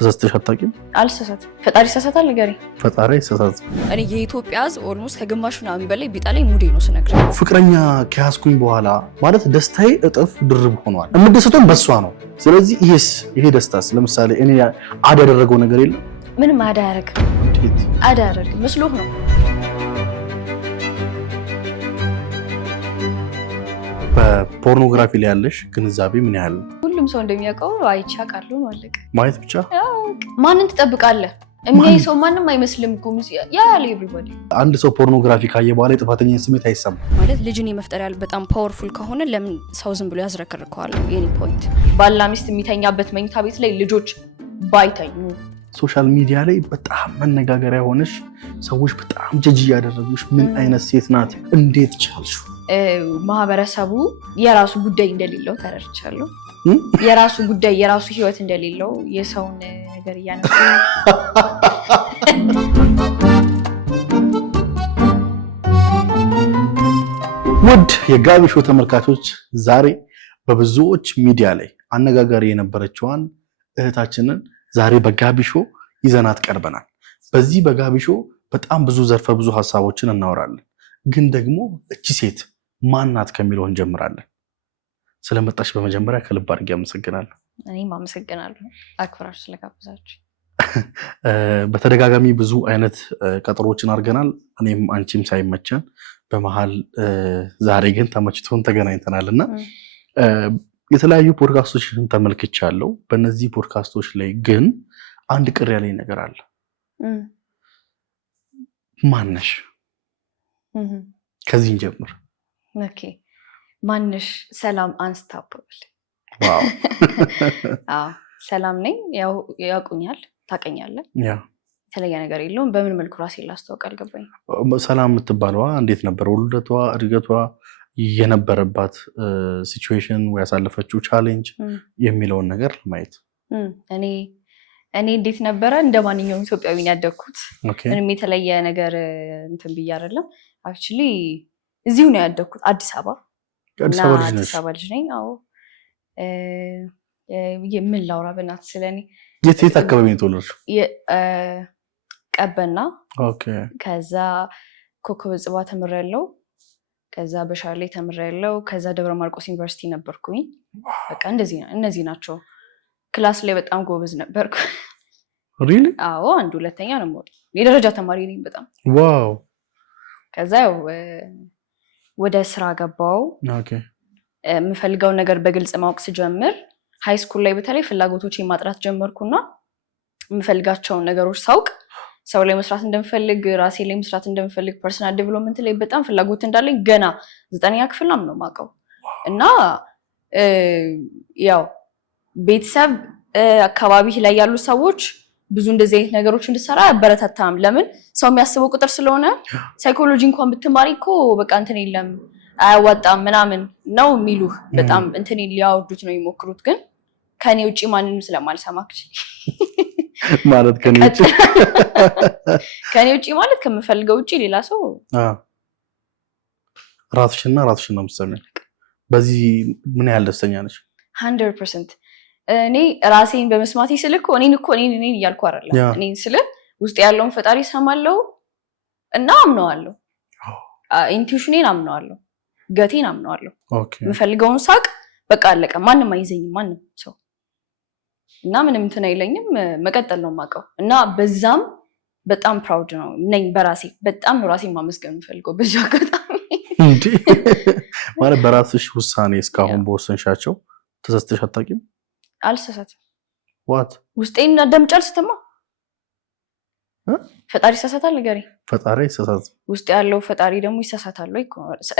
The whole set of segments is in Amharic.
ተሳስተሽ አታውቂም? አልተሳሳትም። ፈጣሪ ይሳሳታል ንገሪ። ፈጣሪ ይሳሳታል። እኔ የኢትዮጵያ ሕዝብ ኦልሞስት ከግማሽ ምናምን በላይ ቢጣለኝ ሙዴ ነው ስነግር። ፍቅረኛ ከያዝኩኝ በኋላ ማለት ደስታዬ እጥፍ ድርብ ሆኗል። የምደሰተው በሷ ነው። ስለዚህ ይሄ ደስታስ ለምሳሌ እኔ አዳ ያደረገው ነገር የለም? ምንም አዳ ያደረገ አዳ ያደረገ መስሎህ ነው? በፖርኖግራፊ ላይ ያለሽ ግንዛቤ ምን ያህል? ሁሉም ሰው እንደሚያውቀው አይቼ አውቃለሁ ማለት ማየት ብቻ። ማንን ትጠብቃለህ? የሚያይ ሰው ማንም አይመስልም እኮ ያለ ኤቭሪባዲ። አንድ ሰው ፖርኖግራፊ ካየ በኋላ የጥፋተኝነት ስሜት አይሰማም ማለት ልጅን የመፍጠር ያህል በጣም ፓወርፉል ከሆነ ለምን ሰው ዝም ብሎ ያዝረከርከዋል? የኔ ፖይንት ባልና ሚስት የሚተኛበት መኝታ ቤት ላይ ልጆች ባይተኙ። ሶሻል ሚዲያ ላይ በጣም መነጋገሪያ ሆነሽ ሰዎች በጣም ጀጅ ያደረጉሽ ምን አይነት ሴት ናት? እንዴት ቻልሽ? ማህበረሰቡ የራሱ ጉዳይ እንደሌለው ተረድቻለሁ። የራሱ ጉዳይ የራሱ ህይወት እንደሌለው የሰውን ነገር እያነሱ ውድ የጋቢ ሾው ተመልካቾች ዛሬ በብዙዎች ሚዲያ ላይ አነጋጋሪ የነበረችዋን እህታችንን ዛሬ በጋቢ ሾው ይዘናት ቀርበናል። በዚህ በጋቢ ሾው በጣም ብዙ ዘርፈ ብዙ ሀሳቦችን እናወራለን። ግን ደግሞ እቺ ሴት ማናት ከሚለው እንጀምራለን። ስለመጣሽ በመጀመሪያ ከልብ አድርጌ አመሰግናለሁ። እኔም አመሰግናለሁ አክብራችሁ ስለጋበዛችሁ። በተደጋጋሚ ብዙ አይነት ቀጠሮችን አድርገናል፣ እኔም አንቺም ሳይመቸን በመሃል ዛሬ ግን ተመችቶን ተገናኝተናልና የተለያዩ ፖድካስቶችን ተመልክቻለሁ። በእነዚህ ፖድካስቶች ላይ ግን አንድ ቅር ያለኝ ነገር አለ። ማነሽ? ከዚህ እንጀምር። ኦኬ ማንሽ? ሰላም አንስታፖል። ዋው አዎ ሰላም ነኝ። ያው ያቁኛል፣ ታቀኛለህ። የተለየ ነገር የለውም። በምን መልኩ ራሴን ላስተዋውቅ አልገባኝ። ሰላም የምትባለዋ እንዴት ነበር ውልደቷ፣ እድገቷ፣ የነበረባት ሲቹዌሽን ወይ ያሳለፈችው ቻሌንጅ የሚለውን ነገር ማየት። እኔ እንዴት ነበረ? እንደ ማንኛውም ኢትዮጵያዊ ያደግኩት ምንም የተለየ ነገር እንትን ብዬ አይደለም። አክቹሊ እዚሁ ነው ያደግኩት፣ አዲስ አበባ ልጅ ነኝ። አዎ ምን ላውራ በእናትህ ስለኔ። የት አካባቢ ነው የተወለድሽው? ቀበና። ኦኬ። ከዛ ኮከበ ጽባ ተምሬያለሁ። ከዛ በሻሌ ተምሬያለሁ። ከዛ ደብረ ማርቆስ ዩኒቨርሲቲ ነበርኩኝ። በቃ እነዚህ ናቸው። ክላስ ላይ በጣም ጎበዝ ነበርኩ። ሪሊ? አዎ አንድ ሁለተኛ ነው የምወጣው። የደረጃ ተማሪ ነኝ በጣም። ዋው። ከዛ ያው ወደ ስራ ገባው። ኦኬ። የምፈልገውን ነገር በግልጽ ማወቅ ስጀምር ሃይ ስኩል ላይ በተለይ ፍላጎቶቼን ማጥራት ጀመርኩና የምፈልጋቸውን ነገሮች ሳውቅ ሰው ላይ መስራት እንደምፈልግ፣ ራሴ ላይ መስራት እንደምፈልግ፣ ፐርሰናል ዴቨሎፕመንት ላይ በጣም ፍላጎት እንዳለኝ ገና 9ኛ ክፍል ነው የማውቀው። እና ያው ቤተሰብ አካባቢ ላይ ያሉ ሰዎች ብዙ እንደዚህ አይነት ነገሮች እንድሰራ ያበረታታም። ለምን ሰው የሚያስበው ቁጥር ስለሆነ ሳይኮሎጂ እንኳን ብትማሪ እኮ በቃ እንትን የለም አያዋጣም ምናምን ነው የሚሉህ። በጣም እንትን ሊያወዱት ነው የሚሞክሩት። ግን ከኔ ውጪ ማንንም ስለማልሰማክ ማለት ከኔ ውጪ ማለት ከምፈልገው ውጪ ሌላ ሰው ራስሽን ነው የምትሰሚው። በዚህ ምን ያህል ደስተኛ ነሽ? 100%። እኔ ራሴን በመስማቴ ስልክ እኔን እያልኩ አይደለም። እኔን ስልክ ውስጥ ያለውን ፈጣሪ ሰማለው እና አምነዋለሁ። ኢንቱዊሽኔን አምነዋለሁ፣ ገቴን አምነዋለሁ። የምፈልገውን ሳቅ በቃ አለቀ። ማንም አይዘኝም ማንም ሰው እና ምንም እንትን አይለኝም። መቀጠል ነው የማውቀው እና በዛም በጣም ፕራውድ ነው ነኝ በራሴ። በጣም ነው ራሴን ማመስገን የምፈልገው በዚህ አጋጣሚ። እንዴ ማለት በራስሽ ውሳኔ እስካሁን በወሰንሻቸው ተሳስተሽ አታውቂም? አልተሳሳትም። ዋት ውስጤን አዳምጫል ስትማ ፈጣሪ ይሳሳታል ንገሪ። ፈጣሪ ይሳሳታል። ውስጥ ያለው ፈጣሪ ደግሞ ይሳሳታል ወይ?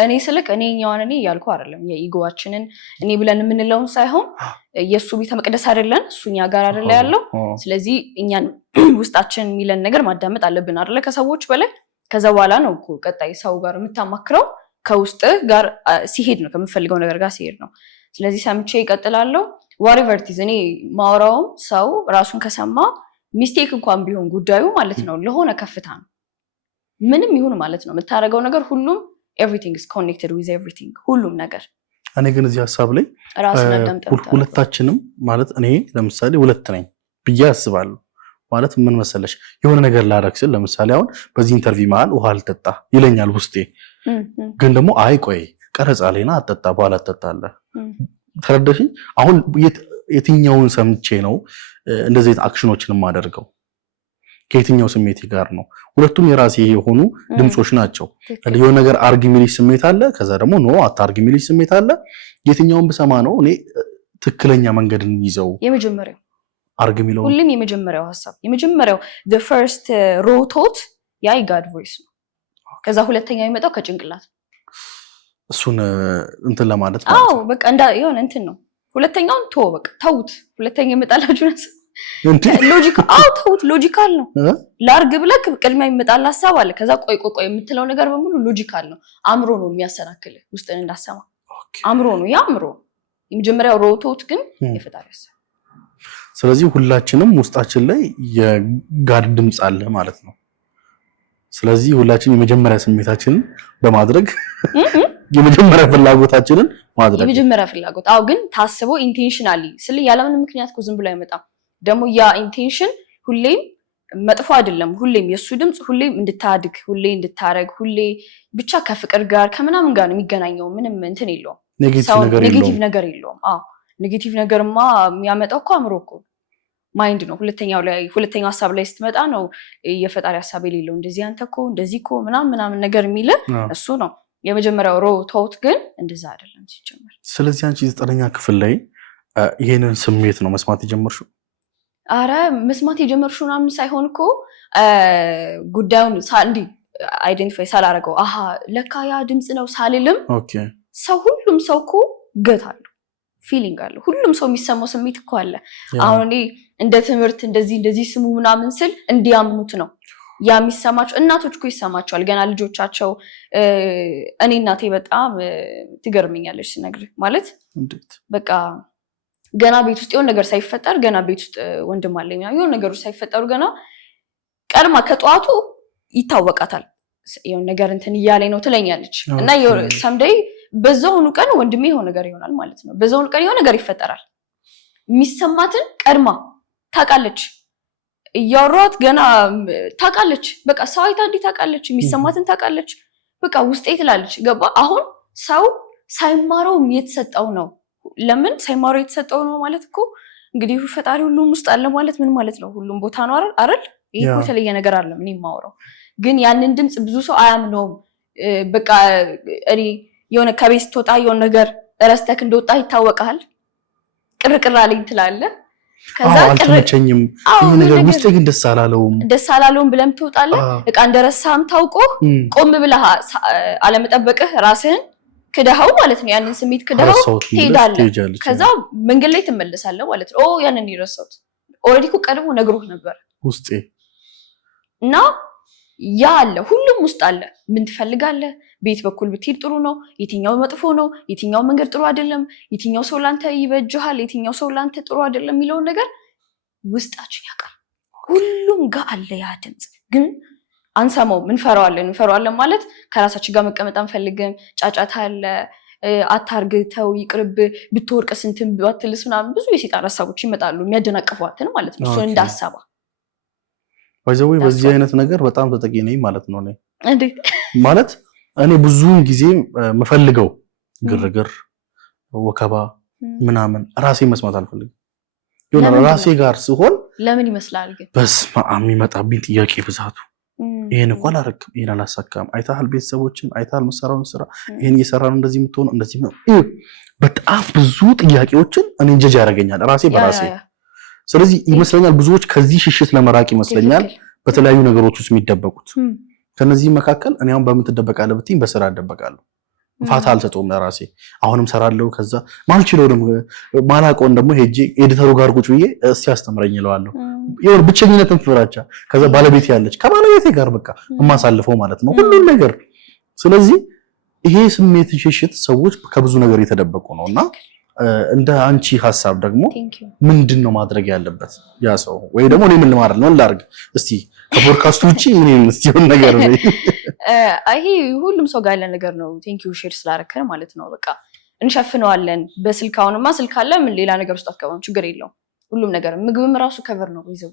እኔ ስልክ እኔኛውን እኔ ያልኩ አይደለም። የኢጎዋችንን እኔ ብለን የምንለውን ሳይሆን የሱ ቤተ መቅደስ አይደለን፣ እሱኛ ጋር አይደለ ያለው። ስለዚህ እኛን ውስጣችን የሚለን ነገር ማዳመጥ አለብን አይደለ? ከሰዎች በላይ ከዛ በኋላ ነው እኮ ቀጣይ ሰው ጋር የምታማክረው ከውስጥ ጋር ሲሄድ ነው፣ ከምፈልገው ነገር ጋር ሲሄድ ነው። ስለዚህ ሰምቼ ይቀጥላለሁ። ዋሪቨርቲዝ እኔ ማውራውም ሰው ራሱን ከሰማ ሚስቴክ እንኳን ቢሆን ጉዳዩ ማለት ነው ለሆነ ከፍታ ነው ምንም ይሁን ማለት ነው የምታረገው ነገር ሁሉም everything is connected with everything ሁሉም ነገር። እኔ ግን እዚህ ሐሳብ ላይ ሁለታችንም ማለት እኔ ለምሳሌ ሁለት ነኝ ብዬ አስባለሁ። ማለት ምን መሰለሽ የሆነ ነገር ላደርግ ስል ለምሳሌ አሁን በዚህ ኢንተርቪው መሀል ውሃ አልጠጣ ይለኛል ውስጤ። ግን ደግሞ አይ ቆይ ቀረጻ ላይ ና አጠጣ በኋላ አጠጣለህ። ተረዳሽኝ? አሁን የትኛውን ሰምቼ ነው እንደዚህ አክሽኖችን የማደርገው? ከየትኛው ስሜት ጋር ነው? ሁለቱም የራሴ የሆኑ ድምጾች ናቸው። የሆነ ነገር አርግ የሚልሽ ስሜት አለ፣ ከዛ ደግሞ ኖ አታርግ የሚልሽ ስሜት አለ። የትኛውን ብሰማ ነው እኔ ትክክለኛ መንገድን ይዘው? የመጀመሪያው አርግ የሚለው ሁሉም የመጀመሪያው ሐሳብ የመጀመሪያው the first raw thought ያ God voice ነው። ከዛ ሁለተኛው የሚመጣው ከጭንቅላት እሱን እንትን ለማለት ማለት ነው። በቃ የሆነ እንትን ነው። ሁለተኛውን በቃ ተውት። ሁለተኛው ይመጣላችሁ ነው ሎጂክ ተውት። ሎጂካል ነው። ላርግ ብለክ ቅድሚያ የሚመጣል ሐሳብ አለ። ከዛ ቆይ የምትለው ነገር በሙሉ ሎጂካል ነው። አእምሮ ነው የሚያሰናክል ውስጥን እንዳሰማ አእምሮ ነው። ያ አእምሮ የመጀመሪያው raw thought ግን የፈጣሪ ሐሳብ። ስለዚህ ሁላችንም ውስጣችን ላይ የጋድ ድምጽ አለ ማለት ነው። ስለዚህ ሁላችን የመጀመሪያ ስሜታችንን በማድረግ የመጀመሪያ ፍላጎታችንን ማድረግ የመጀመሪያ ፍላጎት ግን ታስቦ ኢንቴንሽናሊ ያለምንም ምክንያት ዝም ብሎ አይመጣም። ደግሞ ያ ኢንቴንሽን ሁሌም መጥፎ አይደለም። ሁሌም የሱ ድምጽ ሁሌም እንድታድግ፣ ሁሌ እንድታረግ፣ ሁሌ ብቻ ከፍቅር ጋር ከምናምን ጋር ነው የሚገናኘው። ምንም እንትን የለውም፣ ኔጌቲቭ ነገር የለውም። ኔጌቲቭ ነገርማ የሚያመጣው እኮ አእምሮ እኮ ማይንድ ነው። ሁለተኛው ሐሳብ ላይ ስትመጣ ነው የፈጣሪ ሐሳብ የሌለው እንደዚህ አንተ እኮ እንደዚህ እኮ ምናምን ነገር የሚል እሱ ነው። የመጀመሪያው raw thought ግን እንደዛ አይደለም ሲጀመር። ስለዚህ አንቺ 9ኛ ክፍል ላይ ይሄንን ስሜት ነው መስማት የጀመርሽው? አረ መስማት የጀመርሽው ምናምን ሳይሆን እኮ ጉዳዩን እንዲህ አይደንቲፋይ ሳላረገው ለካ ያ ድምጽ ነው ሳልልም ሁሉም ሰው እኮ ገት አለው፣ ፊሊንግ አለው። ሁሉም ሰው የሚሰማው ስሜት እኮ አለ። አሁን እኔ እንደ ትምህርት እንደዚህ ስሙ ምናምን ስል እንዲያምኑት ነው ያ የሚሰማቸው። እናቶች እኮ ይሰማቸዋል ገና ልጆቻቸው። እኔ እናቴ በጣም ትገርመኛለች ስነግርህ። ማለት በቃ ገና ቤት ውስጥ የሆነ ነገር ሳይፈጠር ገና ቤት ውስጥ ወንድም አለኝ የሆነ ነገሮች ሳይፈጠሩ ገና ቀድማ ከጠዋቱ ይታወቃታል የሆነ ነገር እንትን እያለኝ ነው ትለኛለች። እና ሰምደይ በዛውኑ ቀን ወንድሜ የሆነ ነገር ይሆናል ማለት ነው። በዛውኑ ቀን የሆነ ነገር ይፈጠራል። የሚሰማትን ቀድማ ታውቃለች። እያወራሁት ገና ታውቃለች። በቃ ሰው አይታ እንዴ ታውቃለች። የሚሰማትን ታውቃለች። በቃ ውስጤ ትላለች። ገባ? አሁን ሰው ሳይማረውም የተሰጠው ነው። ለምን ሳይማረው የተሰጠው ነው ማለት እኮ እንግዲህ ፈጣሪ ሁሉም ውስጥ አለ ማለት ምን ማለት ነው? ሁሉም ቦታ ነው አይደል? ይሄ እኮ የተለየ ነገር አይደለም። እኔ የማወራው ግን ያንን ድምጽ ብዙ ሰው አያምነውም። በቃ እኔ የሆነ ከቤት ስትወጣ የሆነ ነገር ረስተክ እንደወጣ ይታወቃል። ቅርቅር አለኝ ትላለህ። ከዛ አልተመቸኝም ይሄ ነገር ውስጤ ግን ደስ አላለውም ብለም ትወጣለህ። እቃ እንደረሳም ታውቆ ቆም ብለህ አለመጠበቅህ ራስህን ክደሃው ማለት ነው። ያንን ስሜት ክደሃው ትሄዳለህ። ከዛ መንገድ ላይ ትመለሳለህ ማለት ነው። ያንን ይረሳውት ኦልሬዲ እኮ ቀድሞ ነግሮህ ነበር ውስጤ። እና ያ አለ ሁሉም ውስጥ አለ። ምን ትፈልጋለህ? ቤት በኩል ብትሄድ ጥሩ ነው፣ የትኛው መጥፎ ነው፣ የትኛው መንገድ ጥሩ አይደለም፣ የትኛው ሰው ላንተ ይበጅሃል፣ የትኛው ሰው ላንተ ጥሩ አይደለም የሚለውን ነገር ውስጣችን ያውቃል። ሁሉም ጋር አለ ያ ድምጽ። ግን አንሰማውም። እንፈራዋለን ማለት ከራሳችን ጋር መቀመጥ አንፈልግም። ጫጫታ አለ፣ አታርግተው፣ ይቅርብ፣ ብትወርቅ ስንትን ባትልስ ምናምን ብዙ የሰይጣን ሐሳቦች ይመጣሉ የሚያደናቅፏትን ማለት ነው። እሱን እንዳሰባ ባይዘው በዚህ አይነት ነገር በጣም ተጠቂ ነኝ ማለት ነው። እንዴት ማለት እኔ ብዙውን ጊዜ መፈልገው ግርግር፣ ወከባ ምናምን ራሴ መስማት አልፈልግም። የሆነ ራሴ ጋር ሲሆን ለምን ይመስላል ግን በስመ አብ የሚመጣብኝ ጥያቄ ብዛቱ ይሄን እኮ አላረክም፣ ይሄን አላሳካም፣ አይታል ቤተሰቦችን አይታል መሰራውን ስራ ይሄን እየሰራ ነው እንደዚህ የምትሆነው እንደዚህ ነው። በጣም ብዙ ጥያቄዎችን እኔ እንጀጅ ያደርገኛል ራሴ በራሴ። ስለዚህ ይመስለኛል ብዙዎች ከዚህ ሽሽት ለመራቅ ይመስለኛል በተለያዩ ነገሮች ውስጥ የሚደበቁት። ከነዚህ መካከል እኔ አሁን በምን ትደበቃለህ ብትይኝ በስራ እደበቃለሁ። ፋታ አልሰጠውም ለራሴ። አሁንም ሰራለሁ። ከዛ ማልችለው ደግሞ ማላቆን ደግሞ ሄጄ ኤዲተሩ ጋር ቁጭ ብዬ እስቲ አስተምረኝ እለዋለሁ። ይሁን ብቸኝነትን ፍራቻ። ከዛ ባለቤቴ ያለች ከባለቤቴ ጋር በቃ የማሳልፈው ማለት ነው ሁሉም ነገር። ስለዚህ ይሄ ስሜት ሽሽት ሰዎች ከብዙ ነገር የተደበቁ ነውና እንደ አንቺ ሐሳብ ደግሞ ምንድነው ማድረግ ያለበት ያ ሰው? ወይ ደግሞ እኔ ምን ልማር ነው ላርግ? እስቲ ከፖድካስቱ ውጪ እኔ እስቲውን ነገር ነው ይሄ ሁሉም ሰው ጋር ያለ ነገር ነው። ቴንክ ዩ ሼር ስላረከን ማለት ነው። በቃ እንሸፍነዋለን በስልካውንማ ስልክ አለ ምን ሌላ ነገር ውስጥ አትገባም፣ ችግር የለውም። ሁሉም ነገር ምግብም ራሱ ከቨር ነው ይዘው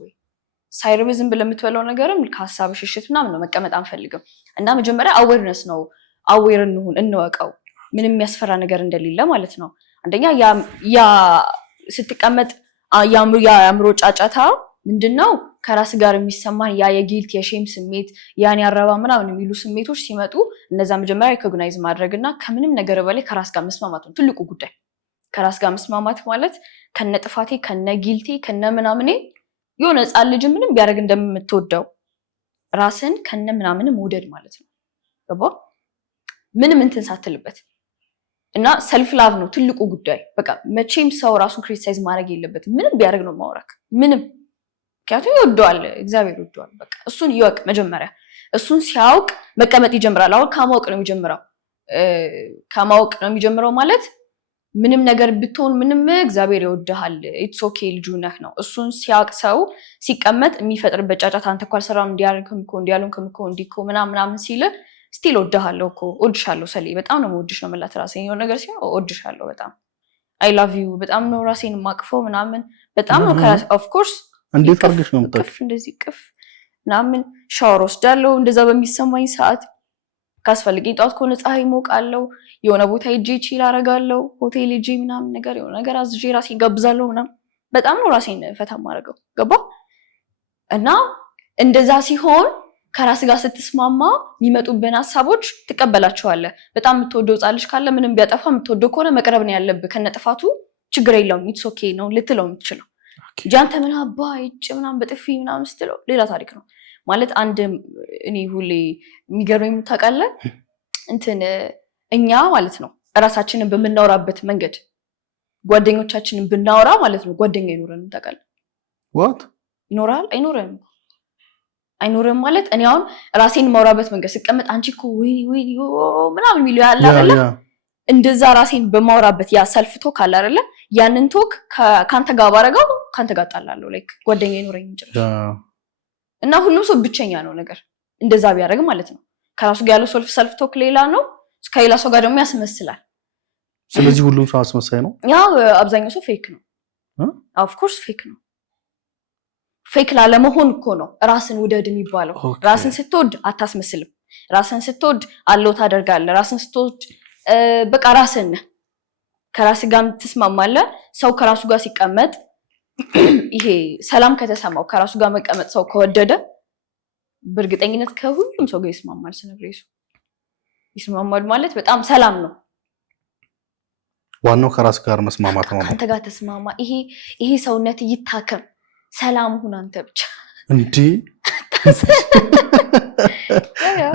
ሳይርብ ዝም ብለህ የምትበላው ነገርም ከሀሳብ ሽሽት ምናምን ነው መቀመጥ አንፈልግም እና መጀመሪያ አዌርነስ ነው አዌር እንወቀው ምንም የሚያስፈራ ነገር እንደሌለ ማለት ነው አንደኛ ያ ስትቀመጥ ያምሮ ጫጫታ ምንድነው ከራስ ጋር የሚሰማን ያ የጊልት የሼም ስሜት ያን ያረባ ምናምን የሚሉ ስሜቶች ሲመጡ እነዛ መጀመሪያ ሪኮግናይዝ ማድረግና ከምንም ነገር በላይ ከራስ ጋር መስማማት ነው ትልቁ ጉዳይ ከራስ ጋር መስማማት ማለት ከነጥፋቴ ከነጊልቴ ከነምናምኔ የሆነ ጻል ልጅ ምንም ቢያደርግ እንደምትወደው ራስን ከነምናምን መውደድ ማለት ነው ገባ ምንም እንትን ሳትልበት እና ሰልፍ ላቭ ነው ትልቁ ጉዳይ በቃ መቼም ሰው ራሱን ክሪቲሳይዝ ማድረግ የለበትም ምንም ቢያደርግ ነው ማውራክ ምንም ከያቱ ይወደዋል እግዚአብሔር ይወደዋል በቃ እሱን ይወቅ መጀመሪያ እሱን ሲያውቅ መቀመጥ ይጀምራል አሁን ከማወቅ ነው የሚጀምረው ማለት ምንም ነገር ብትሆን ምንም እግዚአብሔር ይወደሃል ኢትስ ኦኬ ልጁ ነህ ነው እሱን ሲያውቅ ሰው ሲቀመጥ የሚፈጥርበት ጫጫታ አንተ እንኳን ሰራም እንዲያልኩም እኮ ምናምን ሲል ስቲል ወደሃለሁ እኮ ወድሻለሁ ሰሌ በጣም ነው ወድሽ ነው ማለት ራሴን የሆነ ነገር ሲሆን ወድሻለሁ በጣም አይ ላቭ ዩ በጣም ነው ራሴን ማቅፈው ምናምን በጣም ነው ኦፍ ኮርስ እንዴት አድርገሽ ነው የምታውቂው እንደዚህ ቅፍ ምናምን ሻወር ወስዳለሁ እንደዛ በሚሰማኝ ሰዓት ካስፈልገኝ ጧት ከሆነ ፀሐይ ሞቃለሁ የሆነ ቦታ ሄጄ ቺል አደርጋለሁ ሆቴል ሄጄ ምናምን ነገር የሆነ ነገር አዝዤ ራሴን ጋብዛለሁ ምናምን በጣም ነው ራሴን ፈታ ማድረገው ገባ እና እንደዛ ሲሆን ከራስ ጋር ስትስማማ የሚመጡብን ሐሳቦች ትቀበላቸዋለህ በጣም የምትወደው ጻልሽ ካለ ምንም ቢያጠፋ የምትወደው ከሆነ መቅረብ ነው ያለብህ ከነጥፋቱ ችግር የለውም ኢትስ ኦኬ ነው ልትለው የምትችለው ጃንተ ምን አባ ይጭ ምናምን በጥፊ ምናምን ስትለው ሌላ ታሪክ ነው ማለት አንድ እኔ ሁሌ የሚገርመኝ ታውቃለህ እንትን እኛ ማለት ነው ራሳችንን በመናወራበት መንገድ ጓደኞቻችንን ብናወራ ማለት ነው ጓደኛ ይኖረንም ታውቃለህ what ይኖራል አይኖርም ማለት እኔ አሁን ራሴን ማውራበት መንገድ ስቀመጥ አንቺ እኮ ወይ ምናምን የሚሉ ያለ አይደለ እንደዛ ራሴን በማውራበት ያ ሰልፍ ቶክ አለ አይደለ ያንን ቶክ ካንተ ጋር ባረጋው ካንተ ጋር ጣላለሁ ላይክ ጓደኛ ይኖረኝ እንጂ እና ሁሉም ሰው ብቸኛ ነው ነገር እንደዛ ቢያደርግ ማለት ነው ከራሱ ጋር ያለው ሰልፍ ቶክ ሌላ ነው ከሌላ ሰው ጋር ደግሞ ያስመስላል ስለዚህ ሁሉም ሰው አስመሳይ ነው ያው አብዛኛው ሰው ፌክ ነው ኦፍ ኮርስ ፌክ ነው ፌክ ላለመሆን እኮ ነው ራስን ውደድ የሚባለው ራስን ስትወድ አታስመስልም ራስን ስትወድ አለው ታደርጋለህ ራስን ስትወድ በቃ ራስን ከራስ ጋር ትስማማለህ ሰው ከራሱ ጋር ሲቀመጥ ይሄ ሰላም ከተሰማው ከራሱ ጋር መቀመጥ ሰው ከወደደ በእርግጠኝነት ከሁሉም ሰው ጋር ይስማማል ስለብሬሱ ይስማማል ማለት በጣም ሰላም ነው ዋናው ከራስ ጋር መስማማት ነው አንተ ጋር ተስማማ ይሄ ሰውነት ይታከም ሰላም ሁን አንተ ብቻ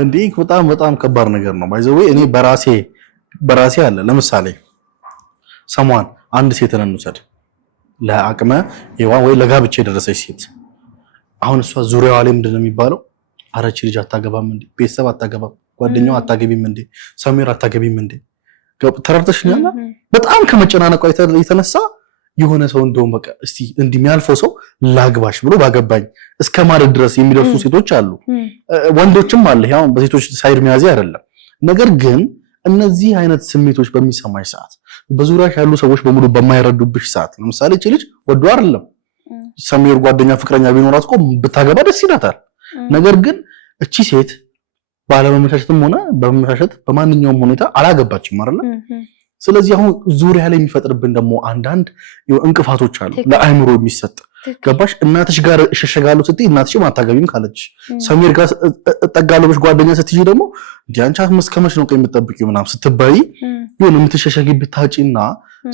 እንዴ በጣም ከባድ ነገር ነው ባይዘው እኔ በራሴ አለ ለምሳሌ ሰማን አንድ ሴትን እንውሰድ ለአቅመ ሔዋን ወይ ለጋብቻ የደረሰች ሴት አሁን እሷ ዙሪያዋ ላይ ምንድነው የሚባለው አረቺ ልጅ አታገባም እንዴ ቤተሰብ አታገባም ጓደኛው አታገቢም እንዴ ሰሜር አታገቢም እንዴ ተረርተሽኛል በጣም ከመጨናነቋ የተነሳ የሆነ ሰው እንደውም በቃ እስቲ እንደሚያልፈው ሰው ላግባሽ ብሎ ባገባኝ እስከማለት ድረስ የሚደርሱ ሴቶች አሉ ወንዶችም አለ ያው በሴቶች ሳይድ ሚያዚ አይደለም ነገር ግን እነዚህ አይነት ስሜቶች በሚሰማሽ ሰዓት በዙሪያሽ ያሉ ሰዎች በሙሉ በማይረዱብሽ ሰዓት ለምሳሌ እቺ ልጅ ወዶ አይደለም ሰሜር ጓደኛ ፍቅረኛ ቢኖራት እኮ ብታገባ ደስ ይላታል ነገር ግን እቺ ሴት ባለመመሻሸትም ሆነ በመመሻሸት በማንኛውም ሁኔታ አላገባችም አይደል ስለዚህ አሁን ዙሪያ ላይ የሚፈጥርብን ደግሞ አንዳንድ እንቅፋቶች አሉ ለአይምሮ የሚሰጥ ገባሽ እናትሽ ጋር እሸሸጋለሁ ስትይ እናትሽ ማታገቢም ካለች ሰሜር ጋር እጠጋለሁ ብሽ ጓደኛ ስትይ ደግሞ ዲያንቻት መስከመሽ ነው የምትጠብቂው ምናም ስትባይ ይሁን የምትሸሸጊበት ታጪና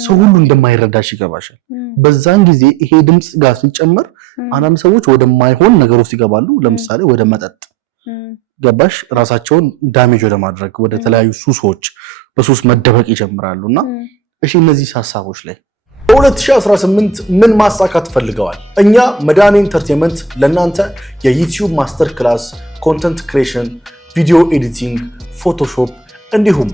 ሰው ሁሉ እንደማይረዳሽ ይገባሻል በዛን ጊዜ ይሄ ድምጽ ጋር ሲጨመር አንዳንድ ሰዎች ወደማይሆን ነገር ውስጥ ይገባሉ ለምሳሌ ወደ መጠጥ ገባሽ ራሳቸውን ዳሜጅ ወደ ማድረግ ወደ ተለያዩ ሱሶች በሱስ መደበቅ ይጀምራሉና እሺ እነዚህ ሐሳቦች ላይ በ2018 ምን ማሳካት ፈልገዋል እኛ መዳኒ ኢንተርቴይንመንት ለናንተ የዩቲዩብ ማስተር ክላስ ኮንተንት ክሪኤሽን ቪዲዮ ኤዲቲንግ ፎቶሾፕ እንዲሁም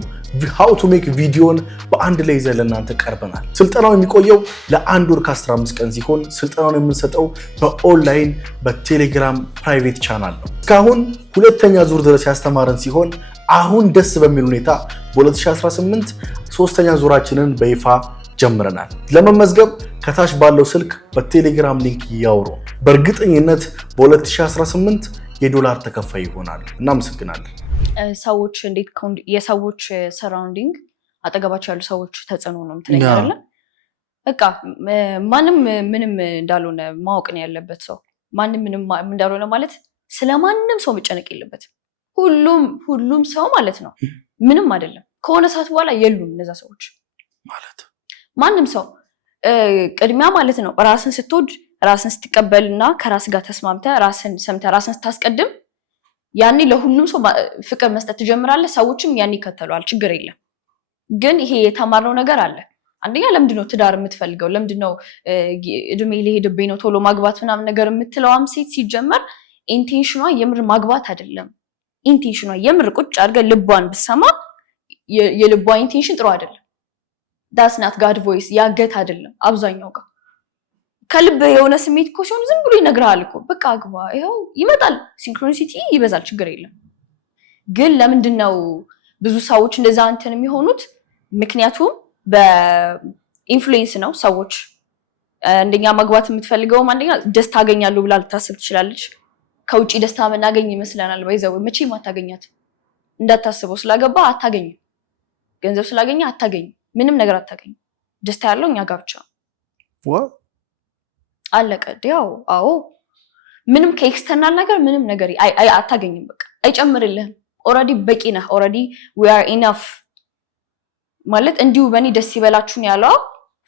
how to make ቪዲዮን በአንድ ላይ ይዘን ለናንተ ቀርበናል ስልጠናው የሚቆየው ለአንድ ወር ከ15 ቀን ሲሆን ስልጠናውን የምንሰጠው በኦንላይን በቴሌግራም ፕራይቬት ቻናል ነው እስካሁን ሁለተኛ ዙር ድረስ ያስተማረን ሲሆን አሁን ደስ በሚል ሁኔታ በ2018 ሶስተኛ ዙራችንን በይፋ ጀምረናል። ለመመዝገብ ከታች ባለው ስልክ በቴሌግራም ሊንክ ያውሩ። በእርግጠኝነት በ2018 የዶላር ተከፋይ ይሆናል። እናመሰግናለን። ሰዎች እንዴት የሰዎች ሰራውንዲንግ አጠገባቸው ያሉ ሰዎች ተጽዕኖ ነው የምትለኝ አይደለ? በቃ ማንም ምንም እንዳልሆነ ማወቅ ነው ያለበት ሰው። ማንም ምንም እንዳልሆነ ማለት ስለማንም ሰው መጨነቅ የለበትም። ሁሉም ሰው ማለት ነው ምንም አይደለም። ከሆነ ሰዓት በኋላ የሉም እነዛ ሰዎች ማለት ማንም ሰው ቅድሚያ ማለት ነው ራስን ስትወድ ራስን ስትቀበልና ከራስ ጋር ተስማምተ ራስን ሰምተ ራስን ስታስቀድም ያኔ ለሁሉም ሰው ፍቅር መስጠት ትጀምራለህ። ሰዎችም ያኔ ይከተሏል። ችግር የለም። ግን ይሄ የተማርነው ነገር አለ። አንደኛ ለምንድነው ትዳር የምትፈልገው? ለምንድነው እድሜ ሊሄድብኝ ነው ቶሎ ማግባት ምናምን ነገር የምትለዋም ሴት ሲጀመር ኢንቴንሽኗ የምር ማግባት አይደለም። ኢንቴንሽኗ የምር ቁጭ አድርገህ ልቧን ብሰማ የልቧ ኢንቴንሽን ጥሩ አይደለም። ዳስ ናት ጋድ ቮይስ ያገት አይደለም። አብዛኛው ጋር ከልብ የሆነ ስሜት እኮ ሲሆን ዝም ብሎ ይነግራል እኮ በቃ አግባ፣ ይኸው ይመጣል። ሲንክሮኒሲቲ ይበዛል፣ ችግር የለም። ግን ለምንድነው ብዙ ሰዎች እንደዛ እንትን የሚሆኑት? ምክንያቱም በኢንፍሉዌንስ ነው። ሰዎች አንደኛ ማግባት የምትፈልገውም አንደኛ ደስታ አገኛለሁ ብላ ልታስብ ትችላለች። ከውጪ ደስታ መናገኝ ይመስለናል። ባይዘው መቼም አታገኛትም። እንዳታስበው ስላገባ አታገኝም። ገንዘብ ስላገኘ አታገኝም። ምንም ነገር አታገኝም። ደስታ ያለው እኛ ጋር ብቻ አለቀ። ያው አዎ ምንም ከኤክስተርናል ነገር ምንም ነገር አታገኝም። በቃ አይጨምርልህም። ኦሬዲ በቂ ነህ። ኦሬዲ we are enough ማለት እንዲሁ በእኔ ደስ ይበላችሁ ነው ያለው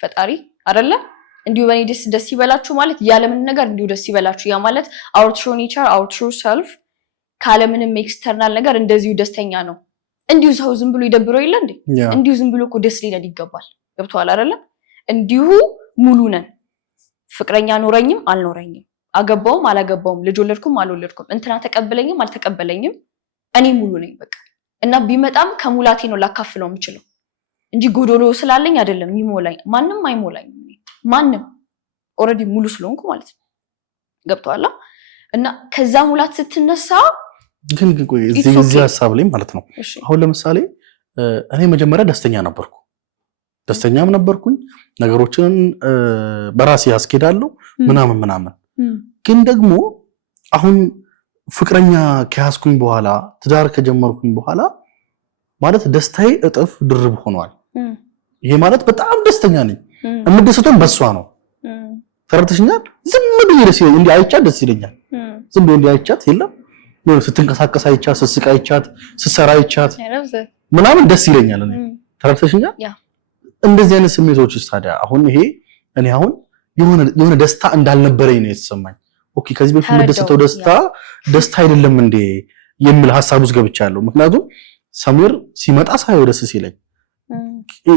ፈጣሪ አይደለ? እንዲሁ በእኔ ደስ ይበላችሁ ማለት ያለምን ነገር እንዲሁ ደስ ይበላችሁ። ያ ማለት our true nature our true self ካለምንም ኤክስተርናል ነገር እንደዚሁ ደስተኛ ነው። እንዲሁ ሰው ዝም ብሎ ይደብረው የለ እንዴ? እንዲሁ ዝም ብሎ እኮ ደስ ሊለን ይገባል። ገብቷል አይደለ? እንዲሁ ሙሉ ነን። ፍቅረኛ ኖረኝም አልኖረኝም፣ አገባውም አላገባውም፣ ልጅ ወለድኩም አልወለድኩም፣ እንትና ተቀበለኝም አልተቀበለኝም እኔ ሙሉ ነኝ በቃ። እና ቢመጣም ከሙላቴ ነው ላካፍለው የምችለው እንጂ ጎዶሎ ስላለኝ አይደለም የሚሞላኝ። ማንም አይሞላኝ። ማንም ኦሬዲ ሙሉ ስለሆንኩ ማለት ነው። ገብቷል? እና ከዛ ሙላት ስትነሳ ግን ቆይ እዚህ ሐሳብ ላይ ማለት ነው አሁን ለምሳሌ እኔ መጀመሪያ ደስተኛም ነበርኩኝ። ነገሮችን በራሴ ያስኬዳለሁ ምናምን ግን ደግሞ አሁን ፍቅረኛ ከያዝኩኝ በኋላ ትዳር ከጀመርኩኝ በኋላ ማለት ደስታዬ እጥፍ ድርብ ሆኗል። ይሄ ማለት በጣም ደስተኛ ነኝ። የምደሰተውም በሷ ነው። ተረድተሽኛል? ዝም ብዬ ደስ ይለኛል። እንዲህ አይቻት ደስ ይለኛል። ዝም ብዬ እንዲህ አይቻት የለም ነው ስትንቀሳቀስ አይቻት፣ ስትስቅ አይቻት፣ ስትሰራ አይቻት ምናምን ደስ ይለኛል። እኔ ተረድተሽኛል? እንደዚህ አይነት ስሜቶች ታዲያ አሁን ይሄ እኔ አሁን የሆነ ደስታ እንዳልነበረኝ ነው የተሰማኝ። ኦኬ ከዚህ በፊት የምደሰተው ደስታ አይደለም እንዴ የሚል ሐሳብ ውስጥ ገብቻለሁ። ምክንያቱም ሰሚር ሲመጣ ሳይው ደስ ሲለኝ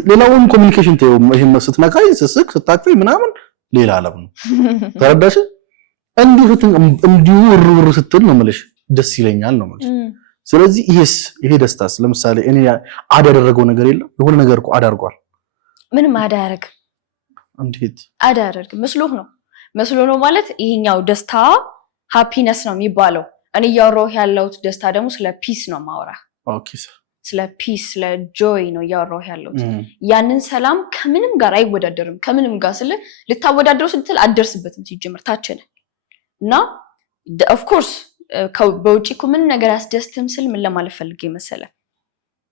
ሌላውን ኮሙኒኬሽን ተይው ይሄን ስትነካይ ስስቅ ስታቅፈኝ ምናምን ሌላ ዓለም ነው። ተረዳሽ? እንዲሁ ሩር ስትል ነው የምልሽ ደስ ይለኛል ነው የምልሽ። ስለዚህ ይሄ ደስታስ ለምሳሌ እኔ አድ ያደረገው ነገር የለም። የሆነ ነገር እኮ አዳርጓል። ምንም አዳርግ እንዴት አዳርግ መስሎህ ነው? መስሎ ነው ማለት ይሄኛው ደስታ ሃፒነስ ነው የሚባለው። እኔ እያወራሁ ያለሁት ደስታ ደግሞ ስለ ፒስ ነው ማውራ። ኦኬ ስለ ፒስ ስለ ጆይ ነው እያወራሁ ያለሁት። ያንን ሰላም ከምንም ጋር አይወዳደርም። ከምንም ጋር ልታወዳደረው ስትል አትደርስበትም ሲጀምር ታችነ እና ኦፍ ኮርስ በውጪ እኮ ምን ነገር ያስደስትም ስል ምን ለማለት ፈልጌ መሰለ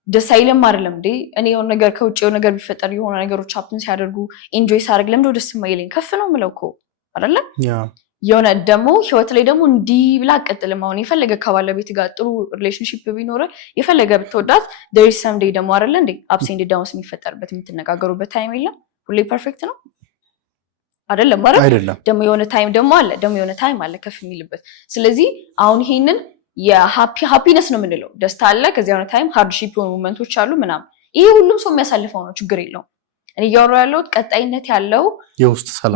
ደስ አይልም አይደለም እንዴ? እኔ የሆነ ነገር ከውጪ የሆነ ነገር ቢፈጠር የሆነ ነገሮች ሀፕን ሲያደርጉ ኤንጆይ ሳደርግ ለምንድነው ደስ የማይለኝ? ከፍ ነው የምለው እኮ አይደለ? የሆነ ደግሞ ህይወት ላይ ደግሞ እንዲህ ብላ አትቀጥልም። አሁን የፈለገ ከባለቤት ጋር ጥሩ ሪሌሽንሺፕ ቢኖር የፈለገ ብትወዳት there is some day ደግሞ አይደለ እንዴ አፕስ ኤንድ ዳውንስ የሚፈጠርበት የምትነጋገሩበት ታይም የለም። ሁሌ ፐርፌክት ነው አይደለም አይደለም። ደግሞ የሆነ ታይም ደግሞ አለ፣ ደግሞ የሆነ ታይም አለ ከፍ የሚልበት። ስለዚህ አሁን ይሄንን የሃፒነስ ነው የምንለው። ደስታ አለ፣ ከዚያ የሆነ ታይም ሃርድሺፕ የሆኑ ሞመንቶች አሉ ምናምን። ይሄ ሁሉም ሰው የሚያሳልፈው ነው፣ ችግር የለውም። እኔ እያወራሁ ያለሁት ቀጣይነት ያለው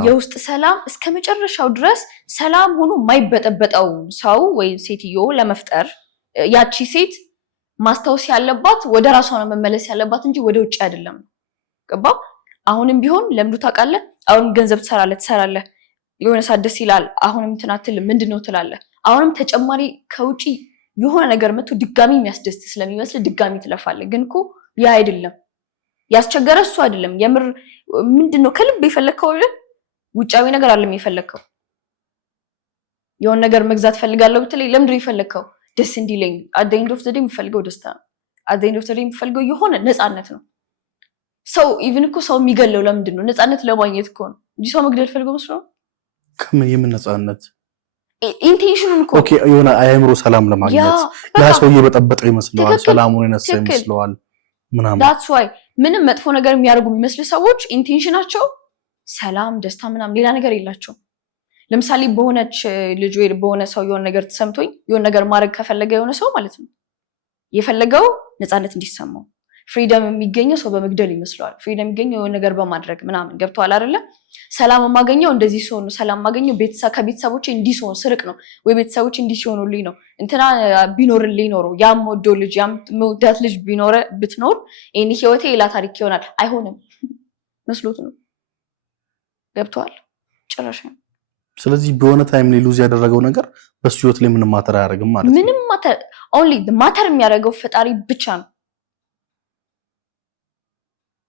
የውስጥ ሰላም እስከ መጨረሻው ድረስ ሰላም ሆኖ የማይበጠበጠው ሰው ወይም ሴትዮ ለመፍጠር ያቺ ሴት ማስታወስ ያለባት ወደ ራሷ ነው መመለስ ያለባት እንጂ ወደ ውጭ አይደለም። ገባ? አሁንም ቢሆን ለምዱ ታውቃለህ። አሁን ገንዘብ ትሰራለህ፣ የሆነ ሰዓት ደስ ይላል። አሁንም ትናትል ምንድነው ትላለህ። አሁንም ተጨማሪ ከውጪ የሆነ ነገር መጥቶ ድጋሚ የሚያስደስት ስለሚመስል ድጋሚ ትለፋለህ። ግን እኮ ያ አይደለም። ያስቸገረ እሱ አይደለም የምር ምንድነው ከልብ የፈለከው ውጫዊ ነገር አይደለም የፈለከው የሆነ ነገር መግዛት ፈልጋለሁ ብትለኝ ለምንድነው የፈለከው ደስ እንዲለኝ at the end of the day የምፈልገው ደስታ at the end of the day የምፈልገው የሆነ ነፃነት ነው ሰው even እኮ ሰው የሚገለው ለምንድነው ነፃነት ለማግኘት እኮ ነው እንጂ ሰው መግደል ፈልገው መስሎ ከምን የምነፃነት ኢንቴንሽኑን እኮ ኦኬ የሆነ አእምሮ ሰላም ለማግኘት ያ ሰው እየበጠበጠ ይመስለዋል ሰላሙን የነሳ ይመስለዋል ምናምን that's why ምንም መጥፎ ነገር የሚያደርጉ የሚመስሉ ሰዎች ኢንቴንሽናቸው ሰላም ደስታ ምናምን ሌላ ነገር የላቸው ለምሳሌ በሆነች ልጅ ወይ በሆነ ሰው የሆነ ነገር ተሰምቶኝ የሆነ ነገር ማድረግ ከፈለገ የሆነ ሰው ማለት ነው የፈለገው ነፃነት እንዲሰማው ፍሪደም የሚገኘው ሰው በመግደል ይመስለዋል ፍሪደም የሚገኘው የሆነ ነገር በማድረግ ምናምን ገብቷል አይደለ ሰላም ማገኘው እንደዚህ ሲሆን ነው ሰላም ማገኘው ከቤተሰቦቼ እንዲህ ሲሆን ስርቅ ነው ወይ ቤተሰቦቼ እንዲህ ሲሆኑልኝ ነው እንትና ቢኖርልኝ ኖሮ ያም ወዶ ልጅ ያም ወዳት ልጅ ቢኖር ብትኖር እኔ ህይወቴ ሌላ ታሪክ ይሆናል አይሆንም መስሎት ነው ገብቷል ጭራሽ ስለዚህ በሆነ ታይም ላይ ሉዝ ያደረገው ነገር በሱ ህይወት ላይ ምንም ማተር አያደርግም ማለት ነው ምንም ማተር only the matter የሚያደርገው ፈጣሪ ብቻ ነው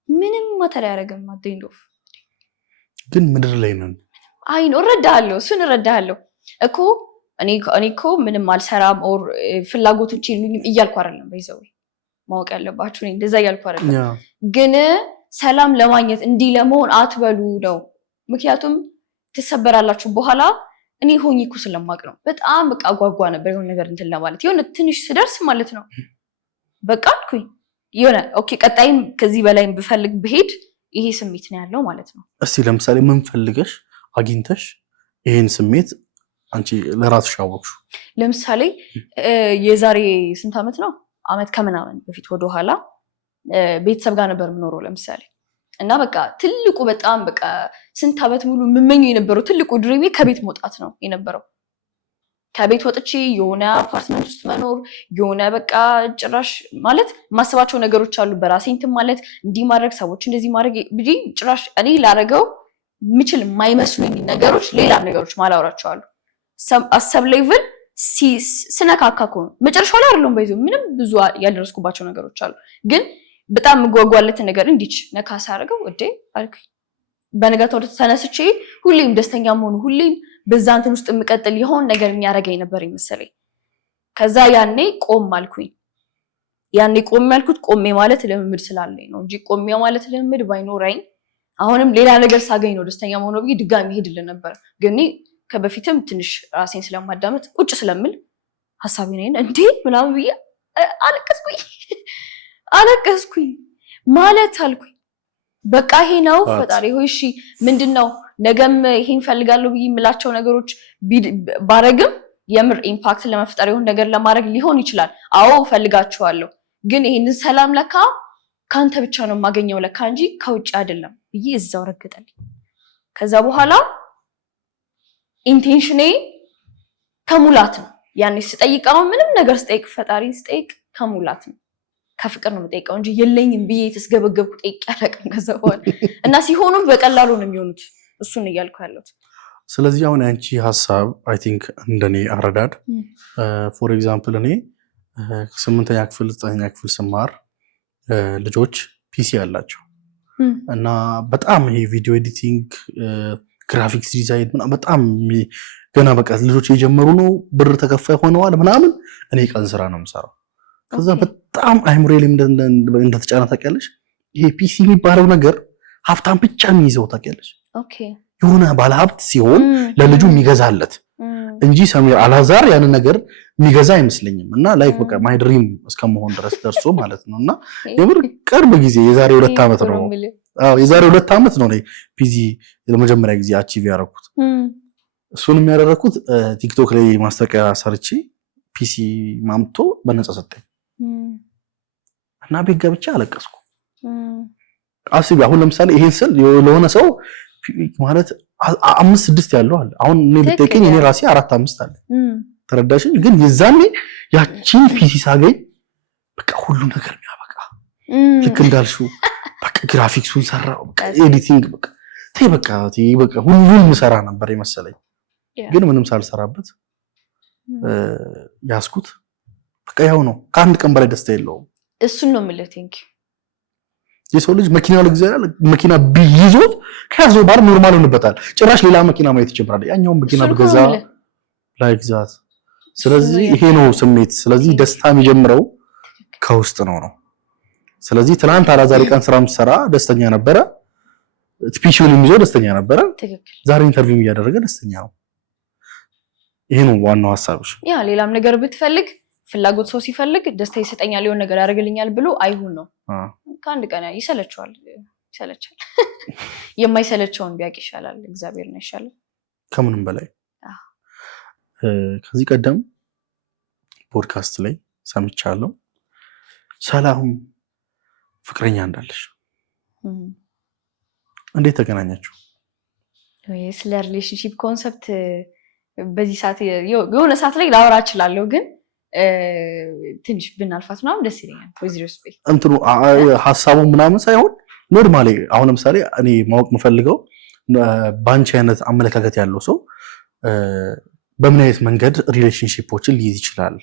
ምንም ማተር ያደርግም አደንዶፍ ግን ምድር ላይ ነን አይ ነው ረዳሃለሁ እሱን ረዳሃለሁ እኮ እኔ እኮ ምንም አልሰራም ኦር ፍላጎቶች የሉኝም እያልኩ አይደለም በይዘው ማወቅ ያለባችሁ እኔ እንደዛ እያልኩ አይደለም ግን ሰላም ለማግኘት እንዲህ ለመሆን አትበሉ ነው ምክንያቱም ተሰበራላችሁ በኋላ እኔ ሆኝኩ ስለማቅ ነው በጣም በቃ ጓጓ ነበር የሆነ ነገር እንትን ለማለት የሆነ ትንሽ ስደርስ ማለት ነው በቃ አልኩኝ የሆነ ኦኬ ቀጣይም ከዚህ በላይ ብፈልግ ብሄድ ይሄ ስሜት ነው ያለው ማለት ነው እስቲ ለምሳሌ ምን ፈልገሽ አግኝተሽ ይሄን ስሜት አንቺ ለራስሽ አወቅሽ ለምሳሌ የዛሬ ስንት አመት ነው አመት ከምናምን በፊት ወደ ኋላ ቤተሰብ ጋር ነበር የምኖረው ለምሳሌ እና በቃ ትልቁ በጣም በቃ ስንት አመት ሙሉ ምመኘው የነበረው ትልቁ ድሪሜ ከቤት መውጣት ነው የነበረው ከቤት ወጥቼ የሆነ አፓርትመንት ውስጥ መኖር የሆነ በቃ ጭራሽ ማለት ማስባቸው ነገሮች አሉ በራሴ እንትን ማለት እንዲህ ማድረግ ሰዎች እንደዚህ ማድረግ ብዬ ጭራሽ እኔ ላረገው ምችል የማይመስሉኝ ነገሮች ሌላ ነገሮች ማላወራቸው አሉ አሰብ ሌቭል ስነካካኮ መጨረሻው ላይ አይደለም በይዞ ምንም ብዙ ያልደረስኩባቸው ነገሮች አሉ ግን በጣም ጓጓለት ነገር እንዲች ነካሳ አድርገው ወዴ አልኩ በነጋታው ተነስቼ ሁሌም ደስተኛ መሆኑ ሁሌም በዛንተን ውስጥ የምቀጥል ይሆን ነገር የሚያረጋኝ ነበር ይመስለኝ ከዛ ያኔ ቆም አልኩኝ ያኔ ቆም ያልኩት ቆሜ ማለት ልምምድ ስላለኝ ነው እንጂ ቆሜ ማለት ልምምድ ባይኖረኝ አሁንም ሌላ ነገር ሳገኝ ነው ደስተኛ መሆኑ ብዬ ድጋሚ ሄድልን ነበር ግን ከበፊትም ትንሽ ራሴን ስለማዳመጥ ቁጭ ስለምል ሐሳቤን እንዴ ምናምን ብዬ አለቀስኩኝ ማለት አልኩኝ በቃ ይሄ ነው ፈጣሪ ሆይ እሺ ምንድነው ነገም ይሄን ፈልጋለሁ ብዬ የምላቸው ነገሮች ባረግም የምር ኢምፓክት ለመፍጠር ይሁን ነገር ለማድረግ ሊሆን ይችላል አዎ ፈልጋቸዋለሁ ግን ይሄንን ሰላም ለካ ካንተ ብቻ ነው ማገኘው ለካ እንጂ ከውጭ አይደለም ብዬ እዛው ረግጠልኝ ከዛ በኋላ ኢንቴንሽኔ ከሙላት ነው ያኔ ስጠይቀው ምንም ነገር ስጠይቅ ፈጣሪ ስጠይቅ ከሙላት ነው ከፍቅር ነው የምጠይቀው እንጂ የለኝም ብዬ ተስገበገብኩ ጠይቅ ያለቀም ከዛው እና ሲሆኑ በቀላሉ ነው የሚሆኑት እሱን እያልኩ ያለሁት ስለዚህ አሁን አንቺ ሐሳብ አይ ቲንክ እንደኔ አረዳድ ፎር ኤግዛምፕል እኔ 8ኛ ክፍል 9ኛ ክፍል ስማር ልጆች ፒሲ ያላቸው እና በጣም ይሄ ቪዲዮ ኤዲቲንግ ግራፊክስ ዲዛይን በጣም ገና በቃ ልጆች እየጀመሩ ነው ብር ተከፋይ ሆነዋል ምናምን እኔ ቀን ስራ ነው የምሰራው ከዛ በጣም አይምሬ ላይ እንደተጫና ታውቂያለሽ ይሄ ፒሲ የሚባለው ነገር ሀብታም ብቻ የሚይዘው ታውቂያለሽ ኦኬ የሆነ ባለሀብት ሲሆን ለልጁ የሚገዛለት እንጂ ሰሚር አላዛር ያን ነገር የሚገዛ አይመስለኝም እና ላይክ በቃ ማይ ድሪም እስከመሆን ድረስ ደርሶ ማለት ነውና የምር ቅርብ ጊዜ የዛሬ 2 አመት ነው የዛሬ 2 አመት ነው ፒሲ ለመጀመሪያ ጊዜ አቺቭ ያደረኩት እሱን የሚያደርኩት ቲክቶክ ላይ ማስታወቂያ ሰርቼ ፒሲ ማምቶ በነፃ ሰጠኝ እና ቤት ገብቼ አለቀስኩ አስቢ አሁን ለምሳሌ ይሄን ስል ለሆነ ሰው ማለት 5-6 ያለው አለ አሁን እኔ ብትጠይቀኝ እኔ ራሴ 4-5 አለ ተረዳሽኝ ግን የዛኔ ያቺን ፒሲ ሳገኝ በቃ ሁሉ ነገር የሚያበቃ ልክ እንዳልሽው በቃ ግራፊክሱን ሰራው በቃ ኤዲቲንግ በቃ ሁሉም ሰራ ነበር የመሰለኝ ግን ምንም ሳልሰራበት ያስኩት በቃ ያው ነው ከአንድ ቀን በላይ ደስታ የለውም እሱን ነው የምልህ ቲንክ የሰው ልጅ መኪና ለግዛላ መኪና ቢይዞት ከያዘው ባር ኖርማል ሆነበታል። ጭራሽ ሌላ መኪና ማየት ይጀምራል። ያኛው መኪና በገዛ ላይግዛት። ስለዚህ ይሄ ነው ስሜት። ስለዚህ ደስታ የሚጀምረው ከውስጥ ነው። ስለዚህ ትናንት አላዛር ቀን ስራ ምሰራ ደስተኛ ነበረ፣ ስፒቹን የሚይዘው ደስተኛ ነበረ። ዛሬ ኢንተርቪው እያደረገ ደስተኛ ነው። ይሄ ነው ዋናው ሐሳብሽ። ያ ሌላም ነገር ብትፈልግ ፍላጎት ሰው ሲፈልግ ደስታ ይሰጠኛል የሆነ ነገር ያደርግልኛል ብሎ አይሁን ነው። ከአንድ ቀን ይሰለቻል። የማይሰለቸውን ቢያውቅ ይሻላል። እግዚአብሔር ነው ይሻላል ከምንም በላይ። ከዚህ ቀደም ፖድካስት ላይ ሰምቻለሁ ሰላም ፍቅረኛ እንዳለሽ። እንዴት ተገናኛችሁ? ስለ ሪሌሽንሺፕ ኮንሰፕት በዚህ ሰዓት የሆነ ሰዓት ላይ ላወራ እችላለሁ፣ ግን ትንሽ ብናልፋት ምናምን ደስ ይለኛል። ወይስ ሪስፔክት እንትኑ ሐሳቡ ምናምን ሳይሆን ኖርማሊ አሁን ለምሳሌ እኔ ማወቅ የምፈልገው ባንቺ አይነት አመለካከት ያለው ሰው በምን አይነት መንገድ ሪሌሽንሺፖችን ሊይዝ ይችላል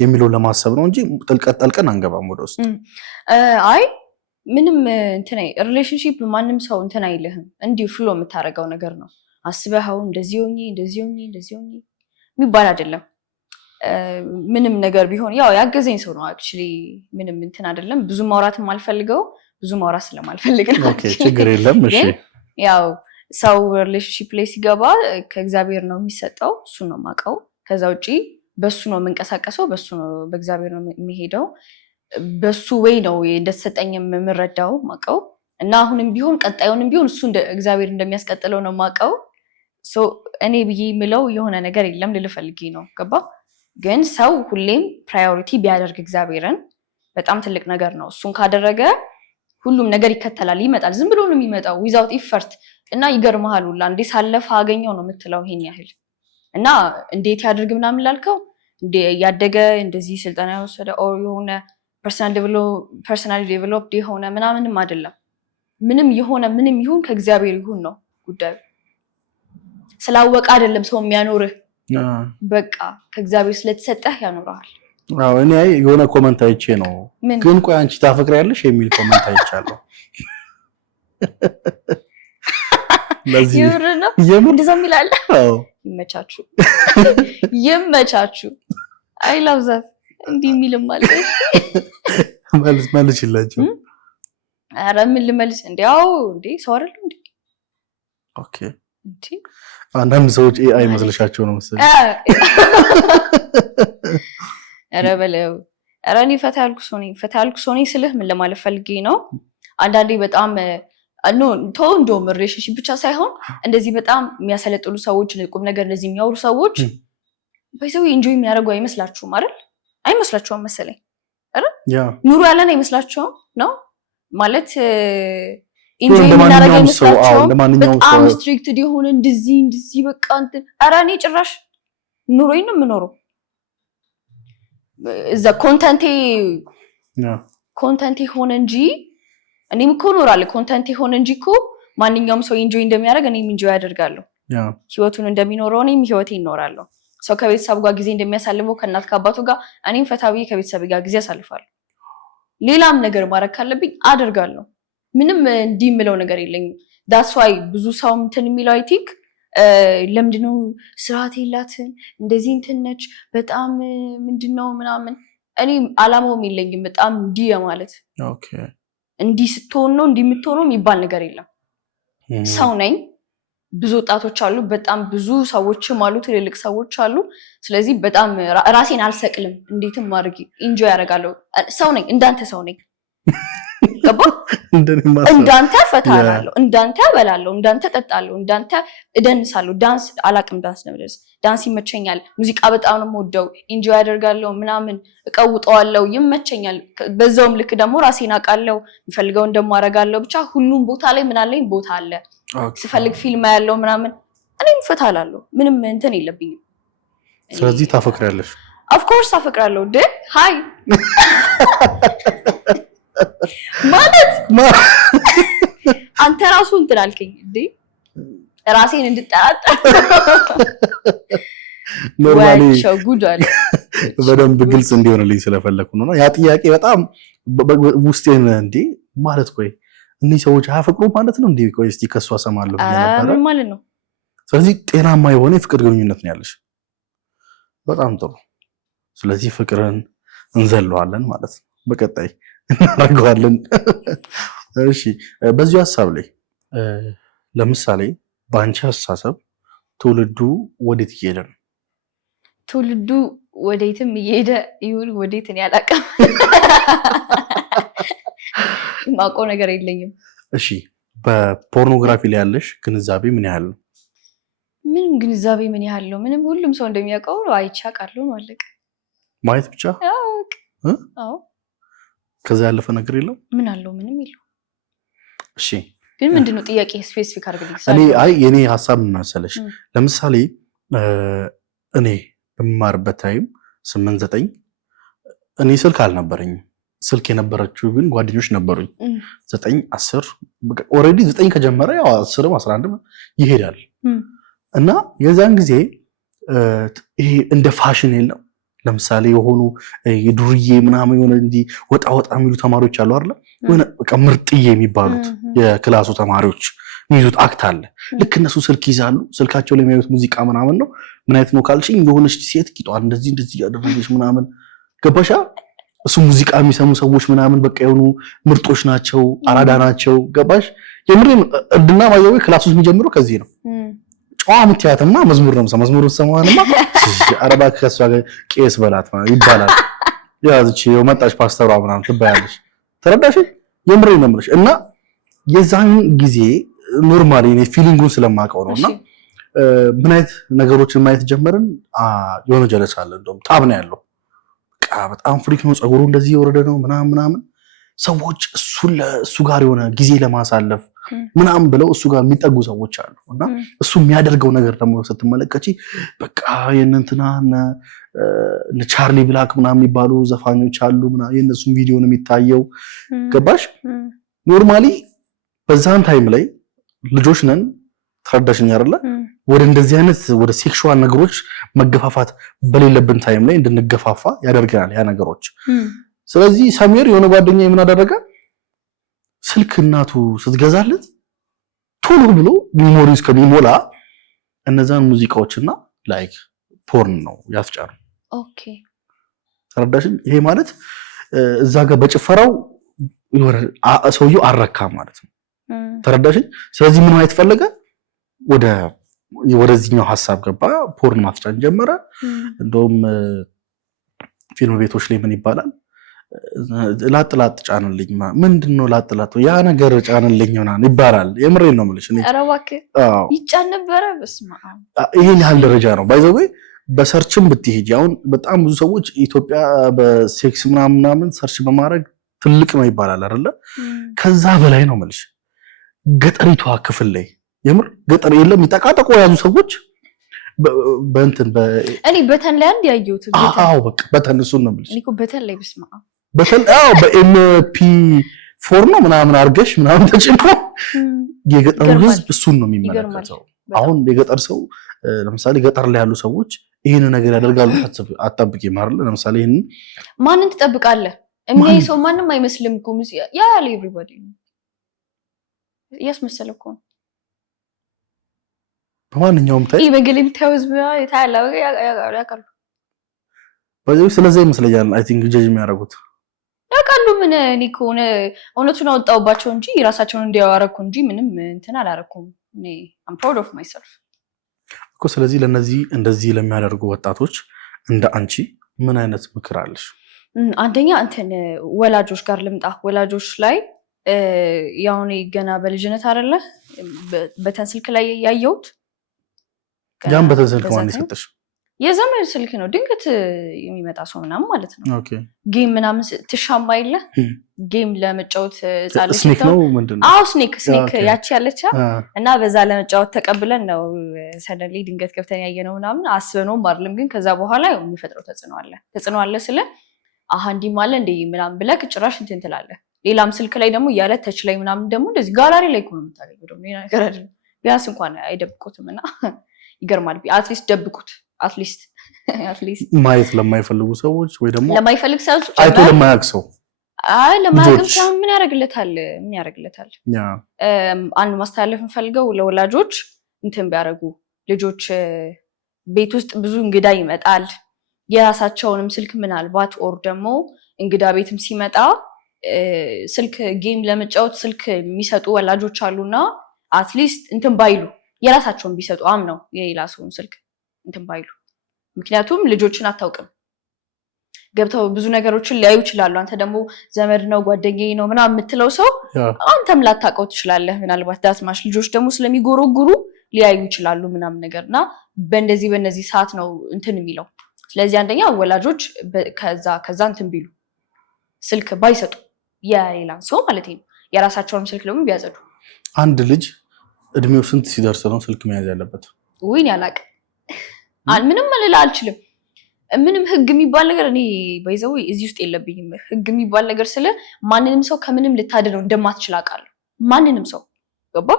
የሚለው ለማሰብ ነው እንጂ ጠልቀን አንገባም ወደ ውስጥ። አይ ምንም እንትን ሪሌሽንሺፕ ማንም ሰው እንትን አይልህም፣ እንዲሁ ፍሎ የምታደርገው ነገር ነው። አስበኸው እንደዚህ ሆኜ የሚባል አይደለም። ምንም ነገር ቢሆን ያው ያገዘኝ ሰው ነው። አክቹሊ ምንም እንትን አይደለም። ብዙ ማውራት የማልፈልገው ብዙ ማውራት ስለማልፈልግ ነው። ኦኬ ችግር የለም። እሺ ያው ሰው ሪሌሽንሺፕ ላይ ሲገባ ከእግዚአብሔር ነው የሚሰጠው፣ እሱ ነው የማውቀው። ከዛ ውጪ በሱ ነው የምንቀሳቀሰው፣ በሱ ነው በእግዚአብሔር ነው የሚሄደው፣ በሱ ወይ ነው እንደተሰጠኝ የምረዳው የማውቀው። እና አሁንም ቢሆን ቀጣዩንም ቢሆን እሱ እግዚአብሔር እንደሚያስቀጥለው ነው የማውቀው። እኔ ብዬ የምለው የሆነ ነገር የለም ልል ፈልጌ ነው። ገባ? ግን ሰው ሁሌም ፕራዮሪቲ ቢያደርግ እግዚአብሔርን በጣም ትልቅ ነገር ነው። እሱን ካደረገ ሁሉም ነገር ይከተላል፣ ይመጣል። ዝም ብሎ ነው የሚመጣው ዊዛውት ኢፈርት። እና ይገርምሃል ሁላ እንዴ ሳለፈ አገኘው ነው የምትለው ይሄን ያህል። እና እንዴት ያድርግ ምናምን ላልከው ያደገ እንደዚህ ስልጠና የወሰደ ኦር የሆነ ፐርሰናል ዴቨሎፕድ የሆነ ምናምንም አይደለም። ምንም ይሁን ከእግዚአብሔር ይሁን ነው ጉዳዩ። ስላወቀ አይደለም ሰው የሚያኖርህ፣ በቃ ከእግዚአብሔር ስለተሰጠህ ያኖርሃል። አዎ እኔ የሆነ ኮመንት አይቼ ነው ግን ቆይ አንቺ ታፈቅሪያለሽ የሚል ኮመንት አይቻለሁ። ለዚህ እንደዛ የሚላል። አዎ ይመቻችሁ። አይ ላቭ ዛት እንዲህ የሚልም አለ። መልስላቸው። ኧረ ምን ልመልስ እንዴው እንዴ ሰው አይደል እንዴ? ኦኬ እንዴ አንዳንድ ሰዎች ኤአይ መስለሻቸው ነው መሰለኝ። ኧረ በለው ኧረ እኔ ፈታ ያልኩ ሰው ነኝ ስልህ ምን ለማለት ፈልጌ ነው። አንዳንዴ በጣም እንደውም ሪሌሽንሺፕ ብቻ ሳይሆን እንደዚህ በጣም የሚያሰለጥሉ ሰዎች፣ ቁም ነገር እንደዚህ የሚያወሩ ሰዎች በሰው ኢንጆይ የሚያደርጉ አይመስላችሁም አይደል? አይመስላችሁም መሰለኝ አይደል? ኑሮ ያለን አይመስላችሁም ነው ማለት ኢንጆይ የምናደርግ አይመስላችሁም? በጣም ስትሪክትድ የሆነ እንደዚህ በቃ እንትን። ኧረ እኔ ጭራሽ ኑሮዬን ነው የምኖረው። እዛ ኮንተንቴ ሆነ እንጂ እኔም እኮ እኖራለሁ። ኮንተንቴ ሆነ እንጂ እኮ ማንኛውም ሰው ኢንጆይ እንደሚያደርግ እኔም ኢንጆይ አደርጋለሁ። ህይወቱን እንደሚኖረው እኔም ህይወቴን እኖራለሁ። ሰው ከቤተሰብ ጋር ጊዜ እንደሚያሳልፈው ከእናት ከአባቱ ጋር እኔም ፈታ ብዬ ከቤተሰብ ጋር ጊዜ አሳልፋለሁ። ሌላም ነገር ማድረግ ካለብኝ አደርጋለሁ። ምንም እንዲህ የምለው ነገር የለኝም። ዳትስ ዋይ ብዙ ሰው እንትን የሚለው አይ ቲንክ ለምንድነው ስርዓት የላትም እንደዚህ እንትን ነች በጣም ምንድነው ምናምን። እኔ አላማውም የለኝም በጣም እንዲህ ማለት እንዲህ ስትሆን ነው እንዲህ የምትሆነው የሚባል ነገር የለም። ሰው ነኝ። ብዙ ወጣቶች አሉ፣ በጣም ብዙ ሰዎችም አሉ፣ ትልልቅ ሰዎች አሉ። ስለዚህ በጣም ራሴን አልሰቅልም። እንዴትም አድርጌ ኢንጆይ ያደርጋለሁ። ሰው ነኝ፣ እንዳንተ ሰው ነኝ። ገባ? እንዳንተ ፈታላለሁ፣ እንዳንተ በላለሁ፣ እንዳንተ ጠጣለሁ፣ እንዳንተ እደንሳለሁ። ዳንስ አላቅም፣ ዳንስ ይመቸኛል። ሙዚቃ በጣም ነው የምወደው፣ ኢንጆይ ያደርጋለሁ፣ ምናምን እቀውጠዋለሁ፣ ይመቸኛል። በዛውም ልክ ደግሞ ራሴን አውቃለሁ፣ የምፈልገውን ደግሞ አደርጋለሁ። ብቻ ሁሉም ቦታ ላይ ምን አለኝ ቦታ አለ። ስፈልግ ፊልም ያለው ምናምን እኔም ፈታላለሁ። ምንም እንትን የለብኝም። ስለዚህ ታፈቅሪያለሽ? ኦፍ ኮርስ አፈቅራለሁ። ሃይ ማለት አንተ ራሱ እንትን አልከኝ እንዴ ራሴን እንድጠራጠር። ኖርማሊ ሸጉዳል በደንብ ግልጽ እንዲሆንልኝ ስለፈለኩ ነው። ያ ጥያቄ በጣም ውስጤን እንዴ ማለት ቆይ እነዚህ ሰዎች አያፈቅሩ ማለት ነው እንዴ? ቆይ እስቲ ከሷ ሰማለሁ ነበር። ምን ማለት ነው? ስለዚህ ጤናማ የሆነ የፍቅር ግንኙነት ነው ያለሽ። በጣም ጥሩ። ስለዚህ ፍቅርን እንዘለዋለን ማለት ነው። በቀጣይ እናደርገዋለን። እሺ በዚህ ሐሳብ ላይ ለምሳሌ በአንቺ አስተሳሰብ ትውልዱ ወዴት እየሄደ ነው? ትውልዱ ወዴትም እየሄደ ይሁን ወዴት እኔ አላውቅም። የማውቀው ነገር የለኝም። እሺ በፖርኖግራፊ ላይ ያለሽ ግንዛቤ ምን ያህል ነው? ምንም ግንዛቤ ምን ያህል ነው? ምንም ሁሉም ሰው እንደሚያውቀው አይቼ አውቃለሁ ነው አለቀ። ማየት ብቻ? አዎ። ከዛ ያለፈ ነገር የለው? ምን አለው? ምንም የለው። እሺ ግን ምንድነው ጥያቄ ስፔሲፊክ አድርግልኝ። የኔ ሐሳብ ምን መሰለሽ? ለምሳሌ እኔ በምማርበት ታይም 8-9 እኔ ስልክ አልነበረኝም። ስልክ የነበረችው ግን ጓደኞች ነበሩኝ። 9-10 ኦልሬዲ 9 ከጀመረ ያው 10 11 ይሄዳል። እና የዛን ጊዜ ይሄ እንደ ፋሽን የለም። ለምሳሌ የሆኑ የዱርዬ ምናምን የሆነ እንዲ ወጣ የሚሉ ተማሪዎች አሉ አይደል? የሆነ በቃ ምርጥዬ የሚባሉት የክላሱ ተማሪዎች የሚይዙት አክት አለ። ልክ እነሱ ስልክ ይዛሉ። ስልካቸው ላይ የሚያዩት ሙዚቃ ምናምን ነው። ምን አይነት ነው ካልሽኝ የሆነች ሴት ቂጧን እንደዚህ ያደረገች ምናምን ገባሻ? እሱ ሙዚቃ የሚሰሙ ሰዎች ምናምን በቃ የሆኑ ምርጦች ናቸው፣ አራዳ ናቸው። ገባሽ? የምሬን እርድና ማየው ክላስ ውስጥ የሚጀምረው ከዚህ ነው። ጨዋ ምትያትማ መዝሙር ነው መዝሙሩን ሰማዋንማ አረባ ከሷ ቄስ በላት ማለት ይባላል። ያዝቺ የመጣች ፓስተሯ ምናምን ትባያለሽ። ተረዳሽ? የምሬን ነው የምልሽ። እና የዛን ጊዜ ኖርማሊ እኔ ፊሊንጉን ስለማውቀው ነውና ምን አይነት ነገሮችን ማየት ጀመርን። የሆነ ጀለስ አለ እንደውም ታብ ነው ያለው። በቃ በጣም ፍሪክ ነው፣ ፀጉሩ እንደዚህ የወረደ ነው ምናምን ሰዎች እሱ ጋር የሆነ ጊዜ ለማሳለፍ ምናምን ብለው እሱ ጋር የሚጠጉ ሰዎች አሉ። እና እሱ የሚያደርገው ነገር ደግሞ ስትመለከቺ በቃ የእንትና ቻርሊ ብላክ ምናምን የሚባሉ ዘፋኞች አሉ ምናምን የእነሱም ቪዲዮ ነው የሚታየው። ገባሽ? ኖርማሊ በዛን ታይም ላይ ልጆች ነን። ተረዳሽኝ አይደለ? ወደ እንደዚህ አይነት ወደ ሴክሹዋል ነገሮች መገፋፋት በሌለብን ታይም ላይ እንድንገፋፋ ያደርገናል ያ ነገሮች። ስለዚህ ሰሜር የሆነ ጓደኛ ምን አደረገ? ስልክ እናቱ ስትገዛለት ቶሎ ብሎ ሜሞሪስ ከሚሞላ እነዛን ሙዚቃዎችና ላይክ ፖርን ነው ያስጫሩ። ኦኬ ተረዳሽኝ? ይሄ ማለት እዛ ጋር በጭፈራው ሰውየው አረካ ማለት ነው። ተረዳሽኝ? ስለዚህ ምን ማለት ፈለገ? ወደዚህኛው ሐሳብ ገባ። ፖርን ማስጫን ጀመረ። እንደውም ፊልም ቤቶች ላይ ምን ይባላል? ላጥላጥ ጫንልኝ ምንድነው ላጥላጥ ያ ነገር ጫንልኝ ምናምን ይባላል። የምሬን ነው የምልሽ። እኔ ኧረ እባክህ ይጫን ነበረ። በስመ አብ ይሄን ያህል ደረጃ ነው። ባይ ዘ ወይ በሰርችም ብትሄጂ አሁን በጣም ብዙ ሰዎች ኢትዮጵያ በሴክስ ምናምን ሰርች በማድረግ ትልቅ ነው ይባላል አይደለ? ከዛ በላይ ነው የምልሽ። ገጠሪቷ ክፍል ላይ የምር ገጠር የለም ይጠቃጠቁ ያዙ ሰዎች እኔ በተን ላይ አንድ ያየሁት በተን። አዎ በቃ በተን እሱን ነው የምልሽ። እኔ እኮ በተን ላይ በስመ አብ በተን በኤምፒ4 ነው ምናምን አድርገሽ ምናምን ተጭኖ የገጠሩ ህዝብ እሱን ነው የሚመለከተው። አሁን የገጠር ሰው ለምሳሌ ገጠር ላይ ያሉ ሰዎች ይሄን ነገር ያደርጋሉ አጣብቂ ማርለ ለምሳሌ ይሄን ማንን ትጠብቃለህ? የሚያይ ሰው ማንም አይመስልም እኮ ያለ ኤቭሪባዲ ያስመሰለ እኮ በማንኛውም ታይ በገለም ታውዝ ታያላ ያቃሉ በዚህ ስለዚህ ይመስለኛል አይ ቲንክ ጀጅ የሚያደርጉት ያቃሉ። ምን እኔ ከሆነ እውነቱን አወጣውባቸው እንጂ ራሳቸውን እንዲያዋረኩ እንጂ ምንም እንትን አላረኩም። እኔ I'm proud of myself እኮ። ስለዚህ ለነዚህ እንደዚህ ለሚያደርጉ ወጣቶች እንደ አንቺ ምን አይነት ምክር አለሽ? አንደኛ እንትን ወላጆች ጋር ልምጣ። ወላጆች ላይ ያው እኔ ገና በልጅነት አይደለ በተን ስልክ ላይ ያየሁት ያን በተን ስልክ ማን ይሰጥሽ? የዘመን ስልክ ነው ድንገት የሚመጣ ሰው ምናምን ማለት ነው። ኦኬ ጌም ምናምን ትሻማ አይለ ጌም ለመጫወት ጻለች ስኔክ ነው ምንድነው? አዎ ስኔክ ያቺ ያለቻ እና በዛ ለመጫወት ተቀብለን ነው ሰደንሊ ድንገት ከፍተኛ ያየነው ምናምን አስበነው አይደለም። ግን ከዛ በኋላ የሚፈጥረው ተጽዕኖ አለ ስለ እንዲ ማለት እንደ ምናምን ብለህ ጭራሽ እንትን ትላለህ። ሌላም ስልክ ላይ ደግሞ ያለ ተች ላይ ምናምን ደግሞ እንደዚህ ጋላሪ ላይ እኮ ነው የምታገኘው። ደግሞ ሌላ ነገር አይደለም። ቢያንስ እንኳን አይደብቁትም እና ይገርማል። አትሊስት ደብቁት። አትሊስት ማየት ለማይፈልጉ ሰዎች ወይ ደግሞ ለማይፈልግ ሰው አይቶ ለማያውቅ ሰው ለማግኘት ሳይሆን ምን ያደርግለታል አንድ ማስተላለፍ እንፈልገው ለወላጆች እንትን ቢያደርጉ ልጆች ቤት ውስጥ ብዙ እንግዳ ይመጣል የራሳቸውንም ስልክ ምናልባት ኦር ደግሞ እንግዳ ቤትም ሲመጣ ስልክ ጌም ለመጫወት ስልክ የሚሰጡ ወላጆች አሉና አትሊስት እንትን ባይሉ የራሳቸውን ቢሰጡ አምነው የሌላ ሰውን ስልክ እንትን ባይሉ ምክንያቱም ልጆችን አታውቅም ገብተው ብዙ ነገሮችን ሊያዩ ይችላሉ አንተ ደግሞ ዘመድ ነው ጓደኛዬ ነው ምናምን የምትለው ሰው አንተም ላታውቀው ትችላለህ ምናልባት ዳስማሽ ልጆች ደግሞ ስለሚጎረጉሩ ሊያዩ ይችላሉ ምናምን ነገርና በእነዚህ ሰዓት ነው እንትን የሚለው ስለዚህ አንደኛ ወላጆች ከዛ እንትን ቢሉ ስልክ ባይሰጡ የሌላን ሰው ማለት ነው የራሳቸውን ስልክ ደግሞ ቢያጸዱ አንድ ልጅ እድሜው ስንት ሲደርስ ነው ስልክ መያዝ ያለበት ወይኔ አላውቅም ምንም ልል አልችልም ምንም ህግ የሚባል ነገር እኔ ባይዘው እዚህ ውስጥ የለብኝም ህግ የሚባል ነገር ስለ ማንንም ሰው ከምንም ልታደነው እንደማትችል አውቃለሁ ማንንም ሰው ገባ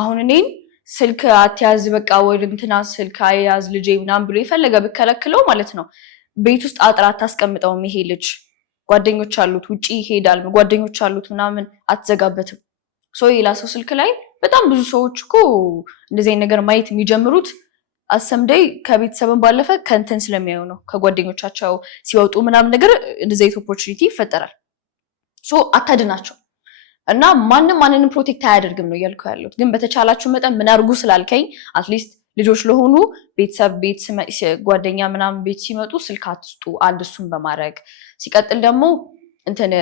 አሁን እኔን ስልክ አትያዝ በቃ ወይ እንትና ስልክ አያዝ ልጄ ምናምን ብሎ ይፈልጋ በከለክለው ማለት ነው ቤት ውስጥ አጥራት ታስቀምጠው ይሄ ልጅ ጓደኞች አሉት ውጪ ይሄዳል ጓደኞች አሉት ምናምን አትዘጋበትም ሶ የላሰው ስልክ ላይ በጣም ብዙ ሰዎች እኮ እንደዚህ አይነት ነገር ማየት የሚጀምሩት አሰምደይ ከቤተሰብን ባለፈ ከንተን ስለሚያዩ ነው ከጓደኞቻቸው ሲወጡ ምናምን ነገር እንደዚህ አይነት ኦፖርቹኒቲ ይፈጠራል ሶ አታድናቸው እና ማንንም ፕሮቴክት አያደርግም ነው ያልኩ ያለው ግን በተቻላችሁ መጠን ምን አርጉ ስላልከኝ አትሊስት ልጆች ለሆኑ ቤት ጓደኛ ምናምን ቤት ሲመጡ ስልክ አትስጡ አንድ እሱን በማድረግ ሲቀጥል ደግሞ እንትን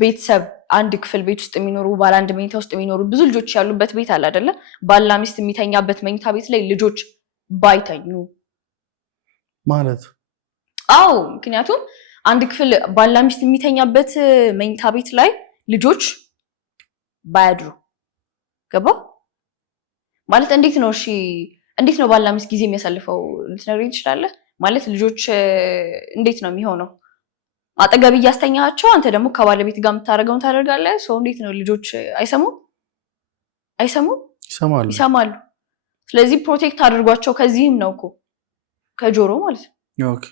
ቤተሰብ አንድ ክፍል ቤት ውስጥ የሚኖሩ ባለ አንድ መኝታ ውስጥ የሚኖሩ ብዙ ልጆች ያሉበት ቤት አለ አይደለ ባልና ሚስት የሚተኛበት መኝታ ቤት ላይ ልጆች ባይተኙ ማለት አው ምክንያቱም አንድ ክፍል ባልና ሚስት የሚተኛበት መኝታ ቤት ላይ ልጆች ባያድሩ ገባ ማለት እንዴት ነው ባልና ሚስት ጊዜ የሚያሳልፈው ልትነግረኝ ትችላለህ ማለት ልጆች እንዴት ነው የሚሆነው አጠገብ እያስተኛቸው አንተ ደግሞ ከባለቤት ጋር የምታደርገውን ታደርጋለህ ሰው እንዴት ነው ልጆች ይሰማሉ ስለዚህ ፕሮቴክት አድርጓቸው ከዚህም ነው እኮ ከጆሮ ማለት ነው ኦኬ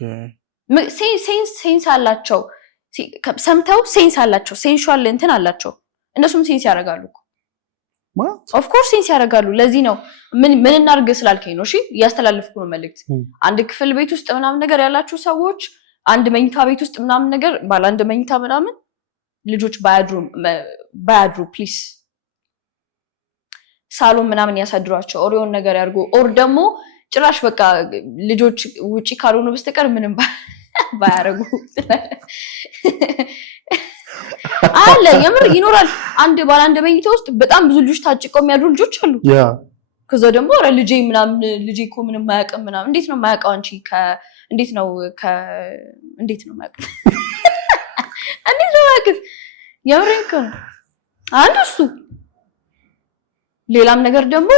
ሴንስ አላቸው ሰምተው ሴንስ አላቸው ሴንሹዋል እንትን አላቸው እነሱም ሴንስ ያደርጋሉ እኮ ኦፍ ኮርስ ሴንስ ያደርጋሉ ለዚህ ነው ምን እናርግ ስላልከኝ ነው እሺ ያስተላልፍኩ ነው መልእክት አንድ ክፍል ቤት ውስጥ ምናምን ነገር ያላችሁ ሰዎች አንድ መኝታ ቤት ውስጥ ምናምን ነገር ባለ አንድ መኝታ ምናምን ልጆች ባያድሩ ፕሊዝ ሳሎን ምናምን ያሳድሯቸው ኦሪዮን ነገር ያርጉ ኦር ደግሞ ጭራሽ በቃ ልጆች ውጪ ካልሆኑ በስተቀር ምንም ባያረጉ አለ የምር ይኖራል አንድ ባለ አንድ መኝታ ውስጥ በጣም ብዙ ልጆች ታጭቀው የሚያድሩ ልጆች አሉ ከዛ ደግሞ ኧረ ልጄ እኮ ምንም ማያውቅም ምናምን እንዴት ነው ማያውቀው አንቺ እንዴት ነው ማያውቅ የምሬን እኮ ነው አንድ እሱ ሌላም ነገር ደግሞ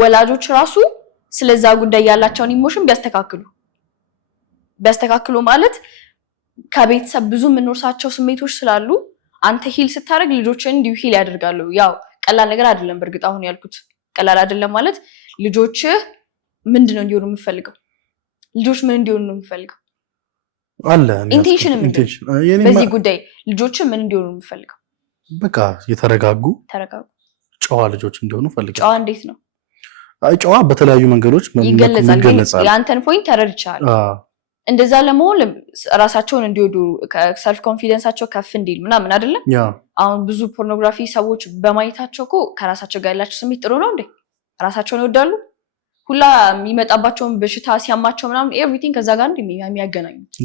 ወላጆች ራሱ ስለዛ ጉዳይ ያላቸውን ኢሞሽን ቢያስተካክሉ ማለት ከቤተሰብ ብዙ የምንወርሳቸው ስሜቶች ስላሉ አንተ ሂል ስታደርግ ልጆችን እንዲሁ ሂል ያደርጋሉ ያው ቀላል ነገር አይደለም በእርግጥ አሁን ያልኩት ቀላል አይደለም ማለት ልጆች ምንድነው እንዲሆኑ የምፈልገው ልጆች ምን እንዲሆኑ ነው የምፈልገው አለ ኢንቴንሽን በዚህ ጉዳይ ልጆች ምን እንዲሆኑ ነው የምፈልገው በቃ የተረጋጉ ጨዋ ልጆች እንዲሆኑ ፈልጋለሁ ጨዋ እንዴት ነው ጨዋ በተለያዩ መንገዶች ይገለጻል ያንተን ፖይንት ተረድቻለሁ እንደዛ ለመሆን ራሳቸውን እንዲወዱ ሰልፍ ኮንፊደንሳቸው ከፍ እንዲል ምናምን አይደለ አሁን ብዙ ፖርኖግራፊ ሰዎች በማየታቸው እኮ ከራሳቸው ጋር ያላቸው ስሜት ጥሩ ነው እንዴ ራሳቸውን ይወዳሉ ሁላ የሚመጣባቸውን በሽታ ሲያማቸው ምናምን ኤቭሪቲንግ ከዛ ጋር የሚያገናኙት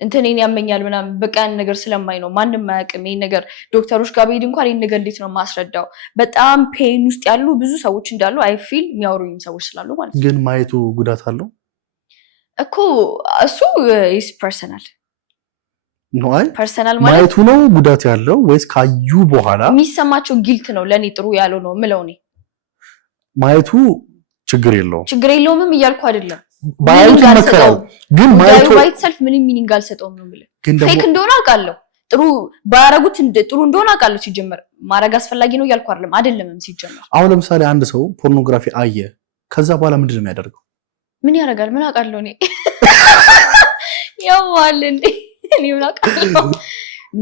እንትኔን ያመኛል ምናምን በቃ ያን ነገር ስለማይ ነው ማንንም ማያውቅም ይሄን ነገር ዶክተሮች ጋር ቢሄድ እንኳን ይሄን ነገር እንዴት ነው ማስረዳው በጣም ፔን ውስጥ ያሉ ብዙ ሰዎች እንዳሉ አይ ፊል የሚያወሩኝ ሰዎች ስላሉ ማለት ነው ግን ማየቱ ጉዳት አለው እኮ እሱ is personal ነው ፐርሰናል ማለት ማየቱ ነው ጉዳት ያለው ወይስ ካዩ በኋላ የሚሰማቸው ጊልት ነው ለኔ ጥሩ ያለው ነው ምለው ነው ማየቱ ችግር የለውም እያልኩ አይደለም ባይቱ መከራው ግን ማየቱ ባይት ሰልፍ ምንም ሚኒንግ አልሰጠውም ነው ብለ ፌክ እንደሆነ አውቃለሁ ጥሩ ባያረጉት ጥሩ እንደሆነ አውቃለሁ ሲጀመር ማረግ አስፈላጊ ነው እያልኩ አይደለም ሲጀመር አሁን ለምሳሌ አንድ ሰው ፖርኖግራፊ አየ ከዛ በኋላ ምንድነው የሚያደርገው ምን ያደርጋል ምን አውቃለሁ እኔ ያው አለ እንዴ እኔ ምን አውቃለሁ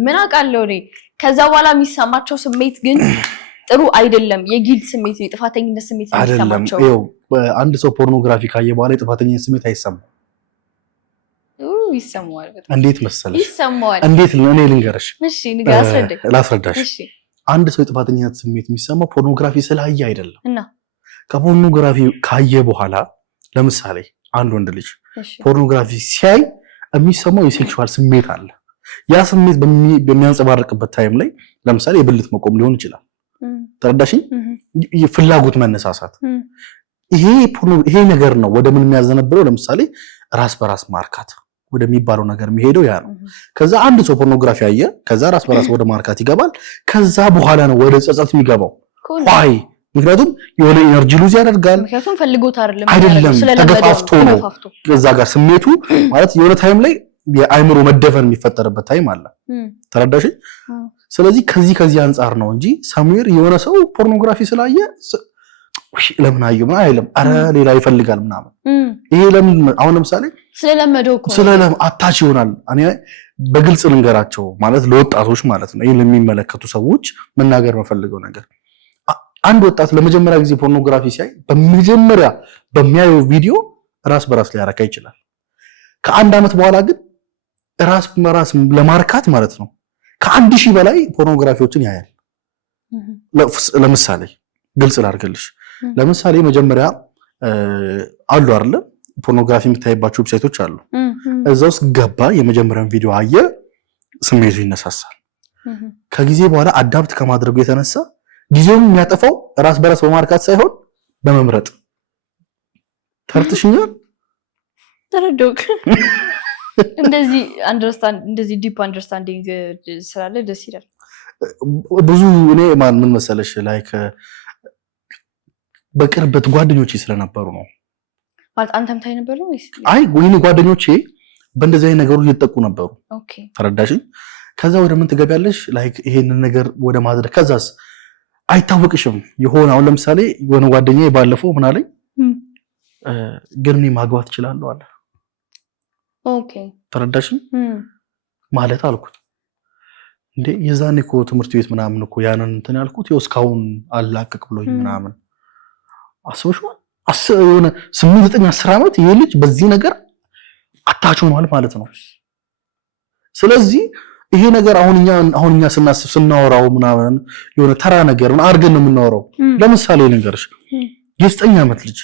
ምን አውቃለሁ እኔ ከዛ በኋላ የሚሰማቸው ስሜት ግን ጥሩ አይደለም የጊልት ስሜት ነው የጥፋተኝነት ስሜት ነው የሚሰማቸው አይደለም አንድ ሰው ፖርኖግራፊ ካየ በኋላ የጥፋተኝነት ስሜት አይሰማም ይሰማዋል እንዴት መሰለሽ ይሰማዋል እንዴት ነው እኔ ልንገርሽ እሺ ንገር ላስረዳሽ እሺ አንድ ሰው የጥፋተኝነት ስሜት የሚሰማው ፖርኖግራፊ ስላየ አይደለም እና ከፖርኖግራፊ ካየ በኋላ ለምሳሌ አንድ ወንድ ልጅ ፖርኖግራፊ ሲያይ የሚሰማው የሴክሹዋል ስሜት አለ ያ ስሜት በሚያንጸባርቅበት ታይም ላይ ለምሳሌ የብልት መቆም ሊሆን ይችላል ተረዳሽኝ ፍላጎት መነሳሳት ይሄ ነገር ነው ወደ ምን የሚያዘነብለው ለምሳሌ ራስ በራስ ማርካት ወደሚባለው ነገር የሚሄደው ያ ነው ከዛ አንድ ሰው ፖርኖግራፊ አየ ከዛ ራስ በራስ ወደ ማርካት ይገባል ከዛ በኋላ ነው ወደ ጸጸት የሚገባው ዋይ ምክንያቱም የሆነ ኢነርጂ ሉዝ ያደርጋል ምክንያቱም ፈልጎት አይደለም ተገፋፍቶ ነው ከዛ ጋር ስሜቱ ማለት የሆነ ታይም ላይ የአይምሮ መደፈን የሚፈጠርበት ታይም አለ ተረዳሽ ስለዚህ ከዚህ አንፃር ነው እንጂ ሳሙኤል የሆነ ሰው ፖርኖግራፊ ስላየ ለምን አየው ማለት አይደለም አረ ሌላ ይፈልጋል ምናምን ይሄ ለምን አሁን ለምሳሌ ስለለመደው እኮ አታች ይሆናል እኔ በግልጽ ልንገራቸው ማለት ለወጣቶች ማለት ነው ይሄን ለሚመለከቱ ሰዎች መናገር መፈልገው ነገር አንድ ወጣት ለመጀመሪያ ጊዜ ፖርኖግራፊ ሲያይ በመጀመሪያ በሚያየው ቪዲዮ ራስ በራስ ሊያረካ ይችላል ከአንድ አመት በኋላ ግን ራስ በራስ ለማርካት ማለት ነው ከ1000 በላይ ፖርኖግራፊዎችን ያያል ለምሳሌ ግልጽ ላድርግልሽ ለምሳሌ መጀመሪያ አሉ አይደል ፖርኖግራፊ የምታይባቸው ዌብሳይቶች አሉ እዛውስ ገባ የመጀመሪያውን ቪዲዮ አየ ስሜቱ ይነሳሳል ከጊዜ በኋላ አዳፕት ከማድረጉ የተነሳ ጊዜውን የሚያጠፋው ራስ በራስ በማርካት ሳይሆን በመምረጥ ተርትሽኛል ተረዶክ እንደዚህ ዲፕ አንደርስታንዲንግ ስላለ ደስ ይላል ብዙ እኔ ምን መሰለሽ ላይክ በቅርበት ጓደኞቼ ስለነበሩ ነው ማለት አንተም ታይ ነበር ነው ወይስ አይ ወይኔ ጓደኞቼ በእንደዚህ አይነት ነገሮች እየተጠቁ ነበሩ ኦኬ ተረዳሽኝ ከዛ ወደ ምን ትገቢያለሽ ላይክ ይሄንን ነገር ወደ ማድረግ ከዛስ አይታወቅሽም ይሆን አሁን ለምሳሌ የሆነ ጓደኛዬ ባለፈው ምን አለኝ ግን እኔ ማግባት እችላለሁ አለ ኦኬ ተረዳሽኝ ማለት አልኩት እንዴ የዛኔ እኮ ትምህርት ቤት ምናምን እኮ ያንን እንትን ያልኩት እስካሁን አላቀቅ ብሎኝ ምናምን አስበሽዋል የሆነ 8 9 10 ዓመት ይሄ ልጅ በዚህ ነገር አታች ሆኗል ማለት ነው ስለዚህ ይሄ ነገር አሁን እኛ ስናስብ ስናወራው ምናምን የሆነ ተራ ነገር ነው አርገን ነው የምናወራው ለምሳሌ ነገርሽ የ9 ዓመት ልጅ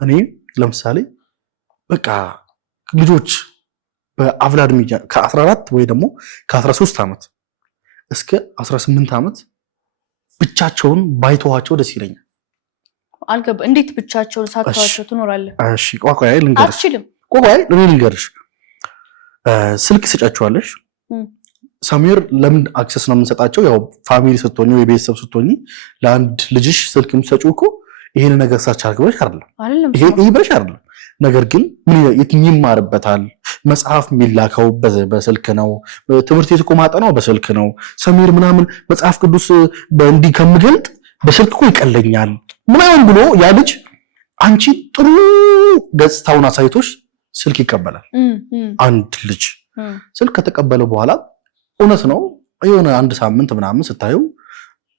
እኔ ለምሳሌ በቃ ልጆች በአቭላድ ሚዲያ ከ14 ወይ ደግሞ ከ13 ዓመት እስከ 18 ዓመት ብቻቸውን ባይተዋቸው ደስ ይለኛል አልገባ እንዴት ብቻቸውን ሳትተዋቸው ትኖራለህ እሺ ቆቆይ ልንገርሽ አትችልም ቆቆይ ልንገርሽ ስልክ ስጫቸዋለሽ ሳሙኤል ለምን አክሰስ ነው የምንሰጣቸው ያው ፋሚሊ ስትሆኚ ወይ ቤተሰብ ስትሆኚ ለአንድ ልጅሽ ስልክ የምትሰጪው እኮ ይሄን ነገር ሰርች አድርገሽ አይደለም ይሄ ብለሽ አይደለም ነገር ግን ምን ይማርበታል መጽሐፍ የሚላከው በስልክ ነው ትምህርት ቤት እኮ ማጠናው በስልክ ነው ሳሙኤል ምናምን መጽሐፍ ቅዱስ በእንዲህ ከምገልጥ በስልክ እኮ ይቀለኛል ምናምን ብሎ ያ ልጅ አንቺ ጥሩ ገጽታውን አሳይቶሽ ስልክ ይቀበላል አንድ ልጅ ስልክ ከተቀበለ በኋላ እውነት ነው የሆነ አንድ ሳምንት ምናምን ስታዩ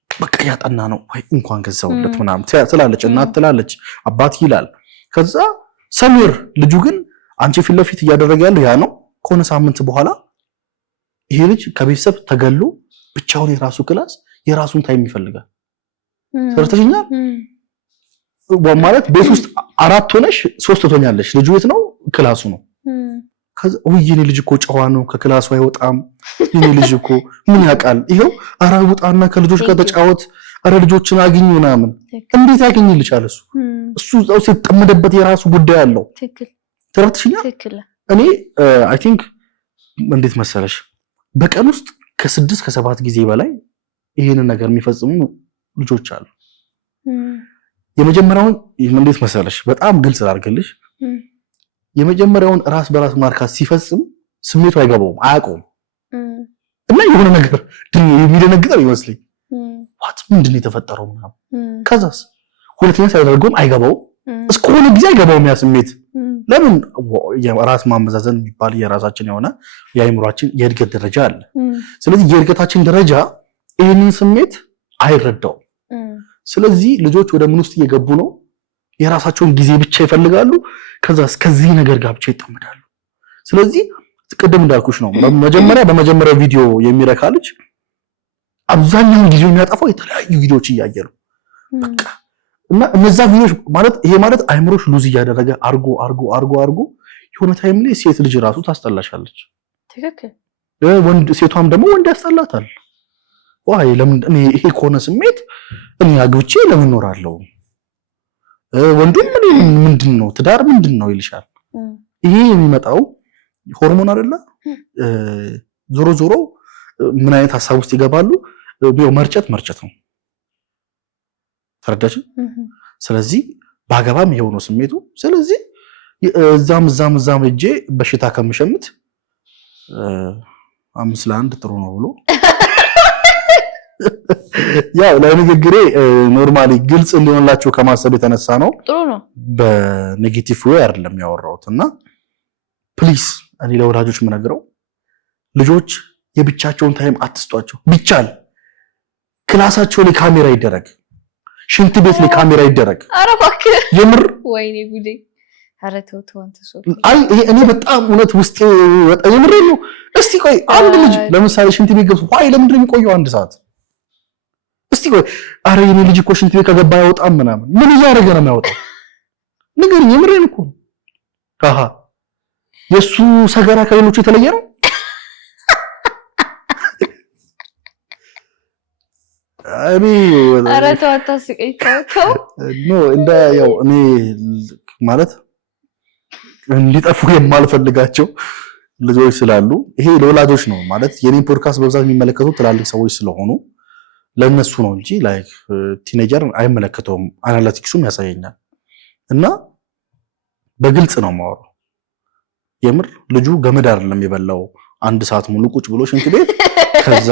በቃ ያጠና ነው ወይ እንኳን ገዛውለት ምናምን ትላለች እናት ትላለች አባት ይላል ከዛ ሳሙኤል ልጁ ግን አንቺ ፊት ለፊት እያደረገ ያለው ያ ነው ከሆነ ሳምንት በኋላ ይሄ ልጅ ከቤተሰብ ተገሎ ብቻውን የራሱ ክላስ የራሱን ታይም ይፈልጋል ሰርተሽኛል ማለት ቤት ውስጥ 4 ሆነሽ 3 ትሆኛለሽ ልጁ የት ነው ክላሱ ነው ከዛ የኔ ልጅ እኮ ጨዋ ነው ከክላሱ አይወጣም የኔ ልጅ እኮ ምን ያውቃል ይሄው ኧረ ውጣና ከልጆች ጋር ተጫወት ኧረ ልጆችን አግኝ ምናምን እንዴት ያገኝልሻል እሱ እዛው ሲጠመደበት የራሱ ጉዳይ አለው ትክክል ተረትሽኛል እኔ አይ ቲንክ እንዴት መሰለሽ በቀን ውስጥ ከ6 ከ7 ጊዜ በላይ ይሄንን ነገር የሚፈጽሙ ልጆች አሉ የመጀመሪያውን እንዴት መሰለሽ በጣም ግልጽ አድርገልሽ የመጀመሪያውን ራስ በራስ ማርካት ሲፈጽም ስሜቱ አይገባውም አያውቀውም እና የሆነ ነገር የሚደነግጠው ይመስልኝ ዋት ምንድን ነው የተፈጠረው ምናምን ከዛስ ሁለተኛ ሳይደርገውም አይገባውም እስከሆነ ጊዜ አይገባውም ያ ስሜት ለምን የራስ ማመዛዘን የሚባል የራሳችን የሆነ የአይምሮአችን የእድገት ደረጃ አለ። ስለዚህ የእድገታችን ደረጃ ይህንን ስሜት አይረዳውም። ስለዚህ ልጆች ወደ ምን ውስጥ እየገቡ ነው? የራሳቸውን ጊዜ ብቻ ይፈልጋሉ። ከዛ እስከዚህ ነገር ጋር ብቻ ይጠመዳሉ። ስለዚህ ቅድም እንዳልኩሽ ነው በመጀመሪያ ቪዲዮ የሚረካ ልጅ አብዛኛውን ጊዜ የሚያጠፋው የተለያዩ ቪዲዮዎች እያየ ነው። በቃ እና እነዛ ቪዲዮዎች ማለት ይሄ ማለት አይምሮሽ ሉዝ እያደረገ አርጎ የሆነ ታይም ላይ ሴት ልጅ ራሱ ታስጠላሻለች። ትክክል። ሴቷም ደግሞ ወንድ ያስጠላታል። ዋይ ለምን እኔ ይሄ ከሆነ ስሜት እኔ አግብቼ ለምን እኖራለሁ? ወንዱም ምንድነው ትዳር ምንድነው ይልሻል። ይሄ የሚመጣው ሆርሞን አይደለ? ዞሮ ምን አይነት ሐሳብ ውስጥ ይገባሉ? መርጨት ነው። ተረዳሽ? ስለዚህ ባገባም ይሄው ነው ስሜቱ። ስለዚህ እዛም እጄ በሽታ ከምሸምት 5-1 ጥሩ ነው ብሎ ያው ለንግግሬ ኖርማሊ ግልጽ እንዲሆንላችሁ ከማሰብ የተነሳ ነው። ጥሩ ነው። በኔጌቲቭ ወይ አይደለም ያወራሁትና ፕሊስ እኔ ለወላጆች የምነግረው ልጆች የብቻቸውን ታይም አትስጧቸው። ቢቻል ክላሳቸው ላይ ካሜራ ይደረግ፣ ሽንት ቤት ላይ ካሜራ ይደረግ። ኧረ እባክህ የምር ወይኔ ጉዴ! ኧረ ተው አንተ ሰው። እኔ በጣም እውነት ውስጤ የምር ነው። እስቲ ቆይ አንድ ልጅ ለምሳሌ ሽንት ቤት ገብቶ ለምንድን ነው የሚቆየው 1 ሰዓት? እስቲ ቆይ ኧረ የኔ ልጅ እኮ ሽንት ቤት ከገባ አይወጣም ምናምን ምን እያደረገ ነው የሚያወጣው? ንገሪኝ። የምሬን እኮ የሱ ሰገራ ከሌሎቹ የተለየ ነው። ኧረ ተው አታስቀኝ። ተው እንደ ያው እኔ ማለት እንዲጠፉ የማልፈልጋቸው ልጆች ስላሉ ይሄ ለወላጆች ነው ማለት የኔን ፖድካስት በብዛት የሚመለከቱ ትላልቅ ሰዎች ስለሆኑ ለነሱ ነው እንጂ ላይክ ቲኔጀር አይመለከተውም። አናሊቲክሱም ያሳየኛል እና በግልጽ ነው የማወራው። የምር ልጁ ገመድ አይደለም የበላው 1 ሰዓት ሙሉ ቁጭ ብሎ ሽንት ቤት ከዛ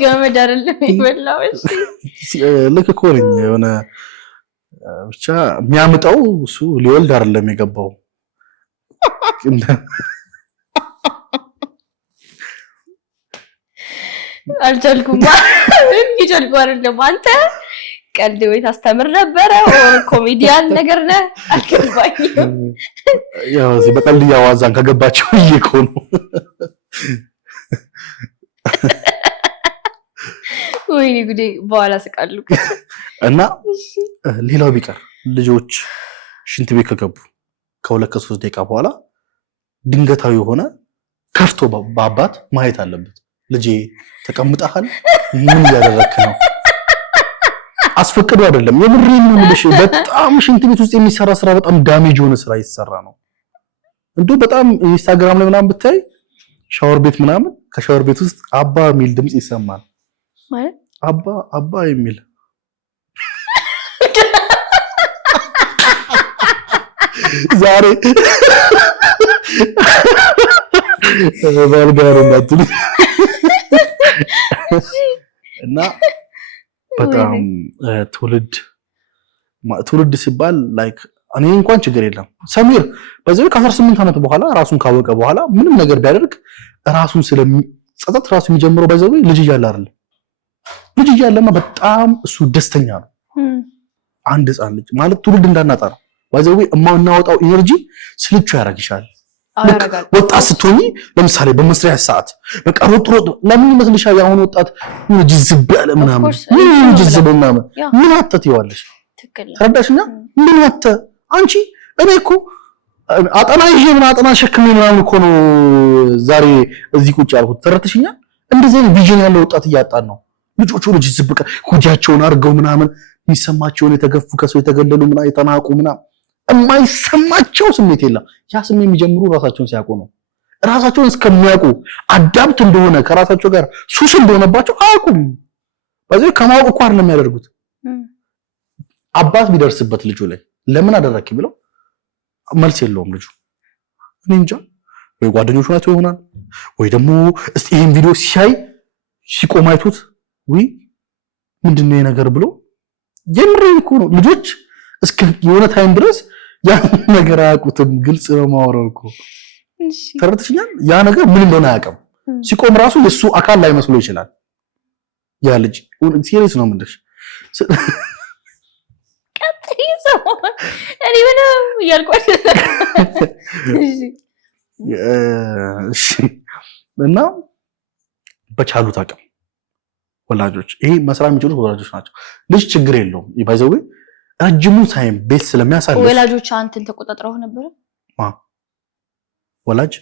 ገመድ አይደለም የበላው። እሺ ልክ እኮ ነኝ። የሆነ ብቻ የሚያምጣው እሱ ሊወልድ አይደለም የገባው። አልቻልኩም አይደለም አንተ ቀልድ ቤት አስተምር ነበረ ኮሜዲያን ነገር ነህ አልገባኝም። ያው እዚህ በቀልድ ያዋዛን ከገባቸው እኮ ነው። ወይኔ ጉዴ! በኋላ ስቃሉ እና ሌላው ቢቀር ልጆች ሽንት ቤት ከገቡ ከ2-3 ደቂቃ በኋላ ድንገታዊ የሆነ ከፍቶ በአባት ማየት አለበት። ልጄ ተቀምጠሃል? ምን እያደረክ ነው? አስፈቅዶ አይደለም። የምሬን ነው የምልሽ። በጣም ሽንት ቤት ውስጥ የሚሰራ ስራ በጣም ዳሜጅ የሆነ ስራ ይሰራ ነው። እንደው በጣም ኢንስታግራም ላይ ምናምን ብታይ ሻወር ቤት ምናምን ከሻወር ቤት ውስጥ አባ የሚል ድምጽ ይሰማል። ማለት አባ የሚል ዛሬ ባልጋር እንዳትሉ እና በጣም ትውልድ ሲባል ላይክ እኔ እንኳን ችግር የለም ሰሚር በዚህ ከ18 ዓመት በኋላ ራሱን ካወቀ በኋላ ምንም ነገር ቢያደርግ ራሱን ስለሚጸጸት ራሱ የሚጀምረው ባይዘው ልጅ እያለ አይደል? ልጅ እያለማ በጣም እሱ ደስተኛ ነው። አንድ ህፃን ልጅ ማለት ትውልድ እንዳናጣ ነው። ባይዘው የማናወጣው ኢነርጂ ስልቹ ያደርግሻል። ወጣት ስትሆኚ ለምሳሌ በመስሪያ ሰዓት በቃ ሮጥ ለምን ይመስልሻል? ያሁን ወጣት ምን ጅዝብ ያለ ምናምን ምን ጅዝብ ምናምን ምን አተት ይዋልሽ ተረዳሽና ምን አተ አንቺ እኔ እኮ አጠና ይሄ ምን አጠና ሸክሜ ምናምን እኮ ነው ዛሬ እዚህ ቁጭ ያልኩት። ተረድተሽኛል? እንደዚህ አይነት ቪዥን ያለው ወጣት እያጣን ነው። ልጆቹ ጅዝብ በቃ ሁጃቸውን አድርገው ምናምን የሚሰማቸውን የተገፉ ከሰው የተገለሉ ምናምን የተናቁ ምናምን የማይሰማቸው ስሜት የለም። ያ ስሜት የሚጀምሩ ራሳቸውን ሲያውቁ ነው። ራሳቸውን እስከሚያውቁ አዳምት እንደሆነ ከራሳቸው ጋር ሱስ እንደሆነባቸው አያውቁም። በዚህ ከማወቅ እኮ አይደለም የሚያደርጉት። አባት ቢደርስበት ልጁ ላይ ለምን አደረክ ብለው መልስ የለውም ልጁ። እኔ እንጃ ወይ ጓደኞቹ ናቸው ይሆናል ወይ ደግሞ እስቲ ይሄን ቪዲዮ ሲያይ ሲቆም አይቶት ወይ ምንድነው ነገር ብሎ የምሬን እኮ ነው። ልጆች እስከ የሆነ ታይም ድረስ ያ ነገር አያውቁትም። ግልጽ ነው የማወራው እኮ ተረድተሽኛል። ያ ነገር ምን እንደሆነ አያውቅም። ሲቆም ራሱ የሱ አካል ላይ መስሎ ይችላል። ያ ልጅ ሲሪየስ ነው ምንድነው እኔ ምንም እያልኳት እሺ። እና በቻሉት አቅም ወላጆች ይሄ መስራት የሚችሉት ወላጆች ናቸው። ልጅ ችግር የለውም ይባይዘው ረጅሙ ታይም ቤት ስለሚያሳልፍ ወላጆች አንተን ተቆጣጥረው ነበር? ወላጅ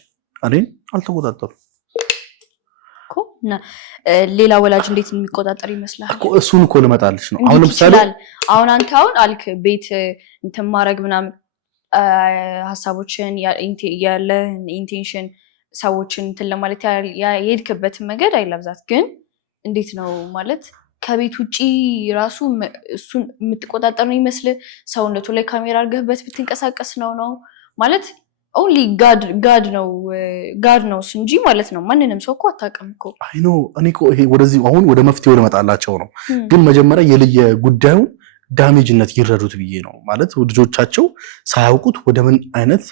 እኔን አልተቆጣጠሩ እኮ እና ሌላ ወላጅ እንዴት የሚቆጣጠር ይመስላል እኮ? እሱን እኮ ልመጣልሽ ነው። አሁን ለምሳሌ አሁን አንተ አሁን አልክ ቤት እንትን ማድረግ ምናምን ሐሳቦችን ያለ ኢንቴንሽን ሰዎችን እንትን ለማለት የሄድክበትን መንገድ አይለብዛት። ግን እንዴት ነው ማለት ከቤት ውጪ ራሱ እሱን የምትቆጣጠር ነው ይመስል ሰውነቱ ላይ ካሜራ አድርገህበት ብትንቀሳቀስ ነው ማለት ኦንሊ ጋድ ነው እንጂ ማለት ነው። ማንንም ሰው እኮ አታውቅም እኮ። አይ ኖ እኔ እኮ ይሄ ወደዚህ አሁን ወደ መፍትሄው ልመጣላቸው ነው። ግን መጀመሪያ የጉዳዩን ዳሜጅነት ይረዱት ብዬ ነው ማለት ልጆቻቸው ሳያውቁት ወደ ምን አይነት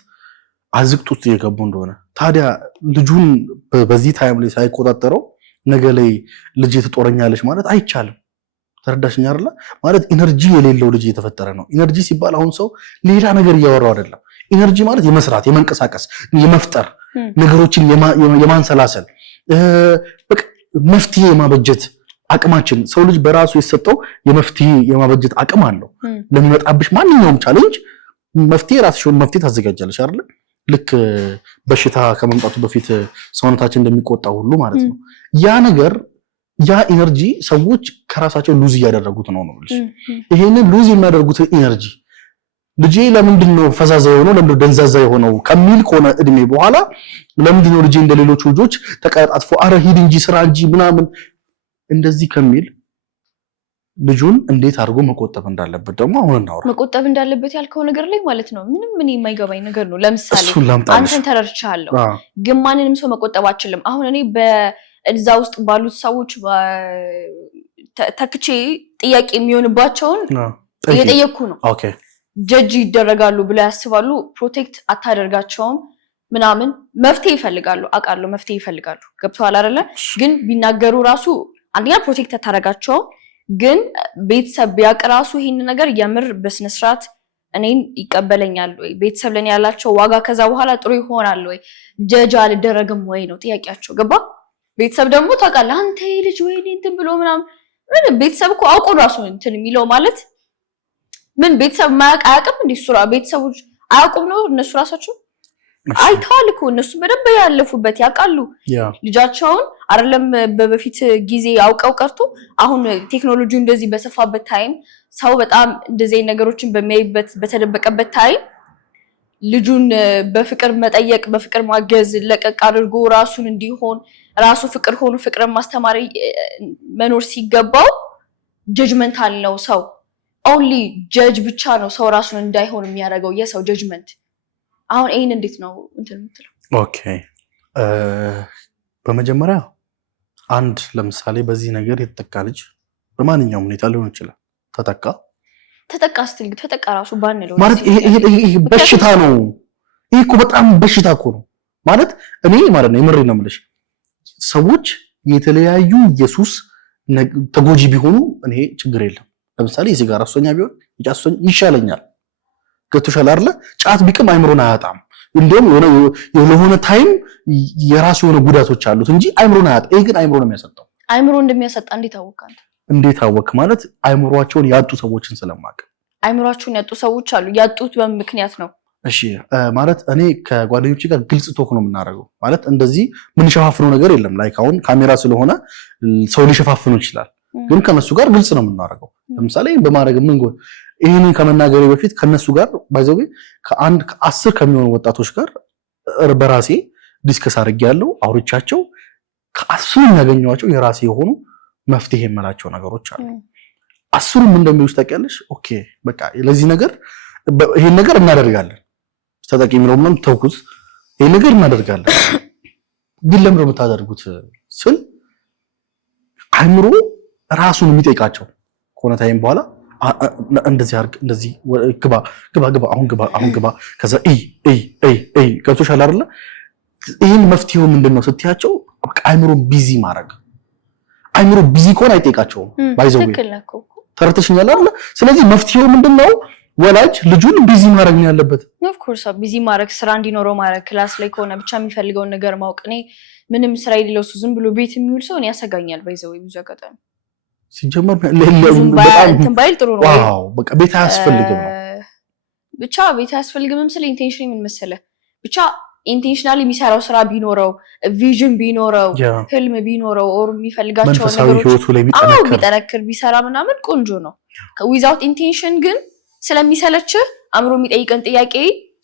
አዝቅጥ ውስጥ እየገቡ እንደሆነ። ታዲያ ልጁን በዚህ ታይም ላይ ሳይቆጣጠረው ነገ ላይ ልጅ ትጦረኛለች ማለት አይቻልም። ተረዳሽኝ አይደለ? ማለት ኢነርጂ የሌለው ልጅ እየተፈጠረ ነው። ኢነርጂ ሲባል አሁን ሰው ሌላ ነገር እያወራው አይደለም። ኢነርጂ ማለት የመስራት፣ የመንቀሳቀስ፣ የመፍጠር ነገሮችን የማንሰላሰል መፍትሄ የማበጀት አቅማችን ሰው ልጅ በራሱ የተሰጠው የመፍትሄ የማበጀት አቅም አለው። ለሚመጣብሽ ማንኛውም ቻሌንጅ መፍትሄ ራስሽውን መፍትሄ ታዘጋጃለሽ አይደል? ልክ በሽታ ከመምጣቱ በፊት ሰውነታችን እንደሚቆጣው ሁሉ ማለት ነው። ያ ነገር ያ ኢነርጂ ሰዎች ከራሳቸው ሉዝ እያደረጉት ነው ልጅ። ይሄንን ሉዝ የሚያደርጉት ኢነርጂ ልጄ ለምንድን ነው ፈዛዛ የሆነው ለምንድን ነው ደንዛዛ የሆነው ከሚል ከሆነ እድሜ በኋላ ለምንድን ነው ልጄ እንደሌሎች ልጆች ተቀጣጥፎ አረ ሂድ እንጂ ስራ እንጂ ምናምን እንደዚህ ከሚል ልጁን እንዴት አድርጎ መቆጠብ እንዳለበት ደግሞ አሁን እናወራ። መቆጠብ እንዳለበት ያልከው ነገር ላይ ማለት ነው ምንም ምን የማይገባኝ ነገር ነው። ለምሳሌ አንተን ተረድቻለሁ፣ ግን ማንንም ሰው መቆጠብ አችልም። አሁን እኔ በእዛ ውስጥ ባሉት ሰዎች ተክቼ ጥያቄ የሚሆንባቸውን እየጠየቅኩ ነው። ኦኬ ጀጅ ይደረጋሉ ብለው ያስባሉ። ፕሮቴክት አታደርጋቸውም ምናምን መፍትሄ ይፈልጋሉ። አውቃለሁ መፍትሄ ይፈልጋሉ። ገብቶሃል አይደለ? ግን ቢናገሩ ራሱ አንደኛ ፕሮቴክት አታደርጋቸውም። ግን ቤተሰብ ቢያውቅ ራሱ ይሄን ነገር የምር በስነ ስርዓት እኔን ይቀበለኛል ወይ ቤተሰብ ለኔ ያላቸው ዋጋ ከዛ በኋላ ጥሩ ይሆናል ወይ ጀጅ አልደረግም ወይ ነው ጥያቄያቸው። ገባ? ቤተሰብ ደግሞ ታውቃለህ አንተ ልጅ ወይ እንትን ብሎ ምናምን ቤተሰብ እኮ አውቆ ራሱ እንትን የሚለው ማለት ምን ቤተሰብ ማያውቅ አያውቅም እንዴ? ሱራ ቤተሰቦች አያውቁም ነው እነሱ ራሳቸው አይተዋል እኮ እነሱ በደንብ ያለፉበት ያውቃሉ። ልጃቸውን አይደለም በበፊት ጊዜ ያውቀው ቀርቶ አሁን ቴክኖሎጂ እንደዚህ በሰፋበት ታይም ሰው በጣም እንደዚህ ነገሮችን በሚያይበት በተደበቀበት ታይም ልጁን በፍቅር መጠየቅ በፍቅር ማገዝ ለቀቅ አድርጎ ራሱን እንዲሆን ራሱ ፍቅር ሆኖ ፍቅርን ማስተማር መኖር ሲገባው ጀጅመንታል ነው ሰው። ኦንሊ ጀጅ ብቻ ነው ሰው ራሱን እንዳይሆን የሚያደርገው የሰው ጀጅመንት። አሁን ይሄን እንዴት ነው እንትን የምትለው? ኦኬ በመጀመሪያ አንድ ለምሳሌ በዚህ ነገር የተጠቃ ልጅ በማንኛውም ሁኔታ ሊሆን ይችላል ተጠቃ ስትል ተጠቃ ራሱ ባንለው ማለት ይሄ በሽታ ነው። ይሄ እኮ በጣም በሽታ እኮ ነው ማለት እኔ ማለት ነው የምሬን ነው የምልሽ። ሰዎች የተለያዩ ኢየሱስ ተጎጂ ቢሆኑ እኔ ችግር የለም። ለምሳሌ የሲጋራ ሱሰኛ ቢሆን የጫት ሱሰኛ ይሻለኛል። ገብቶሻል አይደለ? ጫት ቢቅም አይምሮን አያጣም። እንደውም የሆነ ታይም የራሱ የሆነ ጉዳቶች አሉት እንጂ አይምሮን አያጣም። ይሄ ግን አይምሮ ነው የሚያሰጣው። አይምሮ እንደሚያሰጣ እንዴት አወቃል? እንዴት አወቅ ማለት አይምሮአቸውን ያጡ ሰዎችን ስለማቅ። አይምሮአቸውን ያጡ ሰዎች አሉ። ያጡት በምክንያት ነው። እሺ ማለት እኔ ከጓደኞቼ ጋር ግልጽ ቶክ ነው የምናደርገው። ማለት እንደዚህ ምን ሸፋፍነው ነገር የለም። ላይክ አሁን ካሜራ ስለሆነ ሰው ሊሸፋፍነው ይችላል፣ ግን ከነሱ ጋር ግልጽ ነው የምናደርገው። ለምሳሌ በማድረግ ምን ጎል ይሄንን ከመናገሬ በፊት ከነሱ ጋር ባይዘው ከ10 ከሚሆኑ ወጣቶች ጋር በራሴ ዲስከስ አድርጌያለሁ፣ አውርቻቸው ከ10 የሚያገኘዋቸው የራሴ የሆኑ መፍትሄ የምላቸው ነገሮች አሉ። 10ም እንደሚሉት ታውቂያለሽ። ኦኬ በቃ ለዚህ ነገር ይሄን ነገር እናደርጋለን ተጠቂ የሚለው ምንም ተውኩት፣ ይሄን ነገር እናደርጋለን። ግን ለምን ነው የምታደርጉት ስል አይምሮ ራሱን የሚጠይቃቸው ከሆነ ታይም በኋላ እንደዚህ አርግ እንደዚህ ግባ አሁን ግባ ከዛ ገብቶሻል አይደለ ይሄን መፍትሄው ምንድነው ስትያቸው በቃ አይምሮን ቢዚ ማድረግ አይምሮ ቢዚ ከሆነ አይጠይቃቸውም ባይዘው ተረተሽኛል አይደለ ስለዚህ መፍትሄው ምንድነው ወላጅ ልጁን ቢዚ ማድረግ ነው ያለበት ኦፍ ኮርስ ቢዚ ማድረግ ስራ እንዲኖረው ማድረግ ክላስ ላይ ከሆነ ብቻ የሚፈልገው ነገር ማውቅ እኔ ምንም ስራ የሌለው ሰው ዝም ብሎ ቤት የሚውል ሰው እኔ ያሰጋኛል ባይዘው ብዙ አጋጣሚ ሲጀመር እንትን ባይል ጥሩ ነው ዋው በቃ ቤት አያስፈልግም ነው ብቻ ቤት አያስፈልግም ምስል ኢንቴንሽን ምን መሰለህ ብቻ ኢንቴንሽናሊ የሚሰራው ስራ ቢኖረው ቪዥን ቢኖረው ህልም ቢኖረው ኦር የሚፈልጋቸው ነገሮች ቢጠነክር ቢሰራ ምናምን ቆንጆ ነው ዊዛውት ኢንቴንሽን ግን ስለሚሰለች አምሮ የሚጠይቀን ጥያቄ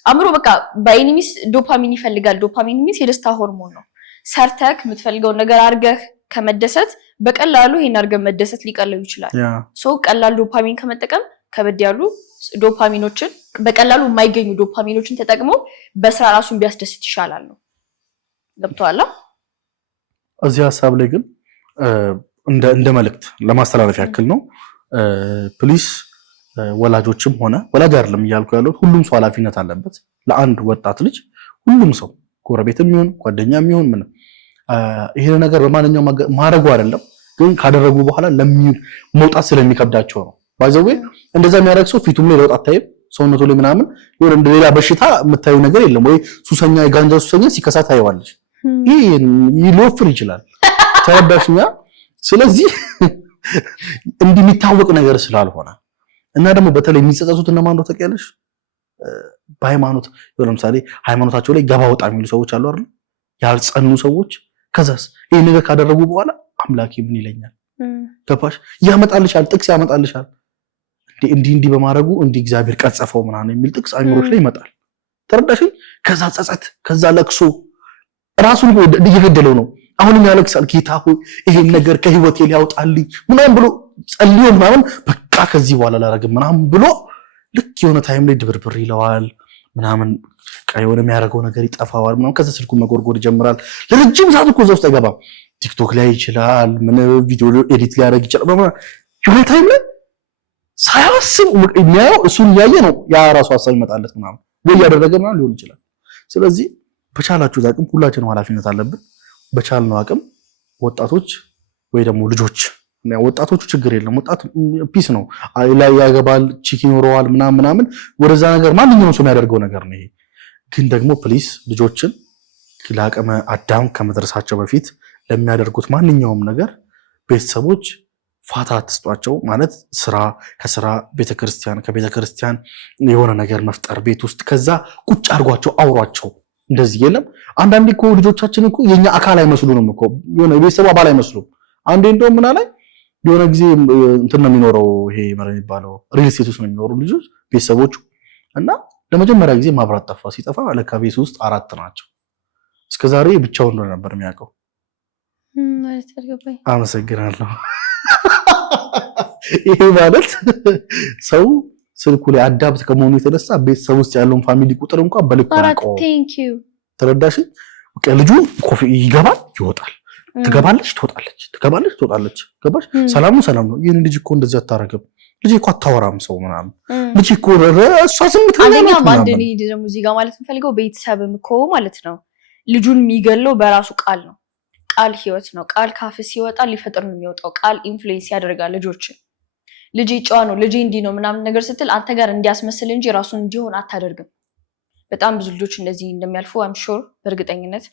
አምሮ በቃ በአይኒሚስ ዶፓሚን ይፈልጋል ዶፓሚን ሚንስ የደስታ ሆርሞን ነው ሰርተክ የምትፈልገው ነገር አርገህ ከመደሰት በቀላሉ ይሄን አርገህ መደሰት ሊቀለው ይችላል ሶ ቀላል ዶፓሚን ከመጠቀም ከበድ ያሉ ዶፓሚኖችን በቀላሉ የማይገኙ ዶፓሚኖችን ተጠቅሞ በስራ ራሱን ቢያስደስት ይሻላል ነው ገብቷል እዚህ ሐሳብ ላይ ግን እንደ መልእክት ለማስተላለፍ ያክል ነው ፕሊስ ወላጆችም ሆነ ወላጅ አይደለም እያልኩ ያለው ሁሉም ሰው ኃላፊነት አለበት ለአንድ ወጣት ልጅ ሁሉም ሰው ጎረቤትም ይሁን ጓደኛም ይሁን ምን ይሄ ነገር በማንኛውም ማድረጉ አይደለም ግን ካደረጉ በኋላ መውጣት ስለሚከብዳቸው ነው ባይዘው እንደዛ የሚያደርግ ሰው ፊቱም ላይ ለውጥ አታይም ሰውነቱ ላይ ምናምን ይሁን እንደ ሌላ በሽታ የምታዩ ነገር የለም ወይ ሱሰኛ የጋንጃ ሱሰኛ ሲከሳት ታይዋለሽ ይሄ ይሎፍር ይችላል ተወዳሽኛ ስለዚህ እንዲህ የሚታወቅ ነገር ስላልሆነ እና ደግሞ በተለይ የሚጸጸቱት እነማን እንደው ተቀያለሽ በሃይማኖት ለምሳሌ ሃይማኖታቸው ላይ ገባ ወጣ የሚሉ ሰዎች አሉ አይደል ያልጸኑ ሰዎች ከዛስ ይሄ ነገር ካደረጉ በኋላ አምላኬ ምን ይለኛል ገባሽ ያመጣልሻል ጥቅስ ያመጣልሻል እንዲህ በማድረጉ እንዲህ እግዚአብሔር ቀጸፈው ምናምን የሚል ጥቅስ አይምሮሽ ላይ ይመጣል ተረዳሽኝ ከዛ ጸጸት ከዛ ለቅሶ ራሱን እየገደለው ነው አሁንም ያለቅሳል ጌታ ሆይ ይሄን ነገር ከህይወቴ ሊያውጣልኝ ምናምን ብሎ ጸልዮ ምናምን በቃ ከዚህ በኋላ ላረግም ምናምን ብሎ ልክ የሆነ ታይም ላይ ድብርብር ይለዋል ምናምን የሆነ የሚያደርገው ነገር ይጠፋዋል ምናምን ከዛ ስልኩ መጎርጎር ይጀምራል ለረጅም ሰዓት እኮ እዛው ተገባ ቲክቶክ ላይ ይችላል ምን ቪዲዮ ኤዲት ሊያደርግ ይችላል ማለት የሆነ ታይም ላይ ሳያስብ የሚያየው እሱን እያየ ነው ያ ራሱ ሐሳብ ይመጣለት ምናምን ወይ ያደረገ ምናምን ሊሆን ይችላል ስለዚህ በቻላችሁ አቅም ሁላችንም ኃላፊነት አለብን በቻልነው አቅም ወጣቶች ወይ ደግሞ ልጆች ወጣቶቹ ችግር የለም ወጣት ፒስ ነው ላይ ያገባል ቺክ ይኖረዋል ምናምን ወደዛ ነገር ማንኛውም ሰው የሚያደርገው ነገር ነው ይሄ ግን ደግሞ ፕሊስ ልጆችን ለአቅመ አዳም ከመድረሳቸው በፊት ለሚያደርጉት ማንኛውም ነገር ቤተሰቦች ፋታ አትስጧቸው ማለት ስራ ከስራ ቤተክርስቲያን ከቤተክርስቲያን የሆነ ነገር መፍጠር ቤት ውስጥ ከዛ ቁጭ አድርጓቸው አውሯቸው እንደዚህ የለም አንዳንዴ እኮ ልጆቻችን እኮ የኛ አካል አይመስሉንም እኮ የሆነ የቤተሰብ አባል አይመስሉም አንዴ እንደው ምን አለ የሆነ ጊዜ እንትን ነው የሚኖረው ይሄ ማለት የሚባለው ሪል ስቴት ውስጥ ነው የሚኖሩ ልጆች ቤተሰቦቹ እና ለመጀመሪያ ጊዜ ማብራት ጠፋ ሲጠፋ ለካ ቤት ውስጥ 4 ናቸው እስከዛሬ ብቻውን ነው ነበር የሚያውቀው ማለት አልገባኝ አመሰግናለሁ ይሄ ማለት ሰው ስልኩ ላይ አዳፕት ከመሆኑ የተነሳ ቤተሰብ ውስጥ ያለውን ፋሚሊ ቁጥር እንኳን በልኩ አውቀው ቴንክ ዩ ተረዳሽ በቃ ልጁ ኮፊ ይገባል ይወጣል ትገባለች ትወጣለች ገባሽ ሰላም ነው ይሄን ልጅ እኮ እንደዚህ አታረግም ልጅ እኮ አታወራም ሰው ምናምን ልጅ እኮ እሷ ዝምት አንደኛ ማንደኒ ሙዚቃ ማለት የምፈልገው ቤተሰብም እኮ ማለት ነው ልጁን የሚገለው በራሱ ቃል ነው ቃል ህይወት ነው ቃል ካፍ ሲወጣ ሊፈጥር ነው የሚወጣው ቃል ኢንፍሉዌንስ ያደርጋል ልጆችን ልጅ ጨዋ ነው ልጅ እንዲህ ነው ምናምን ነገር ስትል አንተ ጋር እንዲያስመስል እንጂ ራሱን እንዲሆን አታደርግም በጣም ብዙ ልጆች እንደዚህ እንደሚያልፉ አም ሹር በእርግጠኝነት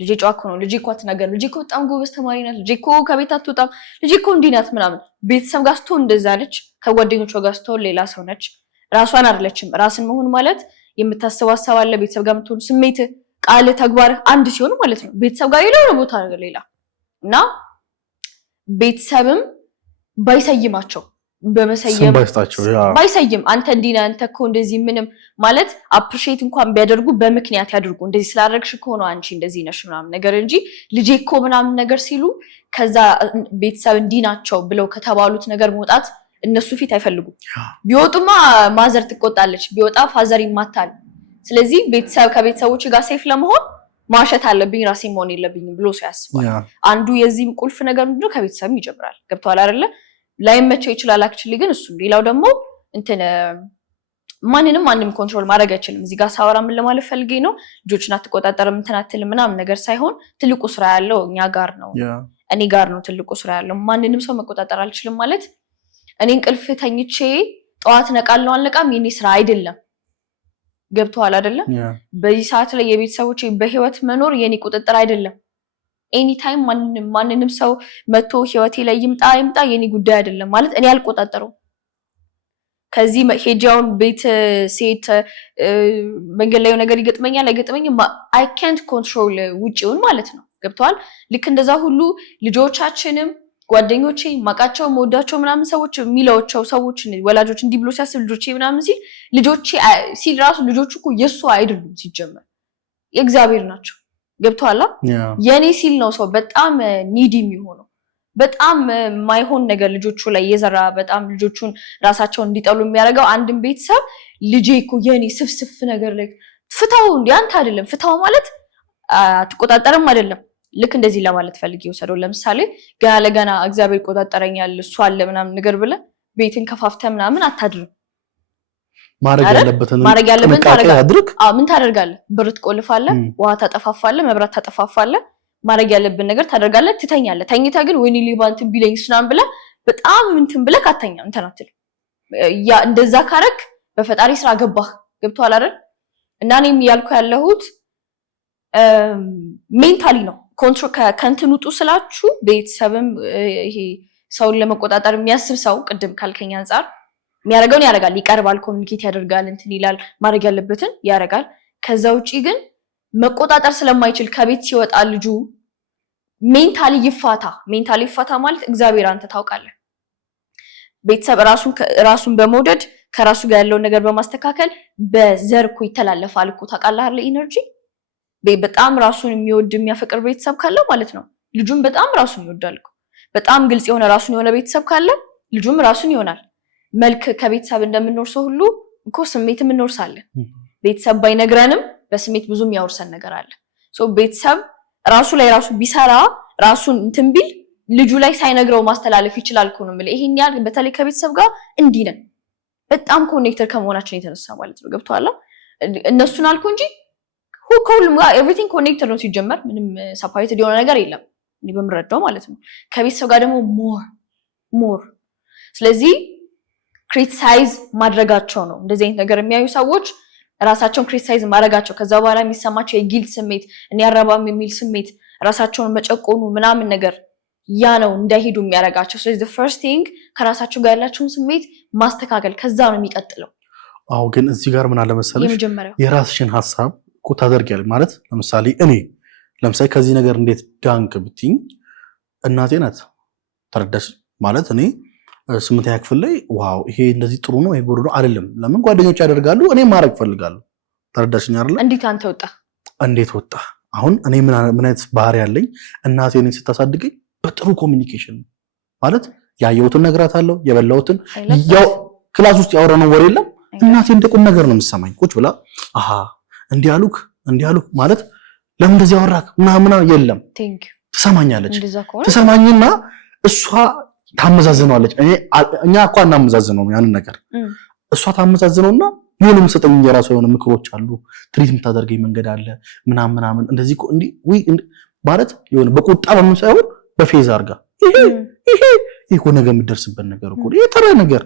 ልጅ ጨዋ ነው ልጅ እኮ አትናገር ልጅ እኮ በጣም ጎበዝ ተማሪ ናት ልጅ እኮ ከቤት አትወጣም ልጅ እኮ እንዲህ ናት ምናምን ቤተሰብ ጋር ስትሆን እንደዛ ልጅ ከጓደኞቿ ጋር ስትሆን ሌላ ሰው ነች ራሷን አይደለችም ራስን መሆን ማለት የምታስበው ሐሳብ አለ ቤተሰብ ጋር የምትሆን ስሜት ቃል ተግባር አንድ ሲሆን ማለት ነው ቤተሰብ ጋር የሌላ ቦታ ነገር ሌላ እና ቤተሰብም ባይሰይማቸው በመሰየም ባይሰይም አንተ እንዲና አንተ እኮ እንደዚህ ምንም ማለት አፕሪሺየት እንኳን ቢያደርጉ በምክንያት ያድርጉ እንደዚህ ስላደረግሽ እኮ ነው አንቺ እንደዚህ ነሽ ምናምን ነገር እንጂ ልጄ እኮ ምናምን ነገር ሲሉ ከዛ ቤተሰብ እንዲናቸው ብለው ከተባሉት ነገር መውጣት እነሱ ፊት አይፈልጉም ቢወጡማ ማዘር ትቆጣለች ቢወጣ ፋዘር ይማታል ስለዚህ ቤተሰብ ከቤተሰቦች ጋር ሴፍ ለመሆን ማሸት አለብኝ ራሴ መሆን የለብኝም ብሎ ሰው ያስባል አንዱ የዚህም ቁልፍ ነገር ምንድነው ከቤተሰብ ይጀምራል ገብቷል አይደለ ላይመቸው ይችላል አክቹሊ ግን እሱ ሌላው ደግሞ እንትን ማንንም ኮንትሮል ማድረግ አይችልም እዚህ ጋር ሳወራ ምን ለማለት ፈልጌ ነው ልጆችን አትቆጣጠርም እንትን አትልም ምናምን ነገር ሳይሆን ትልቁ ስራ ያለው እኛ ጋር ነው እኔ ጋር ነው ትልቁ ስራ ያለው ማንንም ሰው መቆጣጠር አልችልም ማለት እኔ እንቅልፍ ተኝቼ ጠዋት ነቃለሁ አልነቃም የኔ ስራ አይደለም ገብቷል አይደለም በዚህ ሰዓት ላይ የቤተሰቦቼ በህይወት መኖር የኔ ቁጥጥር አይደለም ኤኒ ታይም ማንንም ሰው መጥቶ ህይወቴ ላይ ይምጣ የኔ ጉዳይ አይደለም ማለት እኔ አልቆጣጠረው ከዚህ ሄጃውን ቤት ሴት መንገድ ላይ ነገር ይገጥመኛል አይገጥመኝም I can't control ውጪውን ማለት ነው ገብቷል ልክ እንደዛ ሁሉ ልጆቻችንም ጓደኞቼ ማቃቸው መወዳቸው ምናምን ሰዎች የሚለውቸው ሰዎች ወላጆች እንዲ ብሎ ሲያስብ ልጆቼ ምናምን ሲል ልጆቼ ሲል ራሱ ልጆቹ እኮ የሱ አይደሉም ሲጀመር የእግዚአብሔር ናቸው ገብቷል የኔ ሲል ነው ሰው በጣም ኒዲ የሚሆነው በጣም ማይሆን ነገር ልጆቹ ላይ የዘራ በጣም ልጆቹን ራሳቸውን እንዲጠሉ የሚያደርገው አንድን ቤተሰብ ልጄ እኮ የኔ ስፍስፍ ነገር ላይ ፍታው እንዴ አንተ አይደለም ፍታው ማለት አትቆጣጠርም አይደለም ልክ እንደዚህ ለማለት ፈልጌ ወሰደው ለምሳሌ ገና ለገና እግዚአብሔር ቆጣጠረኛል እሱ አለ ምናምን ነገር ብለ ቤትን ከፋፍተ ምናምን አታድርም ማረግ ያለበትን ታረጋለህ ምን ታደርጋለህ ብር ትቆልፋለህ ውሃ ታጠፋፋለህ መብራት ታጠፋፋለህ ማረግ ያለብን ነገር ታደርጋለህ ትተኛለህ ተኝታ ግን ወይኔ ሊባንትን ቢለኝ ስናም ብለ በጣም እንትን ብለ ካተኛ እንትን አትል ያ እንደዛ ካረክ በፈጣሪ ስራ ገባህ ገብቷል አይደል እና እኔም ያልኩ ያለሁት ሜንታሊ ነው ኮንትሮል ከንትን ውጡ ስላችሁ ቤተሰብም ይሄ ሰውን ለመቆጣጠር የሚያስብ ሰው ቅድም ካልከኛ አንፃር የሚያረጋውን ያረጋል ይቀርባል ኮሙኒኬት ያደርጋል እንትን ይላል ማረግ ያለበትን ያረጋል ከዛ ውጪ ግን መቆጣጠር ስለማይችል ከቤት ሲወጣ ልጁ ሜንታሊ ይፋታ ማለት እግዚአብሔር አንተ ታውቃለህ ቤተሰብ ራሱን በመውደድ ከራሱ ጋር ያለው ነገር በማስተካከል በዘርኩ ይተላለፋል እኮ ታውቃለህ አይደል ኢነርጂ በጣም ራሱን የሚወድ የሚያፈቅር ቤተሰብ ካለ ማለት ነው ልጁም በጣም ራሱን ይወዳል እኮ በጣም ግልጽ የሆነ ራሱን የሆነ ቤተሰብ ካለ ልጁም ራሱን ይሆናል መልክ ከቤተሰብ እንደምንኖር ሰው ሁሉ እኮ ስሜትም እንኖርሳለን ቤተሰብ ባይነግረንም በስሜት ብዙም ያወርሰን ነገር አለ ሶ ቤተሰብ ራሱ ላይ ራሱ ቢሰራ ራሱን እንትን ቢል ልጁ ላይ ሳይነግረው ማስተላለፍ ይችላል እኮ ነው ማለት ይሄን ያህል በተለይ ከቤተሰብ ጋር እንዲህ ነን በጣም ኮኔክተር ከመሆናችን የተነሳ ማለት ነው ገብቷል እነሱን አልኩ እንጂ ሁሉም ጋር ኤቭሪቲንግ ኮኔክተር ነው ሲጀመር ምንም ሰፓሬትድ የሆነ ነገር የለም እኔ በምረዳው ማለት ነው ከቤተሰብ ጋር ደግሞ ሞር ስለዚህ ክሪቲሳይዝ ማድረጋቸው ነው እንደዚህ አይነት ነገር የሚያዩ ሰዎች ራሳቸውን ክሪቲሳይዝ ማድረጋቸው ከዛ በኋላ የሚሰማቸው የጊልት ስሜት እኔ አረባም የሚል ስሜት ራሳቸውን መጨቆኑ ምናምን ነገር ያ ነው እንዳይሄዱ የሚያረጋቸው ስለዚህ the first thing ከራሳቸው ጋር ያላቸውን ስሜት ማስተካከል ከዛ ነው የሚቀጥለው አው ግን እዚህ ጋር ምን አለ መሰለሽ የራስሽን ሐሳብ እኮ ታደርጊያለሽ ማለት ለምሳሌ ከዚህ ነገር እንዴት ዳንክ ብትኝ እናቴ ናት ተረዳሽ ማለት እኔ 8ኛ ክፍል ላይ ዋው ይሄ እንደዚህ ጥሩ ነው ይሄ ጎርዶ አይደለም ለምን ጓደኞች ያደርጋሉ እኔ ማድረግ ፈልጋለሁ ተረዳሽኝ አይደል እንዴት አንተ ወጣ አሁን እኔ ምን አይነት ባህሪ ያለኝ እናቴ እኔን ስታሳድገኝ በጥሩ ኮሙኒኬሽን ማለት ያየሁትን ነግራታለሁ የበላሁትን ያው ክላስ ውስጥ ያወራነው ወሬ የለም እናቴ እንደቁም ነገር ነው የምትሰማኝ ቁጭ ብላ አሃ እንዲያሉክ ማለት ለምን እንደዚህ ያወራክ ምናምን የለም ትሰማኛለች ትሰማኝና እሷ ታመዛዝነዋለች እኛ እኮ እናመዛዝነው ያን ነገር እሷ ታመዛዝነውና ምንም ሰጠኝ የራሱ የሆነ ምክሮች አሉ ትሪት የምታደርገኝ መንገድ አለ ምናምን እንደዚህ እኮ ማለት የሆነ በቁጣ በምን ሳይሆን በፌዝ አርጋ ይሄ ነገር የምደርስበት ነገር እኮ የተረ ነገር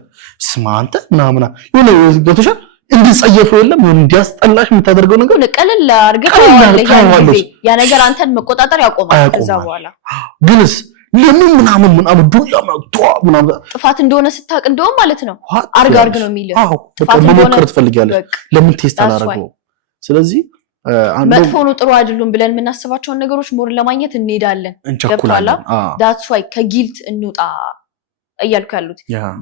ስማ አንተ ምናምን የሆነ ገብቶሻል እንድጸየፈው የለም እንዲያስጠላሽ የምታደርገው ነገር ለቀለል አርገህ ያ ነገር አንተን መቆጣጠር ያቆማል ከዛ በኋላ ግንስ ለምን ምናምን ዱላ ምናምን ጥፋት እንደሆነ ስታቅ እንደው ማለት ነው አርጋርግ ነው የሚለው ጥፋት መሞከር ትፈልጊያለሽ ለምን ቴስት አላረገው ስለዚህ መጥፎ ነው ጥሩ አይደሉም ብለን የምናስባቸውን ነገሮች ሞር ለማግኘት እንሄዳለን እንቸኩላለን that's why ከጊልት እንውጣ እያልኩ ያሉት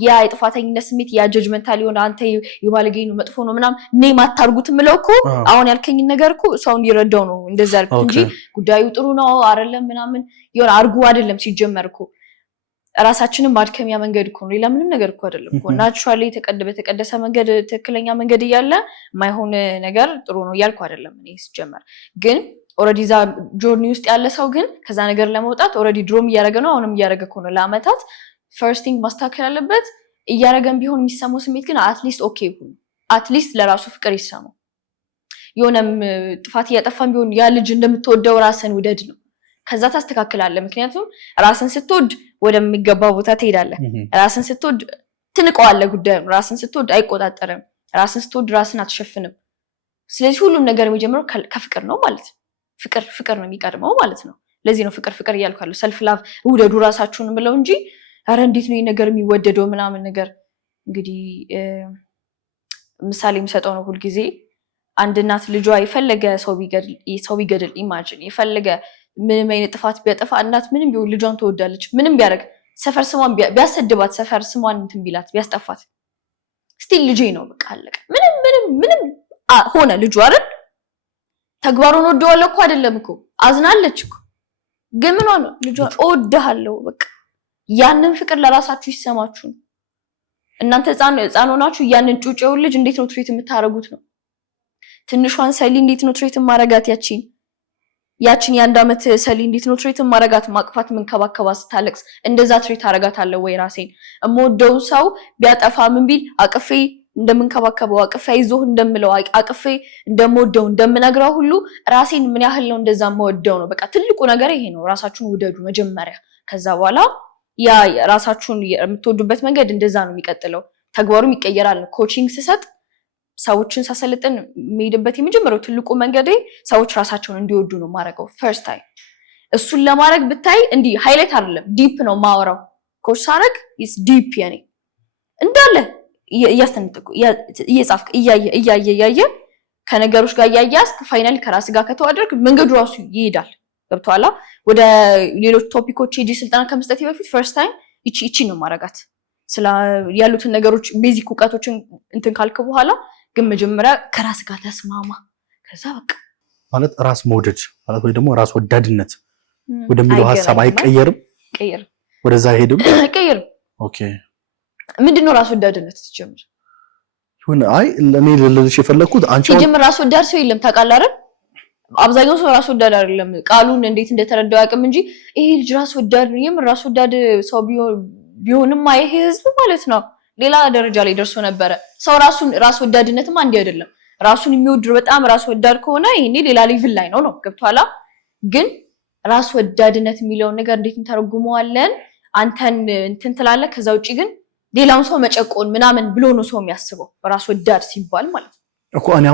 ያ የጥፋተኝነት ስሜት ያ ጀጅመንታል ይሆን አንተ ይባልገኝ ነው መጥፎ ነው ምናምን ነይ ማታርጉት ምለውኮ አሁን ያልከኝ ነገር እኮ ሰው እንዲረዳው ነው እንደዛ አልኩ እንጂ ጉዳዩ ጥሩ ነው አይደለም ምናምን ይሆን አርጉ አይደለም ሲጀመርኮ ራሳችንን ማድከሚያ መንገድ እኮ ነው ሌላ ምንም ነገር እኮ አይደለም እኮ ናቹራሊ ተቀደሰ መንገድ ትክክለኛ መንገድ ይያለ ማይሆን ነገር ጥሩ ነው ያልኩ አይደለም እኔ ሲጀመር ግን ኦሬዲ ዛ ጆርኒ ውስጥ ያለ ሰው ግን ከዛ ነገር ለመውጣት ኦሬዲ ድሮም እያረገ ነው አሁንም እያረገ እኮ ነው ለአመታት ፈርስት ቲንግ ማስተካከል አለበት። እያረገን ቢሆን የሚሰማው ስሜት ግን አትሊስት ኦኬ ይሁን። አትሊስት ለራሱ ፍቅር ይሰማው። የሆነም ጥፋት እያጠፋን ቢሆን ያ ልጅ እንደምትወደው ራስን ውደድ ነው። ከዛ ታስተካክላለህ። ምክንያቱም ራስን ስትወድ ወደሚገባው ቦታ ትሄዳለህ። ራስን ስትወድ ትንቀዋለህ ጉዳዩን። ራስን ስትወድ አይቆጣጠርም። ራስን ስትወድ ራስን አትሸፍንም። ስለዚህ ሁሉም ነገር የሚጀምረው ከፍቅር ነው ማለት ነው። ፍቅር ነው የሚቀድመው ማለት ነው። ለዚህ ነው ፍቅር እያልኩ ሰልፍ ላቭ ውደዱ ራሳችሁን ብለው እንጂ አረ እንዴት ነው ይሄ ነገር የሚወደደው ምናምን ነገር። እንግዲህ ምሳሌ የሚሰጠው ነው ሁልጊዜ አንድ እናት ልጇ የፈለገ ሰው ቢገድል ኢማጂን የፈለገ ምንም አይነት ጥፋት ቢያጠፋ እናት ምንም ቢሆን ልጇን ትወዳለች። ምንም ቢያደርግ ሰፈር ስሟን ቢያሰድባት ሰፈር ስሟን እንትን ቢላት ቢያስጠፋት ስቲል ልጄ ነው በቃ አለቀ። ምንም ሆነ ልጇ አይደል ተግባሩን ወደዋለሁ እኮ አይደለም እኮ አዝናለች እኮ ግን ምን ሆነ ልጇ እወድሃለሁ በቃ። ያንን ፍቅር ለራሳችሁ ይሰማችሁ። እናንተ ህፃን ሆናችሁ ያንን ጩጬውን ልጅ እንዴት ነው ትሪት የምታረጉት ነው? ትንሿን ሰሊ እንዴት ነው ትሪት ማረጋት? ያቺን የ1 ዓመት ሰሊ እንዴት ነው ትሪት ማረጋት? ማቅፋት መንከባከባ ስታለቅስ እንደዛ ትሪት አረጋታለሁ ወይ? ራሴን እምወደው ሰው ቢያጠፋ ምን ቢል አቅፌ እንደምንከባከበው አቅፌ አይዞህ እንደምለው አቅፌ እንደምወደው እንደምነግረው ሁሉ ራሴን ምን ያህል ነው እንደዛ የምወደው ነው። በቃ ትልቁ ነገር ይሄ ነው። ራሳችሁን ውደዱ መጀመሪያ። ከዛ በኋላ ያ ራሳችሁን የምትወዱበት መንገድ እንደዛ ነው የሚቀጥለው። ተግባሩም ይቀየራል። ኮቺንግ ስሰጥ ሰዎችን ሳሰልጥን የሚሄድበት የመጀመሪያው ትልቁ መንገዴ ሰዎች ራሳቸውን እንዲወዱ ነው ማረገው። ፈርስት ታይም እሱን ለማድረግ ብታይ እንዲህ ሃይላይት አይደለም ዲፕ ነው ማወራው። ኮች ሳረግ ኢስ ዲፕ የኔ እንዳለ እያስተነተኩ እየጻፍክ እያየ ከነገሮች ጋር እያያዝክ ፋይናሊ ከራስ ጋር ከተዋደርክ መንገዱ ራሱ ይሄዳል። ገብቷላ? ወደ ሌሎች ቶፒኮች ሄጂ ስልጠና ከመስጠት በፊት ፈርስት ታይም እቺ ነው ማረጋት። ስለ ያሉትን ነገሮች ቤዚክ ዕውቀቶችን እንትን ካልክ በኋላ ግን መጀመሪያ ከራስ ጋር ተስማማ። ከዛ በቃ ማለት ራስ መውደድ ማለት ወይ ደግሞ ራስ ወዳድነት ወደሚለው ሐሳብ አይቀየርም። ወደዛ አይሄድም። አይቀየርም። ኦኬ ምንድነው ራስ ወዳድነት? ሲጀምር ይሁን አይ ለኔ ለልልሽ የፈለኩት አንቺ ሲጀምር ራስ ወዳድ ሰው የለም ታውቃለህ አይደል? አብዛኛው ሰው ራስ ወዳድ አይደለም። ቃሉን እንዴት እንደተረዳው ያውቅም እንጂ ይሄ ልጅ ራስ ወዳድ ነው የምር ራስ ወዳድ ሰው ቢሆንም ይሄ ህዝብ ማለት ነው ሌላ ደረጃ ላይ ደርሶ ነበረ። ሰው ራስ ወዳድነትም አንድ አይደለም። ራሱን የሚወድ በጣም ራስ ወዳድ ከሆነ ይሄኔ ሌላ ሌቭል ላይ ነው ገብቷላ? ግን ራስ ወዳድነት የሚለውን ነገር እንዴት እንተረጉመዋለን? አንተን እንትን ትላለህ። ከዛ ውጪ ግን ሌላውን ሰው መጨቆን ምናምን ብሎ ነው ሰው የሚያስበው ራስ ወዳድ ሲባል ማለት ነው እኮ። እኔ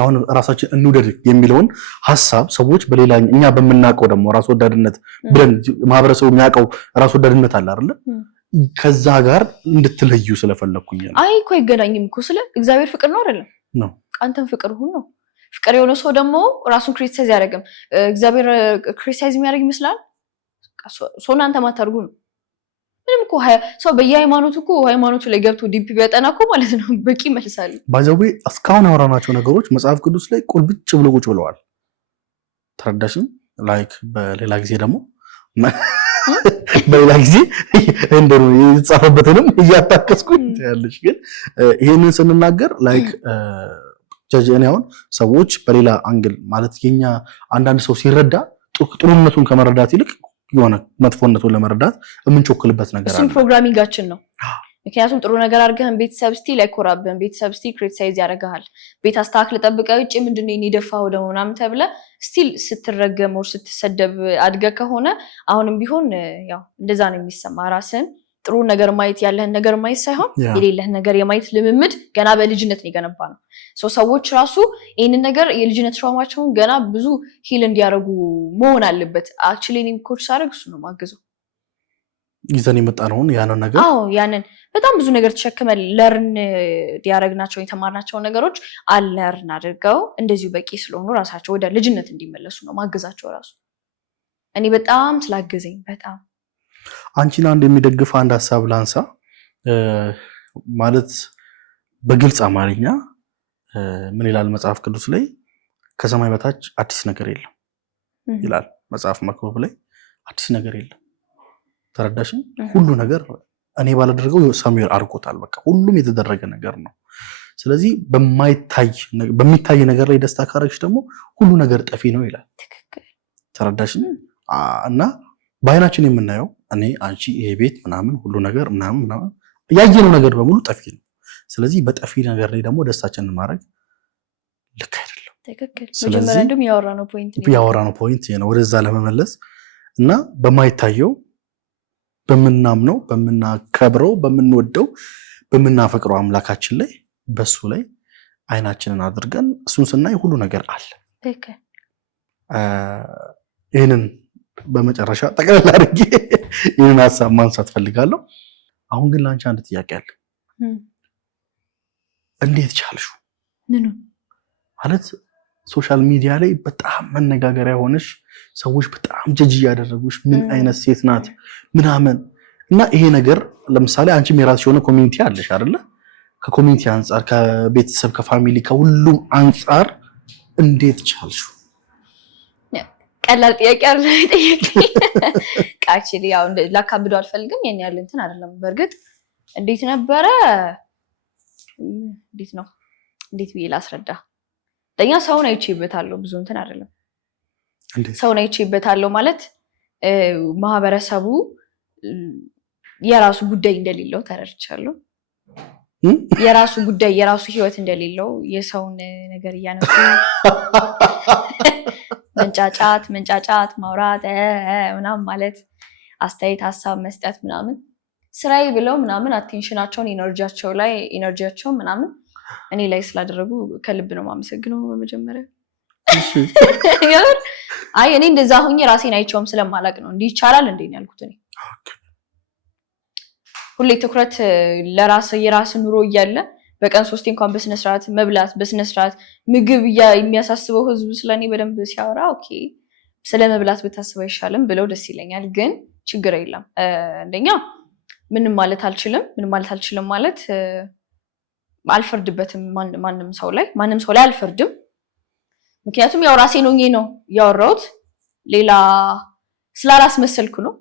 አሁን ራሳችን እንውደድ የሚለውን ሐሳብ ሰዎች በሌላ እኛ በመናቀው ደግሞ ራስ ወዳድነት ብለን ማህበረሰቡ የሚያውቀው ራስ ወዳድነት አለ አይደል? ከዛ ጋር እንድትለዩ ስለፈለኩኝ ነው። አይ እኮ አይገናኝም እኮ ስለ እግዚአብሔር ፍቅር ነው አይደለም ነው። አንተም ፍቅር ሁን ነው። ፍቅር የሆነ ሰው ደግሞ ራሱን ክሪቲሳይዝ ያደርግም። እግዚአብሔር ክሪቲሳይዝ የሚያደርግ ይመስላል? ሶና አንተ ማታርጉ ነው። ምንም እኮ ሰው በየሃይማኖቱ እኮ ሃይማኖቱ ላይ ገብቶ ዲፕ ቢያጠና እኮ ማለት ነው በቂ መልሳል። ባይዘዌ እስካሁን ያወራናቸው ነገሮች መጽሐፍ ቅዱስ ላይ ቁልብጭ ብለዋል። ተረዳሽኝ? ላይክ በሌላ ጊዜ እንደው የተጻፈበትንም እያታከስኩኝ ያለሽ ግን ይሄንን ስንናገር ላይክ ጀጀኔ አሁን ሰዎች በሌላ አንግል ማለት የኛ አንዳንድ ሰው ሲረዳ ጥሩነቱን ከመረዳት ይልቅ የሆነ መጥፎነቱን ለመረዳት የምንቾክልበት ነገር አለ። እሱም ፕሮግራሚንጋችን ነው። ምክንያቱም ጥሩ ነገር አድርገህን ቤተሰብ ስቲል አይኮራብህም። ቤተሰብ ስቲል ክሪቲሳይዝ ያደርግሃል። ቤት አስተካክል ጠብቀህ ውጪ ምንድነው የኔደፋው ደግሞ ምናምን ተብለህ ስቲል ስትረገም ወር ስትሰደብ አድገህ ከሆነ አሁንም ቢሆን ያው እንደዛ ነው የሚሰማ። ራስን ጥሩ ነገር ማየት ያለህን ነገር ማየት ሳይሆን የሌለህን ነገር የማየት ልምምድ ገና በልጅነት ነው የገነባ ነው። ሰዎች ራሱ ይሄንን ነገር የልጅነት ትራውማቸውን ገና ብዙ ሂል እንዲያደርጉ መሆን አለበት። አክቹሊ እኔም ኮች ሳደርግ እሱ ነው ማገዘው። ይዘን የመጣነውን ያንን ነገር ያንን በጣም ብዙ ነገር ተሸክመን ለርን ያደረግናቸው የተማርናቸው ነገሮች አለርን አድርገው እንደዚሁ በቂ ስለሆኑ ራሳቸው ወደ ልጅነት እንዲመለሱ ነው ማገዛቸው። ራሱ እኔ በጣም ስላገዘኝ በጣም አንቺን አንድ የሚደግፍ አንድ ሐሳብ ላንሳ። ማለት በግልጽ አማርኛ ምን ይላል መጽሐፍ ቅዱስ ላይ? ከሰማይ በታች አዲስ ነገር የለም ይላል መጽሐፍ መክብብ ላይ። አዲስ ነገር የለም። ተረዳሽኝ? ሁሉ ነገር እኔ ባላደረገው ሳሙኤል አድርጎታል። በቃ ሁሉም የተደረገ ነገር ነው። ስለዚህ በሚታይ ነገር ላይ ደስታ ካረግሽ ደግሞ ሁሉ ነገር ጠፊ ነው ይላል። ተረዳሽኝ? እና በአይናችን የምናየው እኔ አንቺ ይሄ ቤት ምናምን ሁሉ ነገር ምናምን ያየነው ነገር በሙሉ ጠፊ ነው። ስለዚህ በጠፊ ነገር ላይ ደግሞ ደስታችንን ማድረግ ልክ አይደለም። ትክክል። መጀመሪያ እንደውም ያወራነው ፖይንት ነው ወደዛ ለመመለስ እና በማይታየው በምናምነው በምናከብረው በምንወደው በምናፈቅረው አምላካችን ላይ በሱ ላይ አይናችንን አድርገን እሱን ስናይ ሁሉ ነገር አለ። ትክክል። ይህንን በመጨረሻ ጠቅላላ አድርጌ ይህንን ሀሳብ ማንሳት ፈልጋለሁ። አሁን ግን ለአንቺ አንድ ጥያቄ አለ። እንዴት ቻልሽው? ማለት ሶሻል ሚዲያ ላይ በጣም መነጋገሪያ ሆነሽ ሰዎች በጣም ጀጅ እያደረጉሽ ምን አይነት ሴት ናት ምናምን እና ይሄ ነገር ለምሳሌ አንቺም የራስሽ የሆነ ኮሚኒቲ አለሽ አይደለ? ከኮሚኒቲ አንፃር ከቤተሰብ ከፋሚሊ ከሁሉም አንፃር እንዴት ቻልሽው? ቀላል ጥያቄ አይደለም ጥያቄ አክቹሊ ያው ላካብደው አልፈልግም። የኔ ያለ እንትን አይደለም። በእርግጥ እንዴት ነበረ እንዴት ብዬ ላስረዳ? ለኛ ሰውን አይቼበታለሁ ብዙ እንትን አይደለም። ሰውን አይቼበታለሁ ማለት ማህበረሰቡ የራሱ ጉዳይ እንደሌለው ተረድቻለሁ። የራሱ ጉዳይ የራሱ ህይወት እንደሌለው የሰውን ነገር እያነሱ መንጫጫት ማውራት ምናምን ማለት አስተያየት ሀሳብ መስጠት ምናምን ስራዬ ብለው ምናምን አቴንሽናቸውን ኢነርጂያቸውን ምናምን እኔ ላይ ስላደረጉ ከልብ ነው የማመሰግነው። በመጀመሪያ አይ እኔ እንደዛ ሆኜ ራሴን አይቼውም ስለማላቅ ነው እንዲህ ይቻላል እንዴ ነው ያልኩት። እኔ ሁሌ ትኩረት የራስ ኑሮ እያለ በቀን 3 እንኳን በስነ ስርዓት መብላት በስነ ስርዓት ምግብ የሚያሳስበው ህዝብ ስለኔ በደንብ ሲያወራ ኦኬ ስለ መብላት ብታስበው ይሻላል ብለው ደስ ይለኛል። ግን ችግር የለም። አንደኛ ምንም ማለት አልችልም ማለት አልፈርድበትም። ማንም ሰው ላይ አልፈርድም። ምክንያቱም ያው ራሴ ነው ያወራሁት ሌላ ስላላስመሰልኩ ነው።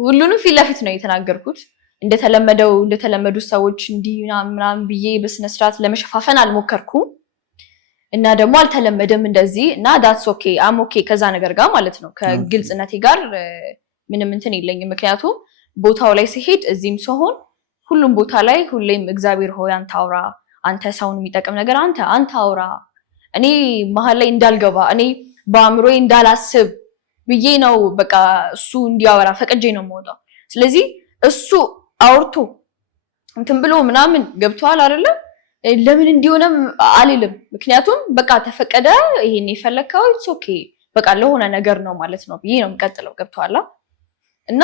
ሁሉንም ፊት ለፊት ነው የተናገርኩት። እንደተለመዱ ሰዎች እንዲህ ምናምን ብዬ በስነ ስርዓት ለመሸፋፈን አልሞከርኩም እና ደግሞ አልተለመደም እንደዚህ እና ዳትስ ኦኬ አም ኦኬ ከዛ ነገር ጋር ማለት ነው። ከግልጽነቴ ጋር ምንም እንትን የለኝም። ምክንያቱም ቦታው ላይ ሲሄድ እዚህም ሲሆን ሁሉም ቦታ ላይ ሁሌም እግዚአብሔር ሆይ አንተ አውራ፣ አንተ ሰውን የሚጠቅም ነገር አንተ አውራ፣ እኔ መሀል ላይ እንዳልገባ እኔ በአእምሮዬ እንዳላስብ ብዬ ነው በቃ እሱ እንዲያወራ ፈቅጄ ነው የምወጣው። ስለዚህ እሱ አውርቶ እንትን ብሎ ምናምን ገብቷል አይደለ? ለምን እንዲሆነም አልልም። ምክንያቱም በቃ ተፈቀደ፣ ይሄን የፈለከው ኢትስ ኦኬ በቃ ለሆነ ነገር ነው ማለት ነው ብዬ ነው የምቀጥለው። ገብቷላ? እና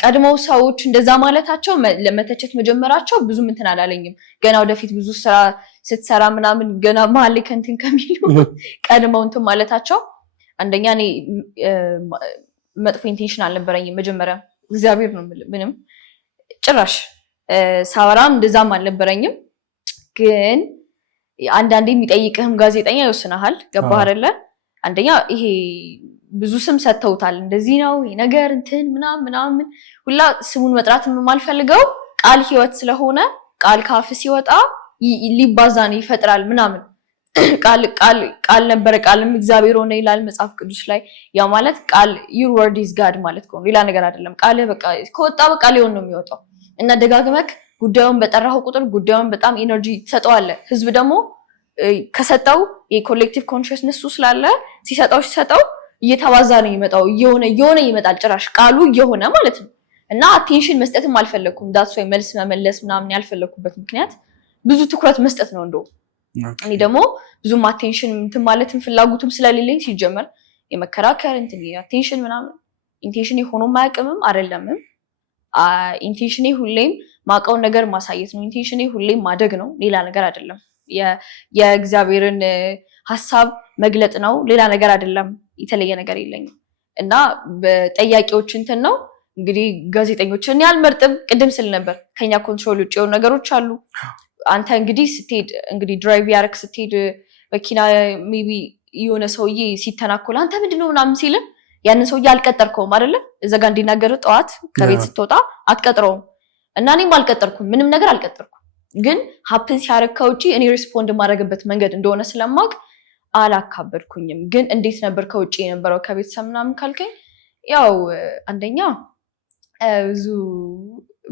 ቀድሞው ሰዎች እንደዛ ማለታቸው ለመተቸት መጀመራቸው ብዙም እንትን አላለኝም። ገና ወደፊት ብዙ ስራ ስትሰራ ምናምን ገና መሀል ላይ ከእንትን ከሚሉ ቀድመው እንትን ማለታቸው አንደኛ እኔ መጥፎ ኢንቴንሽን አልነበረኝም መጀመሪያ እግዚአብሔር ነው ምንም ጭራሽ ሳወራም እንደዛም አልነበረኝም። ግን አንዳንዴ የሚጠይቅህም ጋዜጠኛ ይወስናል። ገባህ አይደለ? አንደኛ ይሄ ብዙ ስም ሰጥተውታል። እንደዚህ ነው ይሄ ነገር እንትን ምናምን ሁላ ስሙን መጥራት የማልፈልገው ቃል ህይወት ስለሆነ ቃል ካፍ ሲወጣ ሊባዛን ይፈጥራል ምናምን ቃል ነበረ ቃልም እግዚአብሔር ሆነ ይላል መጽሐፍ ቅዱስ ላይ። ያ ማለት ቃል your word is God ማለት ነው፣ ሌላ ነገር አይደለም። ቃል በቃ ከወጣ በቃ ሊሆን ነው የሚወጣው እና ደጋግመክ ጉዳዩን በጠራኸው ቁጥር ጉዳዩን በጣም ኢነርጂ ትሰጠዋለህ። ህዝብ ደግሞ ከሰጠው የኮሌክቲቭ ኮንሽስነስ ስላለ ሲሰጠው እየተባዛ ነው የሚመጣው፣ እየሆነ ይመጣል። ጭራሽ ቃሉ እየሆነ ማለት ነው። እና አቴንሽን መስጠትም አልፈለኩም። ዳትስ ወይ መልስ መመለስ ምናምን ያልፈለኩበት ምክንያት ብዙ ትኩረት መስጠት ነው እንደው እኔ ደግሞ ብዙም አቴንሽን እንትን ማለትም ፍላጎቱም ስለሌለኝ ሲጀመር የመከራከር እንትን አቴንሽን ምናምን ኢንቴንሽን ሆኖ ማያቅምም አይደለምም። ኢንቴንሽን ሁሌም ማቀውን ነገር ማሳየት ነው። ኢንቴንሽን ሁሌም ማደግ ነው፣ ሌላ ነገር አይደለም። የእግዚአብሔርን ሐሳብ መግለጥ ነው፣ ሌላ ነገር አይደለም። የተለየ ነገር የለኝም። እና በጠያቂዎች እንትን ነው እንግዲህ ጋዜጠኞችን ያልመርጥም። ቅድም ስል ነበር ከኛ ኮንትሮል ውጭ የሆኑ ነገሮች አሉ። አንተ እንግዲህ ስትሄድ እንግዲህ ድራይቭ ያረክ ስትሄድ መኪና ሜቢ የሆነ ሰውዬ ሲተናኮል አንተ ምንድነው ምናምን ሲልም ያንን ሰውዬ አልቀጠርከውም አይደለ? እዛ ጋር እንዲናገር ጠዋት ከቤት ስትወጣ አትቀጥረውም። እና እኔም አልቀጠርኩም፣ ምንም ነገር አልቀጠርኩም። ግን ሀፕን ሲያረግ ከውጪ እኔ ሪስፖንድ የማደርግበት መንገድ እንደሆነ ስለማውቅ አላካበድኩኝም። ግን እንዴት ነበር ከውጪ የነበረው ከቤተሰብ ምናምን ካልከኝ ያው አንደኛ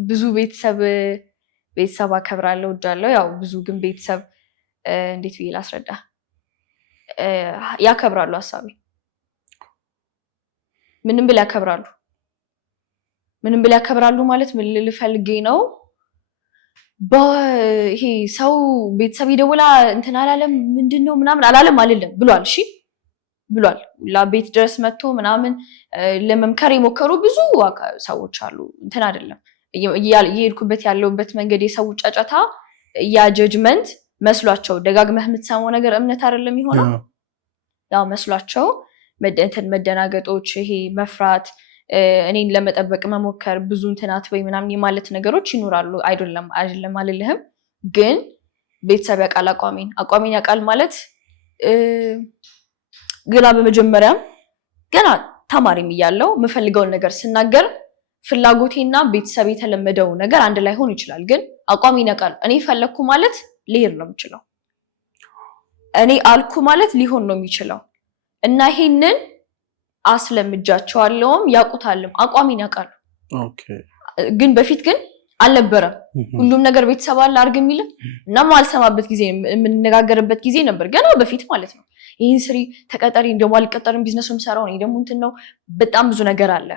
ብዙ ቤተሰብ አከብራለሁ ወዳለሁ። ያው ብዙ ግን ቤተሰብ እንዴት ብዬ ላስረዳ ያከብራሉ ሐሳቤ ምንም ብላ ያከብራሉ ማለት ምን ልፈልጌ ነው ይሄ ሰው ቤተሰብ ይደውላ እንትን አላለም ምንድነው ምናምን አላለም አይደለም ብሏል። እሺ ብሏል ለቤት ድረስ መጥቶ ምናምን ለመምከር የሞከሩ ብዙ ሰዎች አሉ። እንትን አይደለም እየሄድኩበት ያለውበት መንገድ የሰው ጫጫታ ያ ጀጅመንት መስሏቸው ደጋግመህ የምትሰማው ነገር እምነት አይደለም ይሆናል። ያው መስሏቸው መደናገጦች ይሄ መፍራት እኔን ለመጠበቅ መሞከር ብዙ እንትናት ወይ ምናምን የማለት ነገሮች ይኖራሉ። አይደለም አልልህም፣ ግን ቤተሰብ ያውቃል አቋሜን ያውቃል ማለት ገና በመጀመሪያም ገና ተማሪም እያለሁ የምፈልገውን ነገር ስናገር ፍላጎቴና ቤተሰብ የተለመደው ነገር አንድ ላይ ሆን ይችላል። ግን አቋሜን ያውቃል። እኔ ፈለኩ ማለት ሊሄድ ነው የሚችለው። እኔ አልኩ ማለት ሊሆን ነው የሚችለው እና ይሄንን አስለምጃቸዋለሁም ያውቁታልም አቋሜን ያውቃሉ። ግን በፊት ግን አልነበረም። ሁሉም ነገር ቤተሰብ አለ አድርግ የሚል እና ማልሰማበት ጊዜ የምንነጋገርበት ጊዜ ነበር ገና በፊት ማለት ነው። ይሄን ስሪ ተቀጠሪ እንደው አልቀጠርም ቢዝነሱን ሰራው እኔ ደግሞ እንትን ነው በጣም ብዙ ነገር አለ።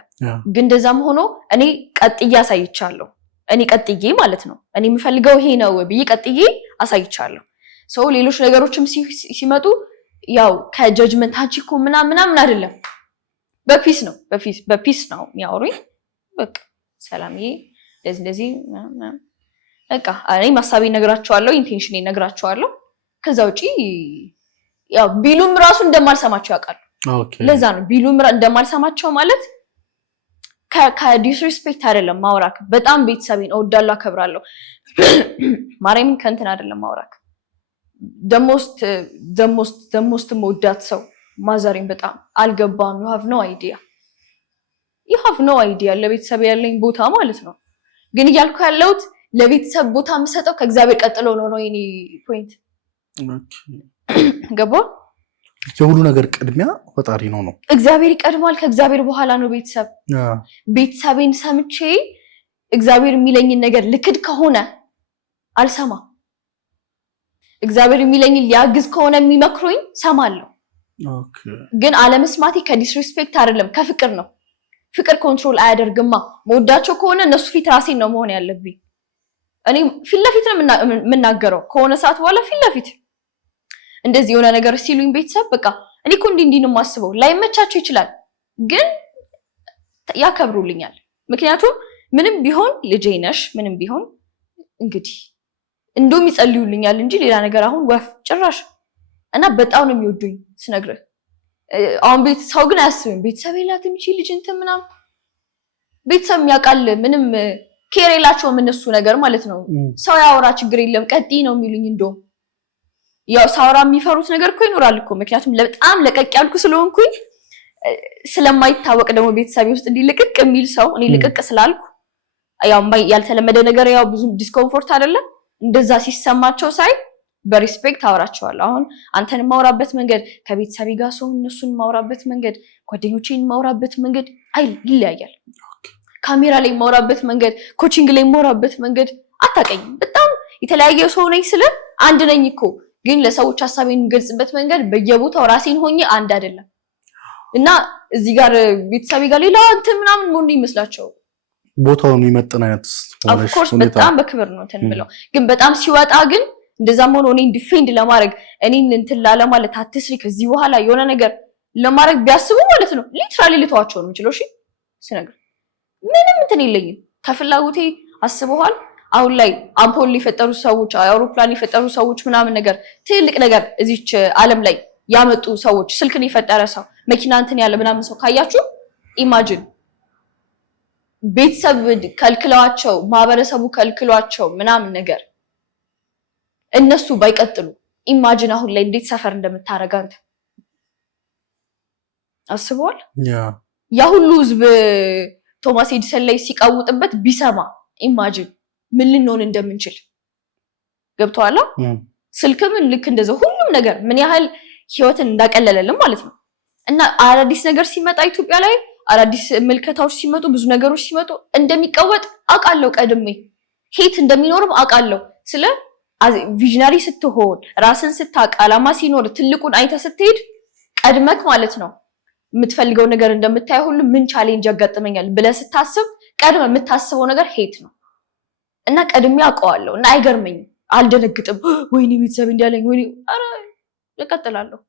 ግን እንደዛም ሆኖ እኔ ቀጥዬ አሳይቻለሁ። እኔ ቀጥዬ ማለት ነው እኔ የምፈልገው ይሄ ነው ብዬ ቀጥዬ አሳይቻለሁ። ሰው ሌሎች ነገሮችም ሲመጡ ያው ከጀጅመንት አንቺ እኮ ምናምን አይደለም በፒስ ነው የሚያወሩኝ። በቃ ሰላምዬ እንደዚህ በቃ እኔ ሐሳቤ ነግራቸዋለሁ፣ ኢንቴንሽኔ ነግራቸዋለሁ። ከዛ ውጪ ያው ቢሉም ራሱ እንደማልሰማቸው ያውቃሉ። ለዛ ነው ቢሉም እንደማልሰማቸው ማለት ከዲስሪስፔክት አይደለም ማውራክ። በጣም ቤተሰቤን እወዳለሁ አከብራለሁ። ማርያምን ከእንትን አይደለም ማውራክ። ደሞስት መውዳት ሰው ማዘሬን በጣም አልገባም። you have no idea ለቤተሰብ ያለኝ ቦታ ማለት ነው። ግን እያልኩ ያለሁት ለቤተሰብ ቦታ የምሰጠው ከእግዚአብሔር ቀጥሎ ነው የኔ ፖይንት። ገባ? የሁሉ ነገር ቅድሚያ ፈጣሪ ነው። እግዚአብሔር ይቀድማል። ከእግዚአብሔር በኋላ ነው ቤተሰብ። ቤተሰቤን ሰምቼ እግዚአብሔር የሚለኝን ነገር ልክድ ከሆነ አልሰማ። እግዚአብሔር የሚለኝን ሊያግዝ ከሆነ የሚመክሩኝ ሰማለሁ። ግን አለመስማቴ ከዲስሪስፔክት አይደለም ከፍቅር ነው። ፍቅር ኮንትሮል አያደርግማ። መወዳቸው ከሆነ እነሱ ፊት ራሴን ነው መሆን ያለብኝ። እኔ ፊት ለፊት ነው የምናገረው። ከሆነ ሰዓት በኋላ ፊት ለፊት እንደዚህ የሆነ ነገር ሲሉኝ ቤተሰብ በቃ እኔ እኮ እንዲህ ነው የማስበው። ላይመቻቸው ይችላል፣ ግን ያከብሩልኛል። ምክንያቱም ምንም ቢሆን ልጄ ነሽ፣ ምንም ቢሆን እንግዲህ እንደውም ይጸልዩልኛል እንጂ ሌላ ነገር አሁን ወፍ ጭራሽ። እና በጣም ነው የሚወዱኝ ስነግርህ። አሁን ሰው ግን አያስብም ቤተሰብ የላትም ይቺ ልጅ እንትን ምናምን። ቤተሰብ የሚያውቃል ምንም ኬር የላቸውም እነሱ ነገር ማለት ነው። ሰው ያወራ ችግር የለም ቀጥይ ነው የሚሉኝ። እንደውም ያው ሳወራ የሚፈሩት ነገር እኮ ይኖራል እኮ። ምክንያቱም በጣም ለቀቅ ያልኩ ስለሆንኩኝ ስለማይታወቅ ደግሞ ቤተሰብ ውስጥ እንዲህ ልቅቅ የሚል ሰው እኔ ልቅቅ ስላልኩ ያው ያልተለመደ ነገር ያው ብዙ ዲስኮምፎርት አይደለም እንደዛ ሲሰማቸው ሳይ በሪስፔክት አወራቸዋለሁ። አሁን አንተን ማውራበት መንገድ ከቤተሰቤ ጋር ሰው እነሱን ማውራበት መንገድ ጓደኞቼን ማውራበት መንገድ ይለያያል። ካሜራ ላይ ማውራበት መንገድ ኮቺንግ ላይ ማውራበት መንገድ አታቀኝም። በጣም የተለያየ ሰው ነኝ ስለ አንድ ነኝ እኮ ግን ለሰዎች ሐሳቤን እንገልጽበት መንገድ በየቦታው ራሴን ሆኜ አንድ አይደለም። እና እዚህ ጋር ቤተሰቤ ጋር ሌላ እንትን ምናምን ምን ይመስላቸው ቦታውን ይመጥን አይነት ኦፍ ኮርስ በጣም በክብር ነው እንትን ብለው ግን በጣም ሲወጣ ግን እንደዛም ሆኖ እኔን ዲፌንድ ለማድረግ እኔን እንትን ላለ ማለት አትስሪ ከዚህ በኋላ የሆነ ነገር ለማድረግ ቢያስቡ ማለት ነው ሊትራሊ ልተዋቸው ነው የምችለው። እሺ ስነግር ምንም እንትን የለኝም ከፍላጎቴ አስበዋል። አሁን ላይ አምፖል የፈጠሩ ሰዎች አውሮፕላን የፈጠሩ ሰዎች ምናምን ነገር ትልቅ ነገር እዚች ዓለም ላይ ያመጡ ሰዎች ስልክን የፈጠረ ሰው መኪና እንትን ያለ ምናምን ሰው ካያችሁ ኢማጂን ቤተሰብ ከልክሏቸው ማህበረሰቡ ከልክሏቸው ምናምን ነገር እነሱ ባይቀጥሉ ኢማጂን አሁን ላይ እንዴት ሰፈር እንደምታረጋ አንተ አስበዋል። ያ ሁሉ ህዝብ ቶማስ ኤዲሰን ላይ ሲቃውጥበት ቢሰማ ኢማጂን ምን ልንሆን እንደምንችል ገብቷላ። ስልክም ልክ እንደዛ ሁሉም ነገር ምን ያህል ህይወትን እንዳቀለለልን ማለት ነው። እና አዳዲስ ነገር ሲመጣ ኢትዮጵያ ላይ አዳዲስ ምልከታዎች ሲመጡ ብዙ ነገሮች ሲመጡ እንደሚቀወጥ አውቃለሁ ቀድሜ ሄት እንደሚኖርም አውቃለሁ ስለ ቪዥነሪ ስትሆን ራስን ስታውቅ አላማ ሲኖር ትልቁን አይተ ስትሄድ ቀድመክ ማለት ነው የምትፈልገው ነገር እንደምታየው ሁሉ ምን ቻሌንጅ ያጋጥመኛል ብለህ ስታስብ ቀድመ የምታስበው ነገር ሄት ነው እና ቀድሜ አውቀዋለሁ እና አይገርመኝም አልደነግጥም ወይኔ ቤተሰብ እንዲያለኝ ወይኔ አረ እቀጥላለሁ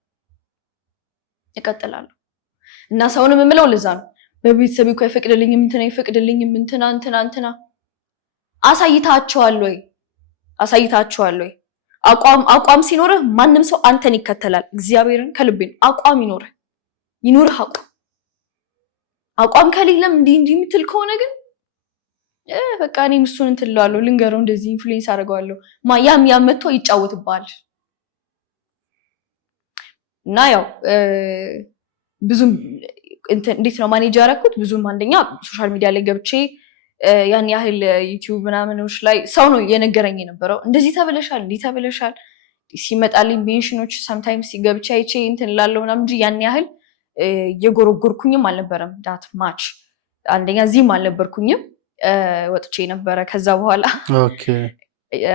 እና ሰውንም የምለው ለዛ ነው በቤተሰብ እኮ አይፈቅድልኝም እንትና አሳይታቸዋል ወይ አቋም ሲኖርህ ማንም ሰው አንተን ይከተላል እግዚአብሔርን ከልቤ አቋም ይኖርህ አቋም ከሌለም እንዲህ የምትል ከሆነ ግን በቃ እኔም እሱን እንትላለሁ ልንገረው እንደዚህ ኢንፍሉዌንስ አደርገዋለሁ ያም መጥቶ ይጫወትባል እና ያው ብዙም እንዴት ነው ማኔጅ ያደረኩት ብዙም አንደኛ ሶሻል ሚዲያ ላይ ገብቼ ያን ያህል ዩቲዩብ ምናምኖች ላይ ሰው ነው የነገረኝ የነበረው እንደዚህ ተበለሻል ሲመጣልኝ ሜንሽኖች sometimes ሲገብቻ አይቼ እንትን ላለው ምናምን እንጂ ያን ያህል የጎረጎርኩኝም አልነበረም ዳት ማች አንደኛ እዚህም አልነበርኩኝም ወጥቼ ነበረ ከዛ በኋላ ኦኬ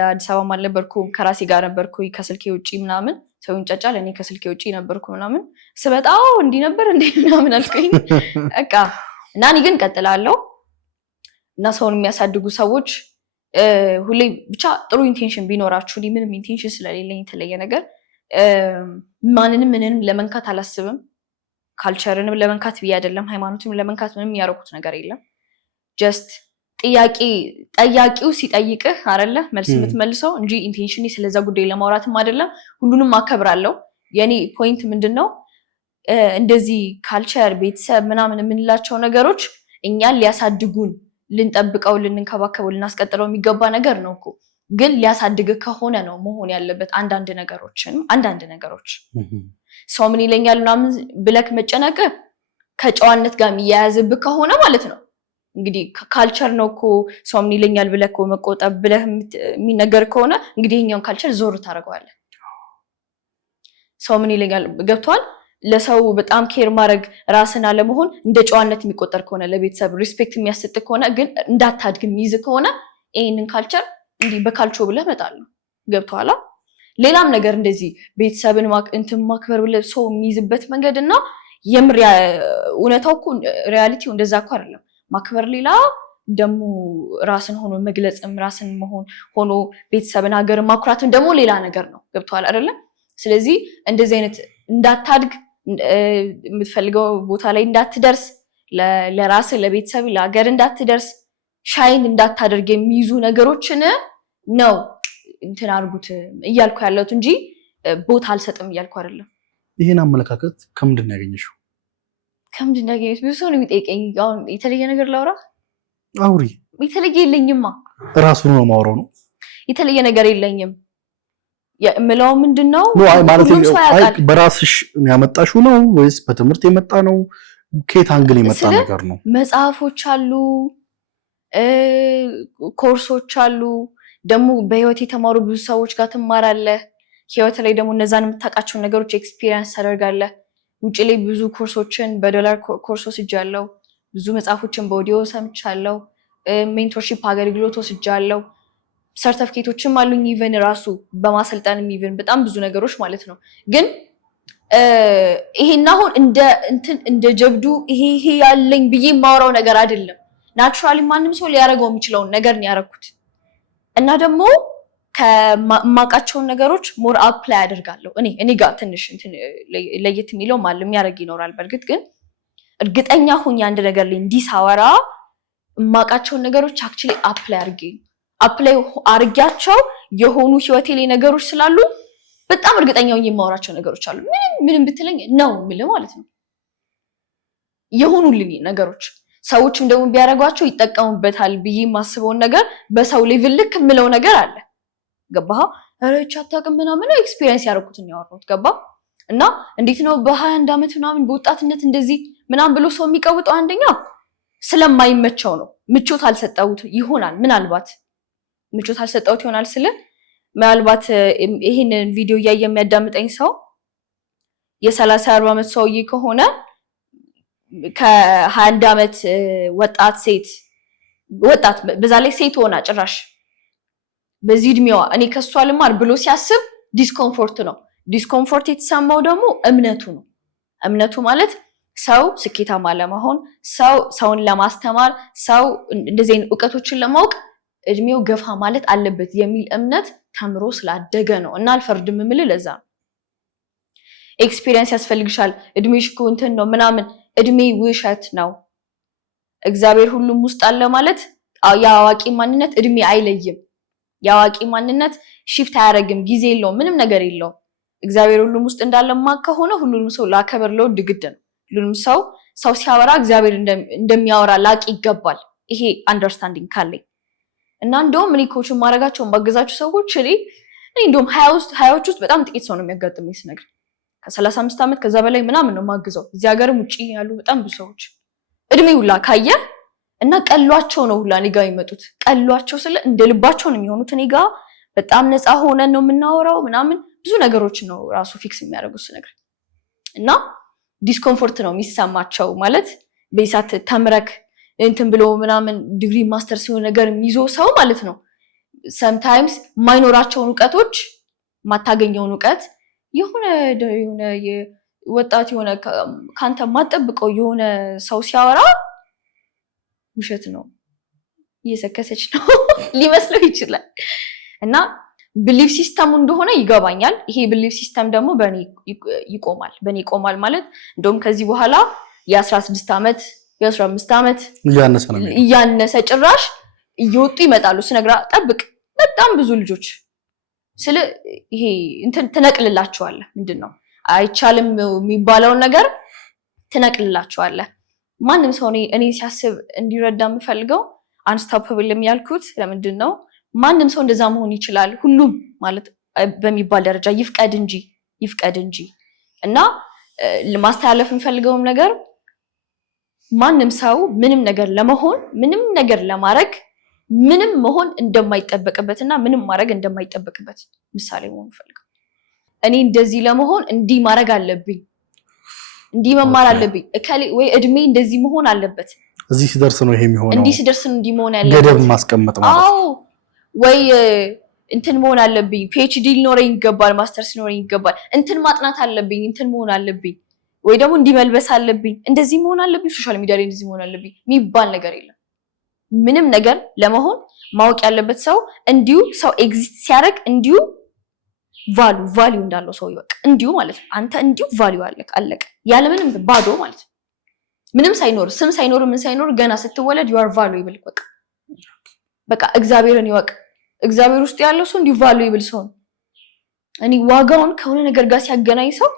አዲስ አበባ አልነበርኩም ከራሴ ጋር ነበርኩኝ ከስልኬ ውጪ ምናምን ሰው እንጫጫል እኔ ከስልኬ ውጪ ነበርኩ ምናምን ስበጣው እንዲህ ነበር እንዴ ምናምን አልከኝ በቃ እና እኔ ግን ቀጥላለሁ እና ሰውን የሚያሳድጉ ሰዎች ሁሌ ብቻ ጥሩ ኢንቴንሽን ቢኖራችሁ ምንም ኢንቴንሽን ስለሌለኝ የተለየ ነገር ምንንም ለመንካት አላስብም ካልቸርንም ለመንካት ብዬ አይደለም ሃይማኖትንም ለመንካት ምንም ያረኩት ነገር የለም ጀስት ጠያቂው ሲጠይቅህ አይደለ መልስ የምትመልሰው እንጂ ኢንቴንሽኒ ስለዛ ጉዳይ ለማውራትም አይደለም ሁሉንም አከብራለሁ የኔ ፖይንት ምንድነው እንደዚህ ካልቸር ቤተሰብ ምናምን የምንላቸው ነገሮች እኛን ሊያሳድጉን ልንጠብቀው ልንከባከበው ልናስቀጥለው የሚገባ ነገር ነው እኮ ግን ሊያሳድግ ከሆነ ነው መሆን ያለበት አንዳንድ ነገሮች ሰው ምን ይለኛል ምናምን ብለክ መጨነቅ ከጨዋነት ጋር የሚያያዝብህ ከሆነ ማለት ነው እንግዲህ ካልቸር ነው እኮ ሰው ምን ይለኛል ብለህ እኮ መቆጠብ ብለህ የሚነገር ከሆነ እንግዲህ የኛውን ካልቸር ዞር ታደርገዋለህ ሰው ምን ይለኛል ገብቷል ለሰው በጣም ኬር ማድረግ ራስን አለመሆን እንደ ጨዋነት የሚቆጠር ከሆነ ለቤተሰብ ሪስፔክት የሚያሰጥ ከሆነ ግን እንዳታድግ የሚይዝ ከሆነ ይሄንን ካልቸር እንዲህ በካልቾ ብለህ መጣለህ ገብቷላ ሌላም ነገር እንደዚህ ቤተሰብን እንትን ማክበር ብለህ ሰው የሚይዝበት መንገድና የምር እውነታው እኮ ሪያሊቲው እንደዛ እኮ አይደለም ማክበር ሌላ ደሞ ራስን ሆኖ መግለጽም ራስን መሆን ሆኖ ቤተሰብን ሀገር ማኩራትን ደሞ ሌላ ነገር ነው ገብቷል አይደለ ስለዚህ እንደዚህ አይነት እንዳታድግ የምትፈልገው ቦታ ላይ እንዳትደርስ ለራስ ለቤተሰብ ለሀገር እንዳትደርስ ሻይን እንዳታደርግ የሚይዙ ነገሮችን ነው እንትን አርጉት እያልኩ ያለሁት እንጂ ቦታ አልሰጥም እያልኩ አይደለም ይሄን አመለካከት ከምንድን ያገኘሽው ከምንድን ያገኘሽ ብዙ ሰው ነው የሚጠይቀኝ አሁን የተለየ ነገር ላውራ አውሪ የተለየ የለኝማ ራሱ ነው ማውራው ነው የተለየ ነገር የለኝም የምለው ምንድነው ማለት በራስሽ ያመጣሽው ነው ወይስ በትምህርት የመጣ ነው ከየት አንግል የመጣ ነገር ነው መጽሐፎች አሉ ኮርሶች አሉ ደሞ በህይወት የተማሩ ብዙ ሰዎች ጋር ትማራለህ ህይወት ላይ ደሞ እነዛን የምታውቃቸው ነገሮች ኤክስፒሪየንስ ታደርጋለህ ውጪ ላይ ብዙ ኮርሶችን በዶላር ኮርሶች ወስጃለሁ ብዙ መጽሐፎችን በኦዲዮ ሰምቻለሁ ሜንቶርሺፕ አገልግሎት ወስጃለሁ ሰርቲፊኬቶችም አሉኝ ኢቨን ራሱ በማሰልጣንም ኢቨን በጣም ብዙ ነገሮች ማለት ነው ግን ይሄና አሁን እንደ ጀብዱ ይሄ ያለኝ ብዬ ማውራው ነገር አይደለም ናቹራሊ ማንንም ሰው ሊያረጋው የሚችለው ነገር ነው ያረኩት እና ደግሞ ከማቃቸው ነገሮች ሞር አፕ ላይ አደርጋለሁ እኔ ጋር ትንሽ ለየት የሚለው ማለም ያረግ ይኖራል በርግጥ ግን እርግጠኛ ሆኜ አንድ ነገር ላይ እንዲሳወራ ማቃቸው ነገሮች አክቹሊ አፕ ላይ አርጋቸው የሆኑ ህይወቴ ላይ ነገሮች ስላሉ በጣም እርግጠኛ ሆኜ የማወራቸው ነገሮች አሉ ምንም ብትለኝ ነው ምንም ማለት ነው የሆኑልኝ ነገሮች ሰዎችም ደግሞ ቢያረጋቸው ይጠቀሙበታል ብዬ ማስበውን ነገር በሰው ሌቭል ልክ ምለው ነገር አለ ገባህ አረቻ ታቀም ምናምን ኤክስፒሪየንስ ያረኩት ነው ያወራሁት ገባ እና እንዴት ነው በ21 አመት ምናምን በወጣትነት እንደዚህ ምናምን ብሎ ሰው የሚቀውጠው አንደኛ ስለማይመቸው ነው ምቾት አልሰጣውት ይሆናል ምናልባት ምቾት አልሰጣውት ይሆናል ስለ ምናልባት ይሄንን ቪዲዮ ያየ የሚያዳምጠኝ ሰው የ30 40 አመት ሰውዬ ከሆነ ከ21 ዓመት ወጣት በዛ ላይ ሴት ሆና ጭራሽ በዚህ እድሜዋ እኔ ከሷ ልማር ብሎ ሲያስብ ዲስኮምፎርት ነው። ዲስኮምፎርት የተሰማው ደግሞ እምነቱ ነው። እምነቱ ማለት ሰው ስኬታማ ለመሆን ሰውን ለማስተማር ሰው እንደዚህ አይነት ዕውቀቶችን ለማወቅ እድሜው ገፋ ማለት አለበት የሚል እምነት ተምሮ ስላደገ ነው። እና አልፈርድም የምልህ ለዛ ነው። ኤክስፒሪየንስ ያስፈልግሻል እድሜሽ እኮ እንትን ነው ምናምን፣ እድሜ ውሸት ነው። እግዚአብሔር ሁሉም ውስጥ አለ ማለት የአዋቂ ማንነት እድሜ አይለይም። የአዋቂ ማንነት ሽፍት አያደርግም፣ ጊዜ የለውም፣ ምንም ነገር የለውም። እግዚአብሔር ሁሉም ውስጥ እንዳለማ ከሆነ ሁሉንም ሰው ላከብር ለወድ ግድ ነው። ሁሉንም ሰው ሲያወራ እግዚአብሔር እንደሚያወራ ላቅ ይገባል። ይሄ አንደርስታንዲንግ ካለኝ እና እንደውም እኔ ኮች ማድረጋቸውን ባገዛችሁ ሰዎች እኔ እንደውም 20ዎች ውስጥ በጣም ጥቂት ሰው ነው የሚያጋጥመኝ ስነግር ከ35 ዓመት ከዛ በላይ ምናምን ነው ማግዘው። እዚህ ሀገርም ውጪ ያሉ በጣም ብዙ ሰዎች እድሜ ሁላ ካየ እና ቀሏቸው ነው ሁላ እኔ ጋር የሚመጡት። ቀሏቸው ስለ እንደ ልባቸው ነው የሚሆኑት። እኔ ጋር በጣም ነፃ ሆነን ነው የምናወራው ምናምን ብዙ ነገሮች ነው ራሱ ፊክስ የሚያደርጉት ነገር እና ዲስኮምፎርት ነው የሚሰማቸው ማለት በይሳት ተምረክ እንትን ብሎ ምናምን ዲግሪ ማስተር ሲሆን ነገር የሚይዞ ሰው ማለት ነው። sometimes ማይኖራቸውን ዕውቀቶች ማታገኘውን ዕውቀት የሆነ ወጣት የሆነ ካንተ ማጠብቀው የሆነ ሰው ሲያወራ ውሸት ነው እየሰከሰች ነው ሊመስለው ይችላል። እና ቢሊፍ ሲስተሙ እንደሆነ ይገባኛል። ይሄ ቢሊፍ ሲስተም ደግሞ በኔ ይቆማል ማለት እንደውም ከዚህ በኋላ የ16 ዓመት የ15 ዓመት እያነሰ ጭራሽ እየወጡ ይመጣሉ። ስነግራ ጠብቅ በጣም ብዙ ልጆች ስለ ይሄ እንትን ትነቅልላቸዋለህ። ምንድነው አይቻልም የሚባለውን ነገር ትነቅልላቸዋለህ። ማንም ሰው እኔ ሲያስብ እንዲረዳ የምፈልገው አንስታፕብል የሚያልኩት ለምንድነው ማንም ሰው እንደዛ መሆን ይችላል ሁሉም ማለት በሚባል ደረጃ ይፍቀድ እንጂ እና ለማስተላለፍ የምፈልገውም ነገር ማንም ሰው ምንም ነገር ለመሆን ምንም ነገር ለማድረግ ምንም መሆን እንደማይጠበቅበትና ምንም ማድረግ እንደማይጠበቅበት ምሳሌ መሆን ፈልገው እኔ እንደዚህ ለመሆን እንዲህ ማድረግ አለብኝ እንዲህ መማር አለብኝ እከሌ ወይ እድሜ እንደዚህ መሆን አለበት እዚህ ሲደርስ ነው ይሄ የሚሆነው እንዲህ ሲደርስ ነው እንዲህ መሆን ያለበት ገደብ ማስቀመጥ ማለት አዎ ወይ እንትን መሆን አለብኝ ፒኤችዲ ሊኖረኝ ይገባል ማስተርስ ሊኖረኝ ይገባል እንትን ማጥናት አለብኝ እንትን መሆን አለብኝ ወይ ደግሞ እንዲመልበስ አለብኝ እንደዚህ መሆን አለብኝ ሶሻል ሚዲያ ላይ እንደዚህ መሆን አለብኝ የሚባል ነገር የለም። ምንም ነገር ለመሆን ማወቅ ያለበት ሰው እንዲሁ ሰው ኤግዚስት ሲያደርግ እንዲሁ ቫልዩ እንዳለው ሰው ይወቅ እንዲሁ ማለት ነው። አንተ እንዲሁ ቫልዩ አለቀ ያለ ምንም ባዶ ማለት ነው። ምንም ሳይኖር ስም ሳይኖር ምን ሳይኖር ገና ስትወለድ you are valuable በቃ እግዚአብሔርን ይወቅ። እግዚአብሔር ውስጥ ያለው ሰው እንዲሁ valuable ሰው ነው። እኔ ዋጋውን ከሆነ ነገር ጋር ሲያገናኝ ሰው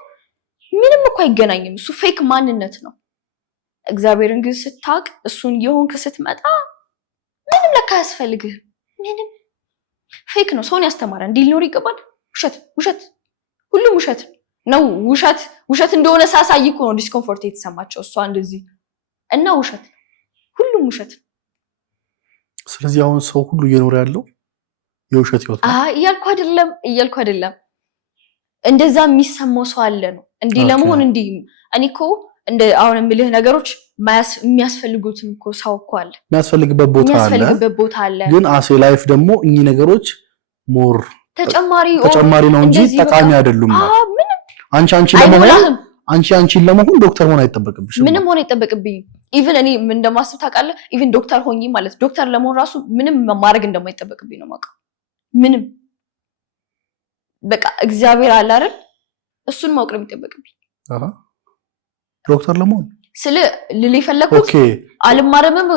ምንም እኮ አይገናኝም። እሱ ፌክ ማንነት ነው። እግዚአብሔርን ግን ስታቅ እሱን የሆንክ ስትመጣ ምንም ለካ ያስፈልግህ ምንም ፌክ ነው። ሰውን ያስተማረ እንዲህ ሊኖር ይገባል። ውሸት ሁሉም ውሸት ነው። ውሸት እንደሆነ ሳሳይ እኮ ነው ዲስኮምፎርት የተሰማቸው እሷ እንደዚህ እና ሁሉም ውሸት። ስለዚህ አሁን ሰው ሁሉ እየኖረ ያለው የውሸት ህይወት ነው እያልኩ አይደለም። እንደዛ የሚሰማው ሰው አለ ነው እንዲህ ለመሆን እንዲህ እኔ እኮ እንደ አሁን የምልህ ነገሮች የሚያስፈልጉትም እኮ ሰው እኮ አለ የሚያስፈልግበት ቦታ አለ። ግን አሴ ላይፍ ደግሞ እኚህ ነገሮች ሞር ተጨማሪ ነው እንጂ ጠቃሚ አይደሉም። አንቺን ለመሆን ዶክተር መሆን አይጠበቅብሽም። ምንም ሆነ አይጠበቅብኝም። ኢቭን እኔ ምን እንደማስብ ታውቃለህ? ኢቭን ዶክተር ሆኜ ማለት ዶክተር ለመሆን ራሱ ምንም ማድረግ እንደማይጠበቅብኝ ነው የማውቀው። ምንም በቃ እግዚአብሔር አለ አይደል? እሱን ማወቅ ነው የሚጠበቅብኝ። ዶክተር ለመሆን ልል የፈለኩት አልማረምም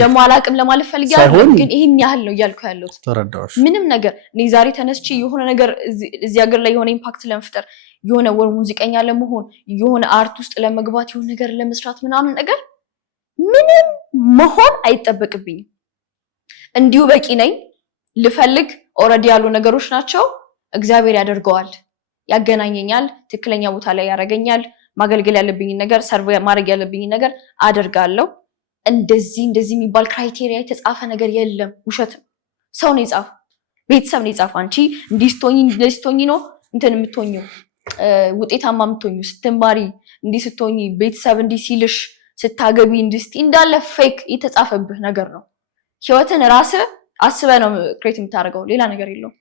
ደግሞ አላቅም ለማለት ፈልጊያለሁ። ግን ይሄን ያህል ነው እያልኩ ያለሁት። ተረዳሽ? ምንም ነገር እኔ ዛሬ ተነስቼ የሆነ ነገር እዚህ ሀገር ላይ የሆነ ኢምፓክት ለመፍጠር የሆነ ወር ሙዚቀኛ ለመሆን የሆነ አርት ውስጥ ለመግባት የሆነ ነገር ለመስራት ምናምን ነገር ምንም መሆን አይጠበቅብኝም። እንዲሁ በቂ ነኝ። ልፈልግ ኦልሬዲ ያሉ ነገሮች ናቸው። እግዚአብሔር ያደርገዋል፣ ያገናኘኛል፣ ትክክለኛ ቦታ ላይ ያረገኛል። ማገልገል ያለብኝ ነገር ሰርቭ ማድረግ ያለብኝ ነገር አደርጋለሁ። እንደዚህ የሚባል ክራይቴሪያ የተጻፈ ነገር የለም። ውሸት ነው። ሰው ነው የጻፈው፣ ቤተሰብ ነው የጻፈው። አንቺ እንዲስቶኝ ነው እንትን የምትሆኚው ውጤታማ የምትሆኚው ስትማሪ እንዲህ ስትሆኚ ቤተሰብ እንዲህ ሲልሽ ስታገቢ እንድስቲ እንዳለ ፌክ የተጻፈብህ ነገር ነው። ህይወትን ራስህ አስበህ ነው ክሬት የምታደርገው፣ ሌላ ነገር የለውም።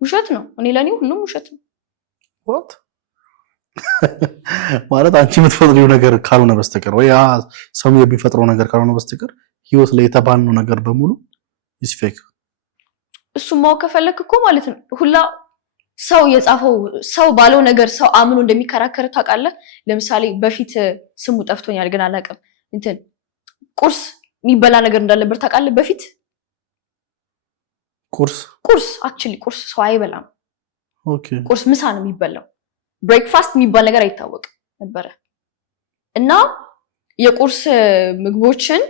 ውሸት ነው። እኔ ለኔ ሁሉም ውሸት ነው። what ማለት አንቺ የምትፈጥሪው ነገር ካልሆነ በስተቀር ወይ ያ ሰው የሚፈጥረው ነገር ካልሆነ በስተቀር ህይወት ላይ የተባልነው ነገር በሙሉ is fake። እሱም ማወቅ ከፈለክ እኮ ማለት ነው ሁላ ሰው የጻፈው ሰው ባለው ነገር ሰው አምኖ እንደሚከራከር ታውቃለህ። ለምሳሌ በፊት ስሙ ጠፍቶኛል ግን አላውቅም፣ እንትን ቁርስ የሚበላ ነገር እንዳለበት ታውቃለህ። በፊት ቁርስ actually ቁርስ ሰው አይበላም። ኦኬ ቁርስ ምሳ ነው የሚበላው። ብሬክፋስት የሚባል ነገር አይታወቅም ነበር እና የቁርስ ምግቦችን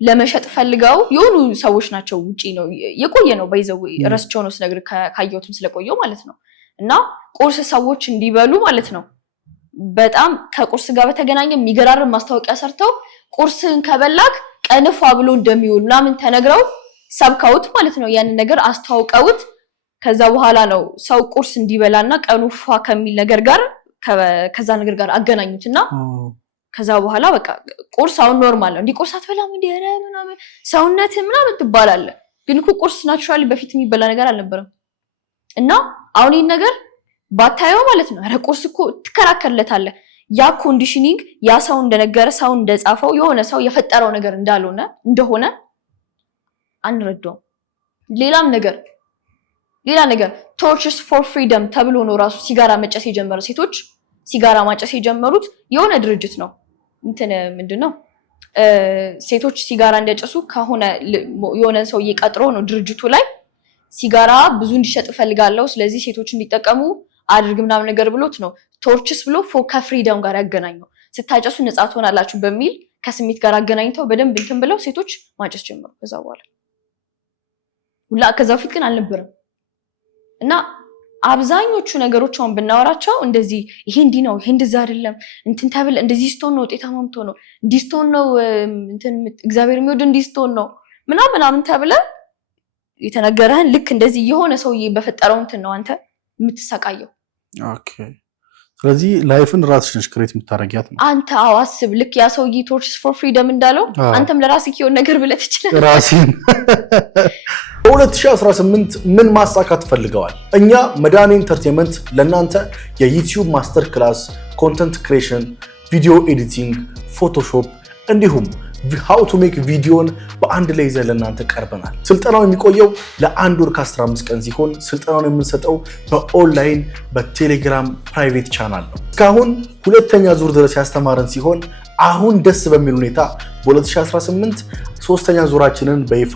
ለመሸጥ ፈልገው የሆኑ ሰዎች ናቸው። ውጪ ነው የቆየ ነው ባይዘው ረስቸው ነው ስለነገር ካየሁትም ስለቆየው ማለት ነው። እና ቁርስ ሰዎች እንዲበሉ ማለት ነው በጣም ከቁርስ ጋር በተገናኘ የሚገራርም ማስታወቂያ ሰርተው ቁርስን ከበላክ ቀንፏ ብሎ እንደሚውል ምናምን ተነግረው ሰብከውት ማለት ነው። ያን ነገር አስተዋውቀውት ከዛ በኋላ ነው ሰው ቁርስ እንዲበላና ቀኑፋ ከሚል ነገር ጋር ከዛ ነገር ጋር አገናኙትና ከዛ በኋላ በቃ ቁርስ አሁን ኖርማል ነው። እንዲ ቁርስ አትበላም እንዴ ኧረ ምናምን ሰውነት ምናምን ትባላለህ። ግን እኮ ቁርስ ናቹራሊ በፊት የሚበላ ነገር አልነበረም። እና አሁን ይሄን ነገር ባታየው ማለት ነው ኧረ ቁርስ እኮ ትከራከርለታለህ። ያ ኮንዲሽኒንግ ያ ሰው እንደነገረ ሰው እንደጻፈው የሆነ ሰው የፈጠረው ነገር እንደሆነ አንረዳውም። ሌላ ነገር torches for freedom ተብሎ ነው ራሱ ሲጋራ መጨስ የጀመረ ሴቶች ሲጋራ ማጨስ የጀመሩት የሆነ ድርጅት ነው። እንትን ምንድነው ሴቶች ሲጋራ እንደጨሱ ከሆነ የሆነ ሰው እየቀጥሮ ነው ድርጅቱ ላይ ሲጋራ ብዙ እንዲሸጥ ፈልጋለሁ ስለዚህ ሴቶች እንዲጠቀሙ አድርግ ምናምን ነገር ብሎት ነው ቶርችስ ብሎ ከፍሪደም ጋር ያገናኘው። ስታጨሱ ነፃ ትሆናላችሁ በሚል ከስሜት ጋር አገናኝተው በደንብ እንትን ብለው ሴቶች ማጨስ ጀመሩ። ከዛ በኋላ ሁላ ከዛ በፊት ግን አልነበረም። እና አብዛኞቹ ነገሮች አሁን ብናወራቸው እንደዚህ ይሄ እንዲ ነው ይሄ እንደዛ አይደለም እንትን ተብል እንደዚህ ስቶን ነው ውጤታማ የምትሆን ነው እንዲ ስቶን ነው እንትን እግዚአብሔር የሚወድ እንዲ ስቶን ነው ምናምን ተብለ የተነገረህን ልክ እንደዚህ የሆነ ሰውዬ በፈጠረው እንትን ነው አንተ የምትሰቃየው። ኦኬ ስለዚህ ላይፍን ራስሽ ነሽ ክሬት የምታረጊያት ነው አንተ። አዎ አስብ ልክ ያ ሰውዬ torches for freedom እንዳለው አንተም ለራስህ የሆነ ነገር ብለህ ትችላለህ። ራስን በ2018 ምን ማሳካት ፈልገዋል? እኛ መዳኔ ኢንተርቴይንመንት ለእናንተ የዩቲዩብ ማስተር ክላስ፣ ኮንተንት ክሬሽን፣ ቪዲዮ ኤዲቲንግ፣ ፎቶሾፕ እንዲሁም how to make ቪዲዮን በአንድ ላይ ይዘን ለእናንተ ቀርበናል። ስልጠናው የሚቆየው ለ1 ወር ከ15 ቀን ሲሆን ስልጠናውን የምንሰጠው በኦንላይን በቴሌግራም ፕራይቬት ቻናል ነው። እስካሁን ሁለተኛ ዙር ድረስ ያስተማረን ሲሆን አሁን ደስ በሚል ሁኔታ በ2018 ሶስተኛ ዙራችንን በይፋ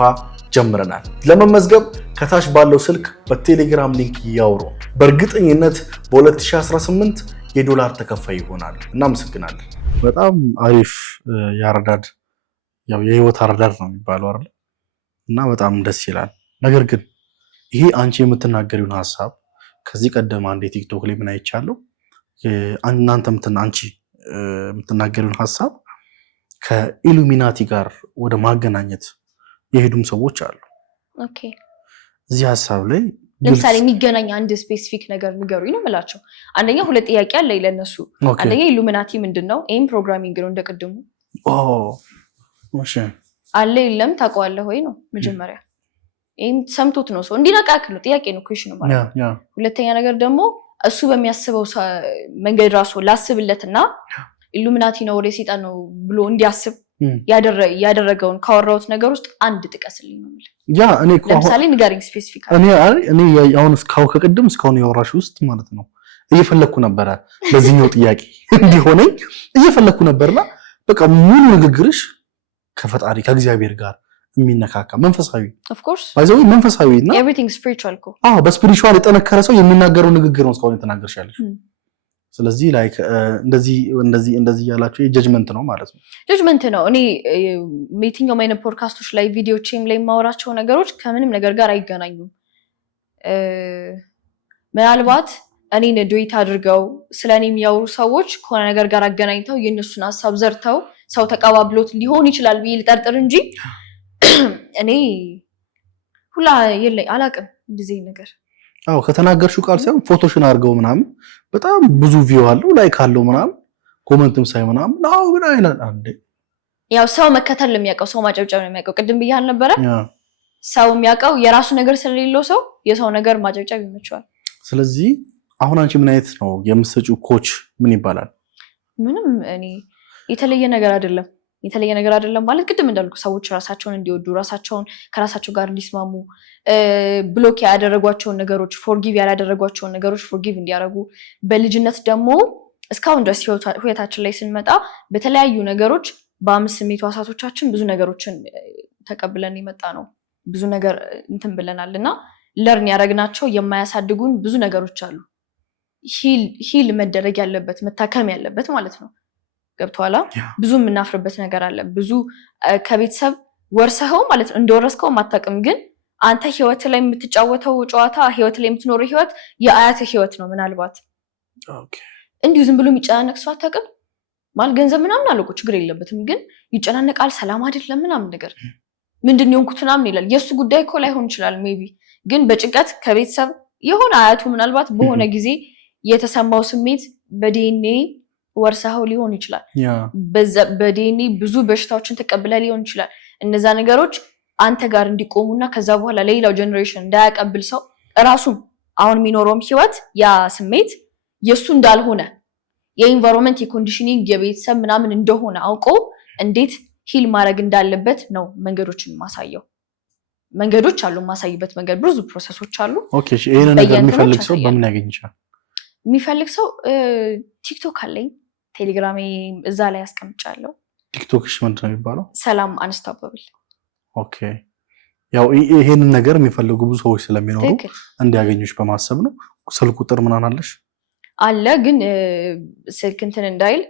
ጀምረናል። ለመመዝገብ ከታች ባለው ስልክ በቴሌግራም ሊንክ ያውሩ። በእርግጠኝነት በ2018 የዶላር ተከፋይ ይሆናል። እናመሰግናለን። በጣም አሪፍ ያረዳድ ያው የህይወት አረዳድ ነው የሚባለው አይደል? እና በጣም ደስ ይላል። ነገር ግን ይሄ አንቺ የምትናገሪውን ሐሳብ ከዚህ ቀደም አንዴ ቲክቶክ ላይ ምን አይቻለሁ አንቺ የምትናገሪውን ሐሳብ ከኢሉሚናቲ ጋር ወደ ማገናኘት የሄዱም ሰዎች አሉ። ኦኬ እዚህ ሐሳብ ላይ ለምሳሌ የሚገናኝ አንድ ስፔሲፊክ ነገር ንገሩኝ ነው የምላቸው። አንደኛ ሁለት ጥያቄ አለ ለነሱ። አንደኛ ኢሉሚናቲ ምንድነው? ኤም ፕሮግራሚንግ ነው እንደቀደሙ አለ የለም ታውቀዋለህ ወይ ነው መጀመሪያ። ኤም ሰምቶት ነው ሰው እንዲነቃ ያክል ነው ጥያቄ ነው ኩዌሽን ነው ማለት። ሁለተኛ ነገር ደግሞ እሱ በሚያስበው መንገድ ራሱ ላስብለትና ኢሉሚናቲ ነው ወደ ሰይጣን ነው ብሎ እንዲያስብ ያደረገውን ካወራሁት ነገር ውስጥ አንድ ጥቀስልኝ ነው ማለት። እኔ ለምሳሌ ንገሪኝ ስፔሲፊክ። እኔ አሁን ከቅድም እስካሁን ያወራሽ ውስጥ ማለት ነው እየፈለኩ ነበረ ለዚህኛው ጥያቄ እንዲሆነኝ እየፈለኩ ነበርና በቃ ሙሉ ንግግርሽ ከፈጣሪ ከእግዚአብሔር ጋር የሚነካካ መንፈሳዊ of course ባይዘው መንፈሳዊና everything spiritual እኮ በስፒሪቹዋል የጠነከረ ሰው የሚናገረው ንግግር ነው እስካሁን የተናገርሽ ያለሽ። ስለዚህ ላይክ እንደዚህ ያላችሁ የጀጅመንት ነው ማለት ነው። ጀጅመንት ነው። እኔ ሚቲንግ ማይነ ፖድካስቶች ላይ ቪዲዮቼም ላይ ማወራቸው ነገሮች ከምንም ነገር ጋር አይገናኙም። ምናልባት እኔን ዶይት አድርገው ስለኔ የሚያወሩ ሰዎች ከሆነ ነገር ጋር አገናኝተው የነሱን ሐሳብ ዘርተው ሰው ተቀባብሎት ሊሆን ይችላል ብዬ ልጠርጥር እንጂ እኔ ሁላ የለኝ አላቅም እንደዚህ ነገር። ከተናገርሽው ቃል ሳይሆን ፎቶሽን አድርገው ምናምን በጣም ብዙ ቪው አለው ላይክ አለው ምናምን ኮመንትም ሳይሆን ነው ምን አይላል አንዴ ያው ሰው መከተል ለሚያውቀው ሰው ማጨብጨብ ነው የሚያውቀው ቅድም ብያል ነበር ሰው የሚያውቀው የራሱ ነገር ስለሌለው ሰው የሰው ነገር ማጨብጨብ ይመቸዋል ስለዚህ አሁን አንቺ ምን አይነት ነው የምትሰጪው ኮች ምን ይባላል ምንም እኔ የተለየ ነገር አይደለም ማለት ቅድም እንዳልኩ ሰዎች ራሳቸውን እንዲወዱ ራሳቸውን ከራሳቸው ጋር እንዲስማሙ ብሎክ ያደረጓቸውን ነገሮች ፎርጊቭ ያላደረጓቸውን ነገሮች ፎርጊቭ እንዲያደርጉ በልጅነት ደግሞ እስካሁን ድረስ ህይወታችን ላይ ስንመጣ በተለያዩ ነገሮች በአምስት ስሜት ዋሳቶቻችን ብዙ ነገሮችን ተቀብለን የመጣ ነው ብዙ ነገር እንትን ብለናልና ለርን ያደረግናቸው የማያሳድጉን ብዙ ነገሮች አሉ ሂል መደረግ ያለበት መታከም ያለበት ማለት ነው ገብቷላ ብዙ የምናፍርበት ነገር አለ ብዙ ከቤተሰብ ወርሰኸው ማለት ነው እንደወረስከው ማታቀም ግን አንተ ህይወት ላይ የምትጫወተው ጨዋታ ህይወት ላይ የምትኖረው ህይወት የአያት ህይወት ነው ምናልባት እንዲሁ ዝም ብሎ የሚጨናነቅ ሰው አታውቅም ማለት ገንዘብ ምናምን አለቆ ችግር የለበትም ግን ይጨናነቃል ሰላም አይደለም ምናምን ነገር ምንድነው እንኩት ምናምን ይላል የሱ ጉዳይ እኮ ላይሆን ይችላል ሜቢ ግን በጭንቀት ከቤተሰብ የሆነ አያቱ ምናልባት በሆነ ጊዜ የተሰማው ስሜት በዲኤንኤ ወርሰው ሊሆን ይችላል በዲኤንኤ ብዙ በሽታዎችን ተቀብለ ሊሆን ይችላል እነዛ ነገሮች አንተ ጋር እንዲቆሙና ከዛ በኋላ ለሌላው ጄነሬሽን እንዳያቀብል ሰው ራሱ አሁን የሚኖረውም ህይወት ያ ስሜት የሱ እንዳልሆነ የኢንቫይሮንመንት የኮንዲሽኒንግ የቤተሰብ ምናምን እንደሆነ አውቆ እንዴት ሂል ማድረግ እንዳለበት ነው መንገዶችን ማሳየው መንገዶች አሉ ማሳይበት መንገድ ብዙ ፕሮሰሶች አሉ ኦኬ እሺ ይሄን ነገር የሚፈልግ ሰው በምን ያገኝሻል የሚፈልግ ሰው ቲክቶክ አለኝ ቴሌግራም እዛ ላይ አስቀምጫለሁ ቲክቶክሽ ምንድን ነው የሚባለው ሰላም አንስታበብል ኦኬ ያው ይሄንን ነገር የሚፈልጉ ብዙ ሰዎች ስለሚኖሩ እንዲያገኙሽ በማሰብ ነው ስልክ ቁጥር ምን አናለሽ አለ ግን ስልክ እንትን እንዳይል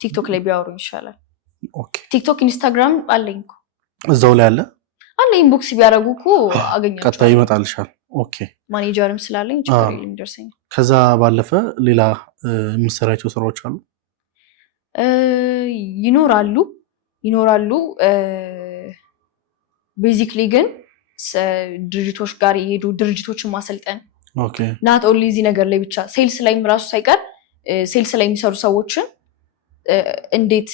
ቲክቶክ ላይ ቢያወሩኝ ይሻላል ኦኬ ቲክቶክ ኢንስታግራም አለኝ እዛው ላይ አለ ኢንቦክስ ቢያረጉ እኮ አገኛቸው ቀጣይ ይመጣልሻል ኦኬ ማኔጀርም ስላለኝ ችግር የለም ይደርሰኛል ከዛ ባለፈ ሌላ የምትሰራቸው ስራዎች አሉ ይኖራሉ ቤዚክሊ ግን ድርጅቶች ጋር የሄዱ ድርጅቶችን ማሰልጠን ኦኬ ናት ኦንሊ እዚህ ነገር ላይ ብቻ ሴልስ ላይም ራሱ ሳይቀር ሴልስ ላይ የሚሰሩ ሰዎችን እንዴት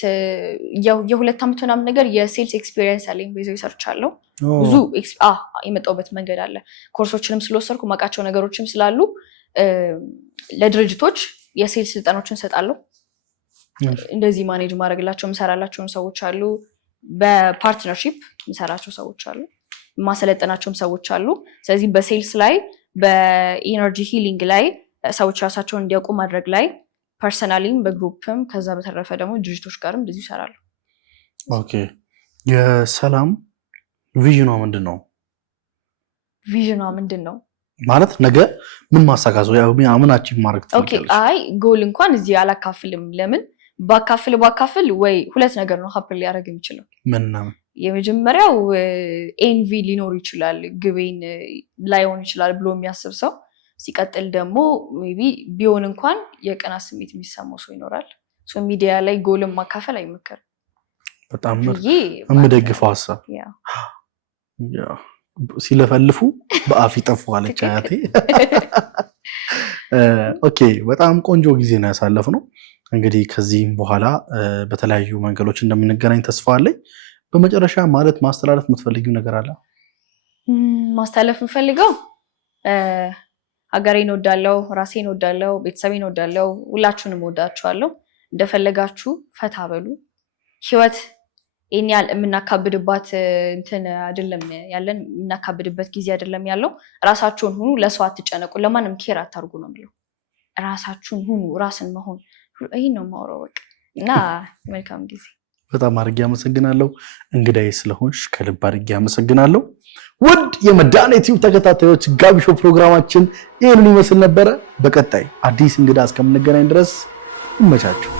የሁለት ዓመት ምናምን ነገር የሴልስ ኤክስፒሪየንስ አለኝ በዚህ ሰርቻለሁ ብዙ የመጣሁበት መንገድ አለ ኮርሶችንም ስለወሰድኩ ማቃቸው ነገሮችም ስላሉ ለድርጅቶች የሴልስ ስልጠናዎችን ሰጣለሁ እንደዚህ ማኔጅ ማድረግላቸው ምሰራላቸውም ሰዎች አሉ በፓርትነርሺፕ ምሰራቸው ሰዎች አሉ ማሰለጠናቸውም ሰዎች አሉ ስለዚህ በሴልስ ላይ በኢነርጂ ሂሊንግ ላይ ሰዎች ራሳቸውን እንዲያውቁ ማድረግ ላይ ፐርሰናሊም በግሩፕም ከዛ በተረፈ ደግሞ ድርጅቶች ጋርም እንደዚህ ይሰራሉ ኦኬ የሰላም ቪዥኗ ምንድነው ማለት ነገ ምን ማሳካት ያው ምን አቺቭ ማድረግ ትፈልጊያለሽ ኦኬ አይ ጎል እንኳን እዚህ አላካፍልም ለምን ባካፍል ወይ ሁለት ነገር ነው ሀፕል ሊያደርግ የሚችለው ምንና የመጀመሪያው ኤንቪ ሊኖር ይችላል ግቤን ላይሆን ይችላል ብሎ የሚያስብ ሰው ሲቀጥል ደግሞ ሜቢ ቢሆን እንኳን የቀናት ስሜት የሚሰማው ሰው ይኖራል ሶ ሚዲያ ላይ ጎልም ማካፈል አይመከርም በጣም የምደግፈው ሐሳብ ያ ሲለፈልፉ በአፍ ይጠፉ አለች አያቴ ኦኬ በጣም ቆንጆ ጊዜ ነው ያሳለፍነው እንግዲህ ከዚህም በኋላ በተለያዩ መንገዶች እንደምንገናኝ ተስፋ አለኝ በመጨረሻ ማለት ማስተላለፍ የምትፈልጊው ነገር አለ ማስተላለፍ የምፈልገው ሀገሬን ወዳለው ራሴን ወዳለው ቤተሰቤን ወዳለው ሁላችሁንም ወዳችኋለሁ እንደፈለጋችሁ ፈታ በሉ ህይወት እኛል የምናካብድባት እንትን አይደለም ያለን የምናካብድበት ጊዜ አይደለም ያለው ራሳችሁን ሁኑ ለሰው አትጨነቁ ለማንም ኬር አታርጉ ነው የሚለው ራሳችሁን ሁኑ ራስን መሆን ይሄ ነው ማውራው በቃ እና መልካም ጊዜ በጣም አድርጌ አመሰግናለሁ እንግዳዬ ስለሆንሽ ከልብ አድርጌ አመሰግናለሁ ውድ የመድኃኒት ቲዩብ ተከታታዮች ጋቢሾ ፕሮግራማችን ይሄንን ይመስል ነበር በቀጣይ አዲስ እንግዳ እስከምንገናኝ ድረስ ይመቻችሁ